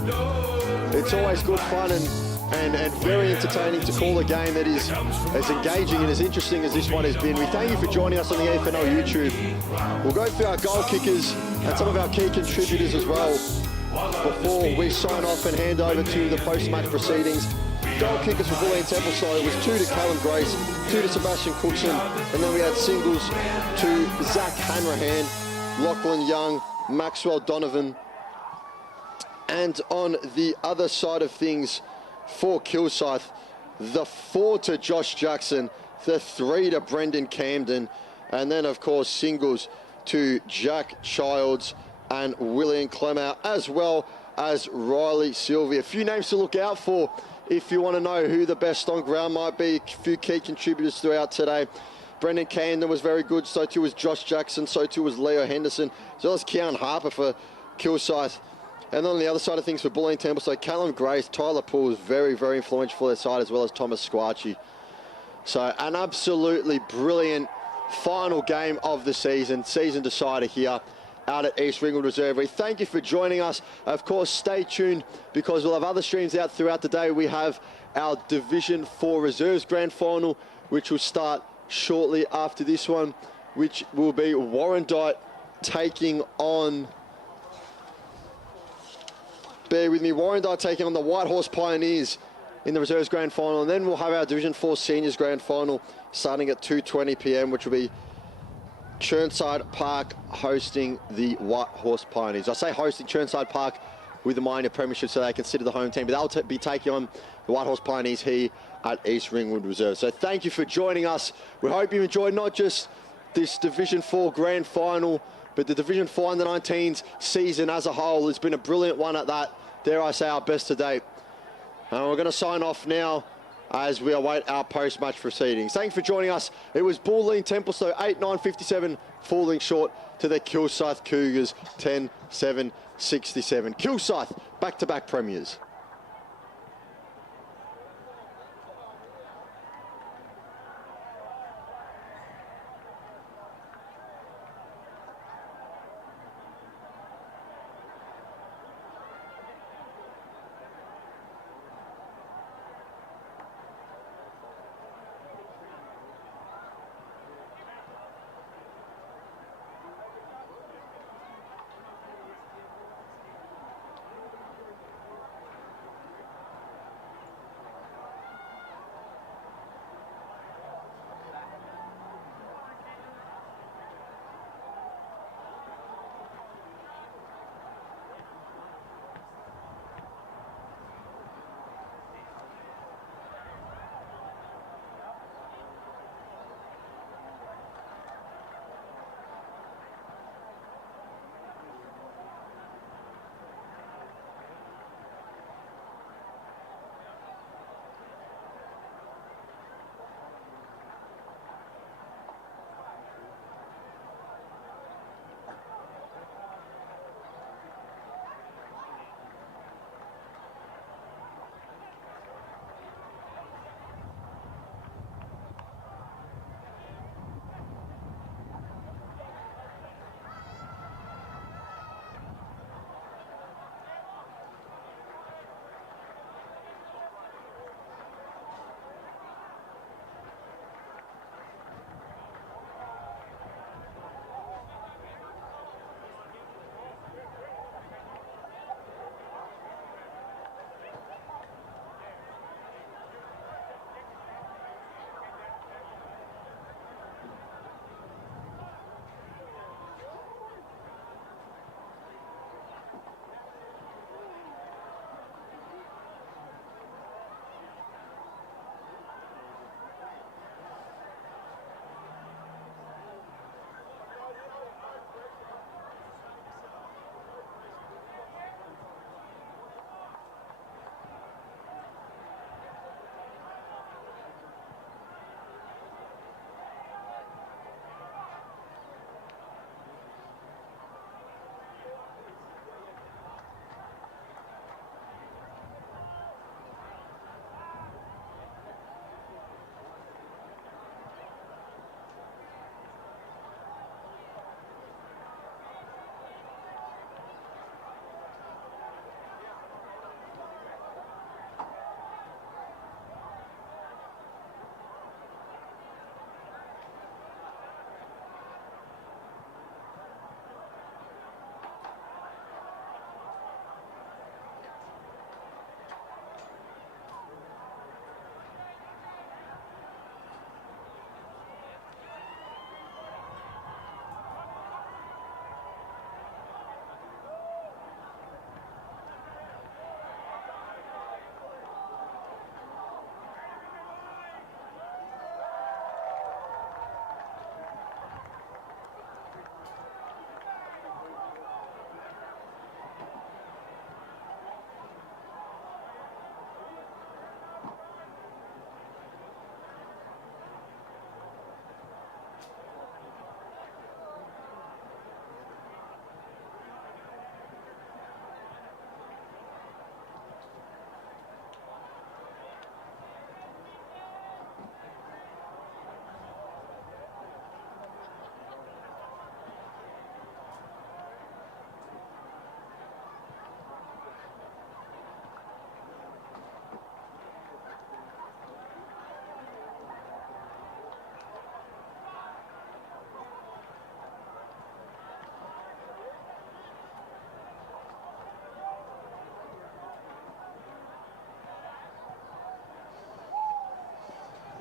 It's always good fun and very entertaining to call a game that is as engaging and as interesting as this one has been. We thank you for joining us on the EFNL YouTube. We'll go through our goal kickers and some of our key contributors as well before we sign off and hand over to the post-match proceedings. Goal kickers for Bulleen Templestowe was 2 to Callum Grace, 2 to Sebastian Cookson, and then we had singles to Zach Hanrahan, Lachlan Young, Maxwell Donovan. And on the other side of things for Kilsyth, the 4 to Josh Jackson, the 3 to Brendan Camden, and then of course singles to Jack Childs and William Clemmer, as well as Riley Sylvia. A few names to look out for if you want to know who the best on ground might be. A few key contributors throughout today. Brendan Camden was very good, so too was Josh Jackson, so too was Leo Henderson, as well as Keon Harper for Kilsyth. And on the other side of things for Bulleen Templestowe, Callum Grace, Tyler Poole was very, very influential for their side, as well as Thomas Squarchy. So an absolutely brilliant final game of the season decider here out at East Ringwood Reserve. We thank you for joining us. Of course, stay tuned because we'll have other streams out throughout the day. We have our Division 4 Reserves Grand Final, which will start shortly after this one, which will be Warrandyte taking on... Bear with me, Warrandyte taking on the White Horse Pioneers in the Reserves Grand Final. And then we'll have our Division 4 Seniors Grand Final starting at 2:20 p.m, which will be Chirnside Park hosting the White Horse Pioneers. I say hosting Chirnside Park with the minor premiership so they consider the home team, but they'll be taking on the White Horse Pioneers here at East Ringwood Reserve. So thank you for joining us. We hope you enjoyed not just this Division 4 Grand Final, but the Division 4 Under-19s season as a whole. It's been a brilliant one at that. Dare I say our best to date. And we're going to sign off now as we await our post-match proceedings. Thanks for joining us. It was Bulleen Templestowe 8-9-57, falling short to the Kilsyth Cougars 10-7-67. 67. Kilsyth, back-to-back premiers.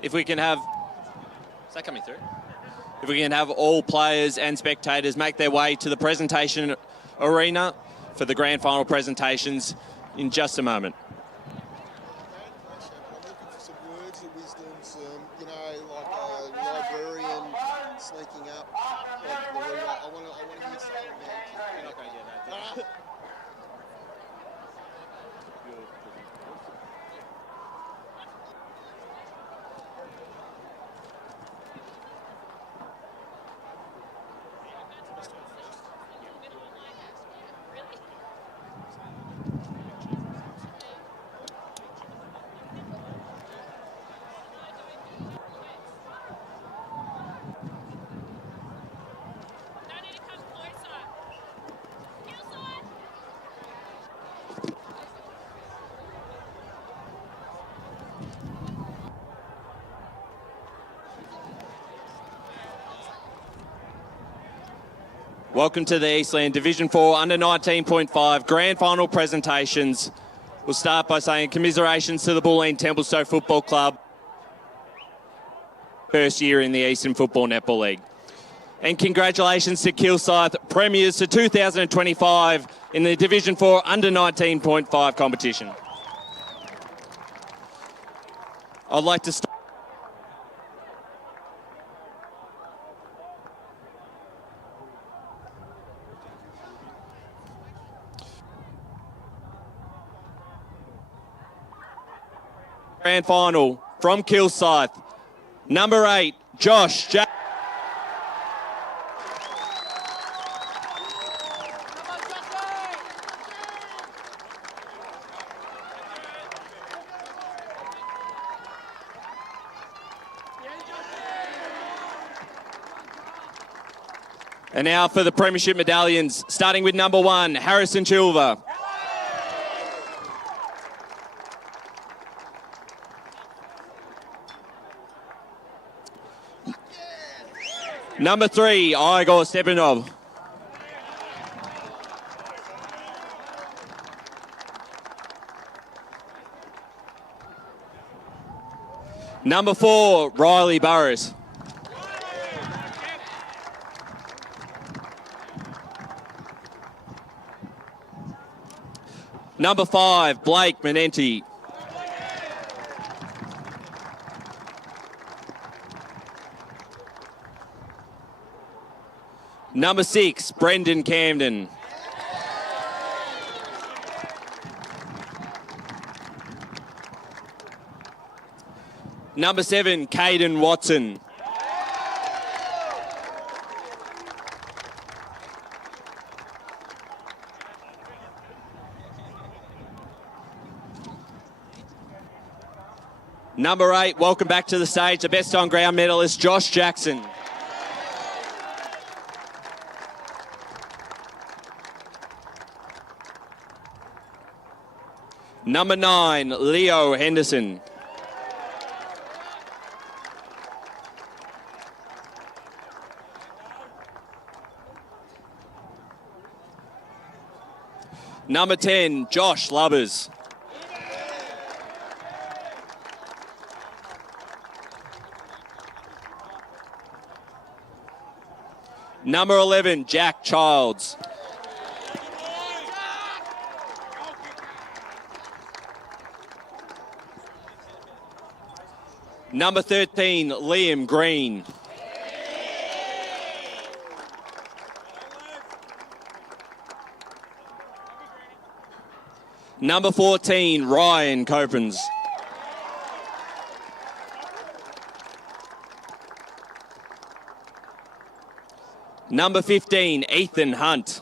If we can have... Is that coming through? If we can have all players and spectators make their way to the presentation arena for the grand final presentations in just a moment. I'm looking for some words of wisdom, some, like a librarian sneaking up. Like the I want to hear something about. You're not going to get that. Welcome to the Eastland Division 4 Under 19.5 Grand Final presentations. We'll start by saying commiserations to the Bulleen Templestowe Football Club. First year in the Eastern Football Netball League. And congratulations to Kilsyth, premiers to 2025 in the Division 4 Under 19.5 competition. I'd like to start. Grand final from Kilsyth. Number 8, Josh Jack. And now for the premiership medallions, starting with number 1, Harrison Chilver. Number 3, Igor Stepanov. Number 4, Riley Burris. Number 5, Blake Menenti. Number 6, Brendan Camden. Number 7, Caden Watson. Number 8, welcome back to the stage, the best on ground medalist, Josh Jackson. Number 9, Leo Henderson. Number 10, Josh Lubbers. Number 11, Jack Childs. Number 13, Liam Green. Number 14, Ryan Copens. Number 15, Ethan Hunt.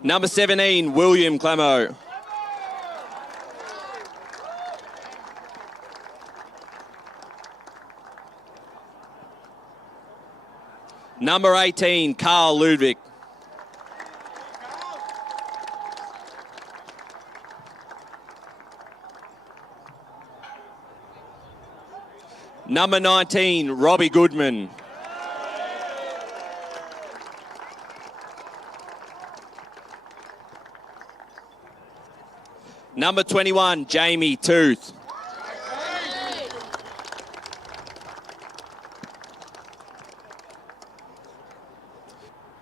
Number 17, William Clemo. Number 18, Carl Ludwig. Number 19, Robbie Goodman. Number 21, Jamie Tooth.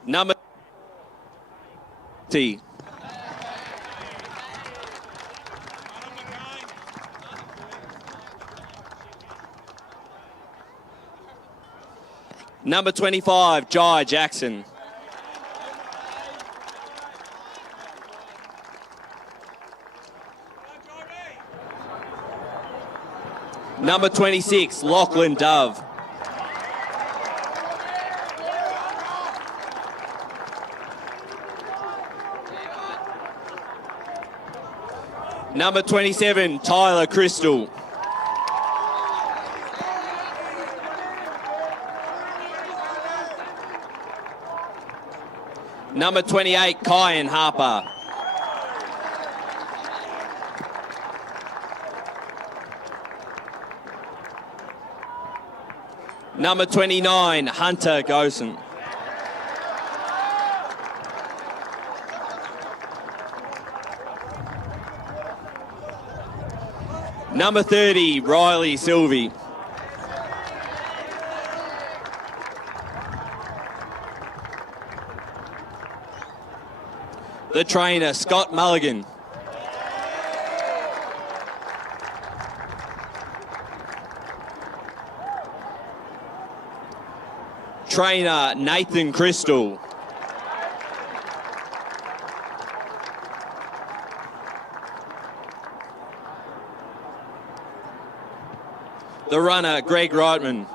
Number T. Number 25, Jai Jackson. Number 26, Lachlan Dove. Number 27, Tyler Crystal. Number 28, Kyan Harper. Number 29, Hunter Gosen. Number 30, Riley Sylvie. The trainer, Scott Mulligan. Trainer, Nathan Crystal. The runner, Greg Reitman.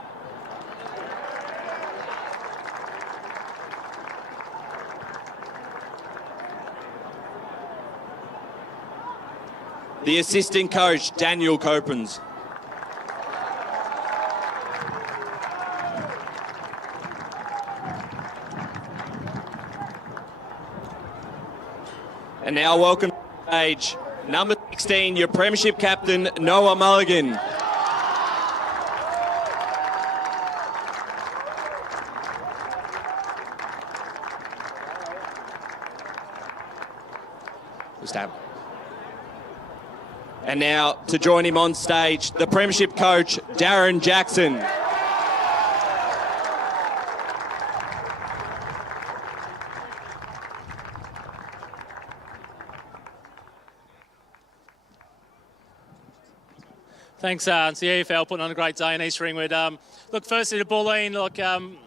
The assistant coach, Daniel Copens. And now welcome to the stage, number 16, your premiership captain, Noah Mulligan. And now to join him on stage, the premiership coach, Darren Jackson. Thanks, it's the EFL putting on a great day in East Ringwood. Look, firstly to Bulleen,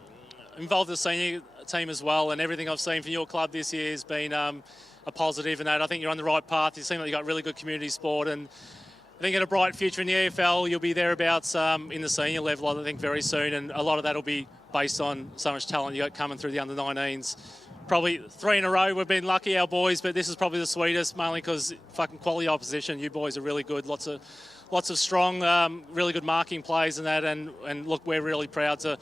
involved the senior team as well, and everything I've seen from your club this year has been a positive in that. I think you're on the right path. You seem like you've got really good community sport, and I think in a bright future in the EFL, you'll be thereabouts in the senior level, I think, very soon, and a lot of that will be based on so much talent you got coming through the under-19s. Probably 3 in a row, we've been lucky, our boys, but this is probably the sweetest, mainly because fucking quality opposition. You boys are really good, lots of strong, really good marking plays and that, and look, we're really proud to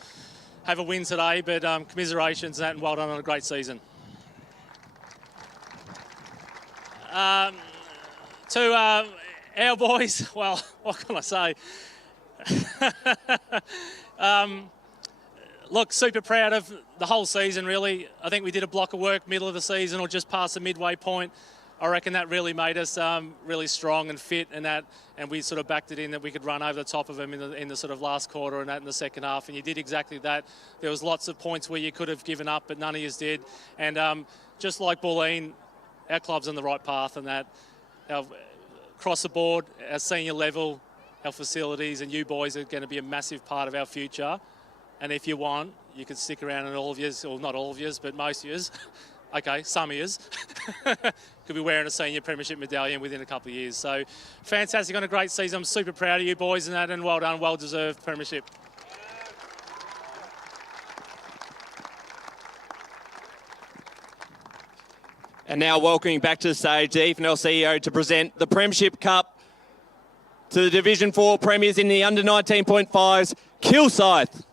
have a win today, but commiserations and that, and well done on a great season. To our boys, well, what can I say? Look, super proud of the whole season, really. I think we did a block of work middle of the season or just past the midway point. I reckon that really made us really strong and fit, and we sort of backed it in that we could run over the top of them in the sort of last quarter and that in the second half, and you did exactly that. There was lots of points where you could have given up, but none of you did. And just like Bulleen, our club's on the right path, and that across the board, our senior level, our facilities, and you boys are going to be a massive part of our future. And if you want, you can stick around in all of yours, or not all of yours, but most of yours. Okay, some of yours. Could be wearing a senior premiership medallion within a couple of years. So fantastic on a great season. I'm super proud of you boys and that, and well done, well-deserved premiership. And now welcoming back to the stage, the EFNL CEO to present the Premiership Cup to the Division 4 premiers in the under 19.5's, Kilsyth.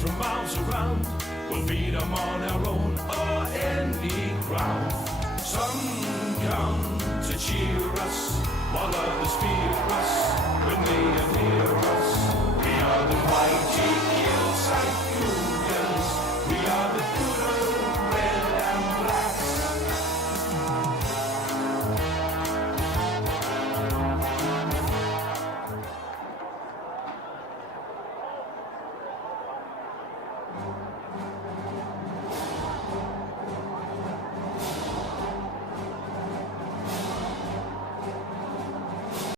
From miles around, we'll beat them on our own or any ground. Some come to cheer us, while others fear us when they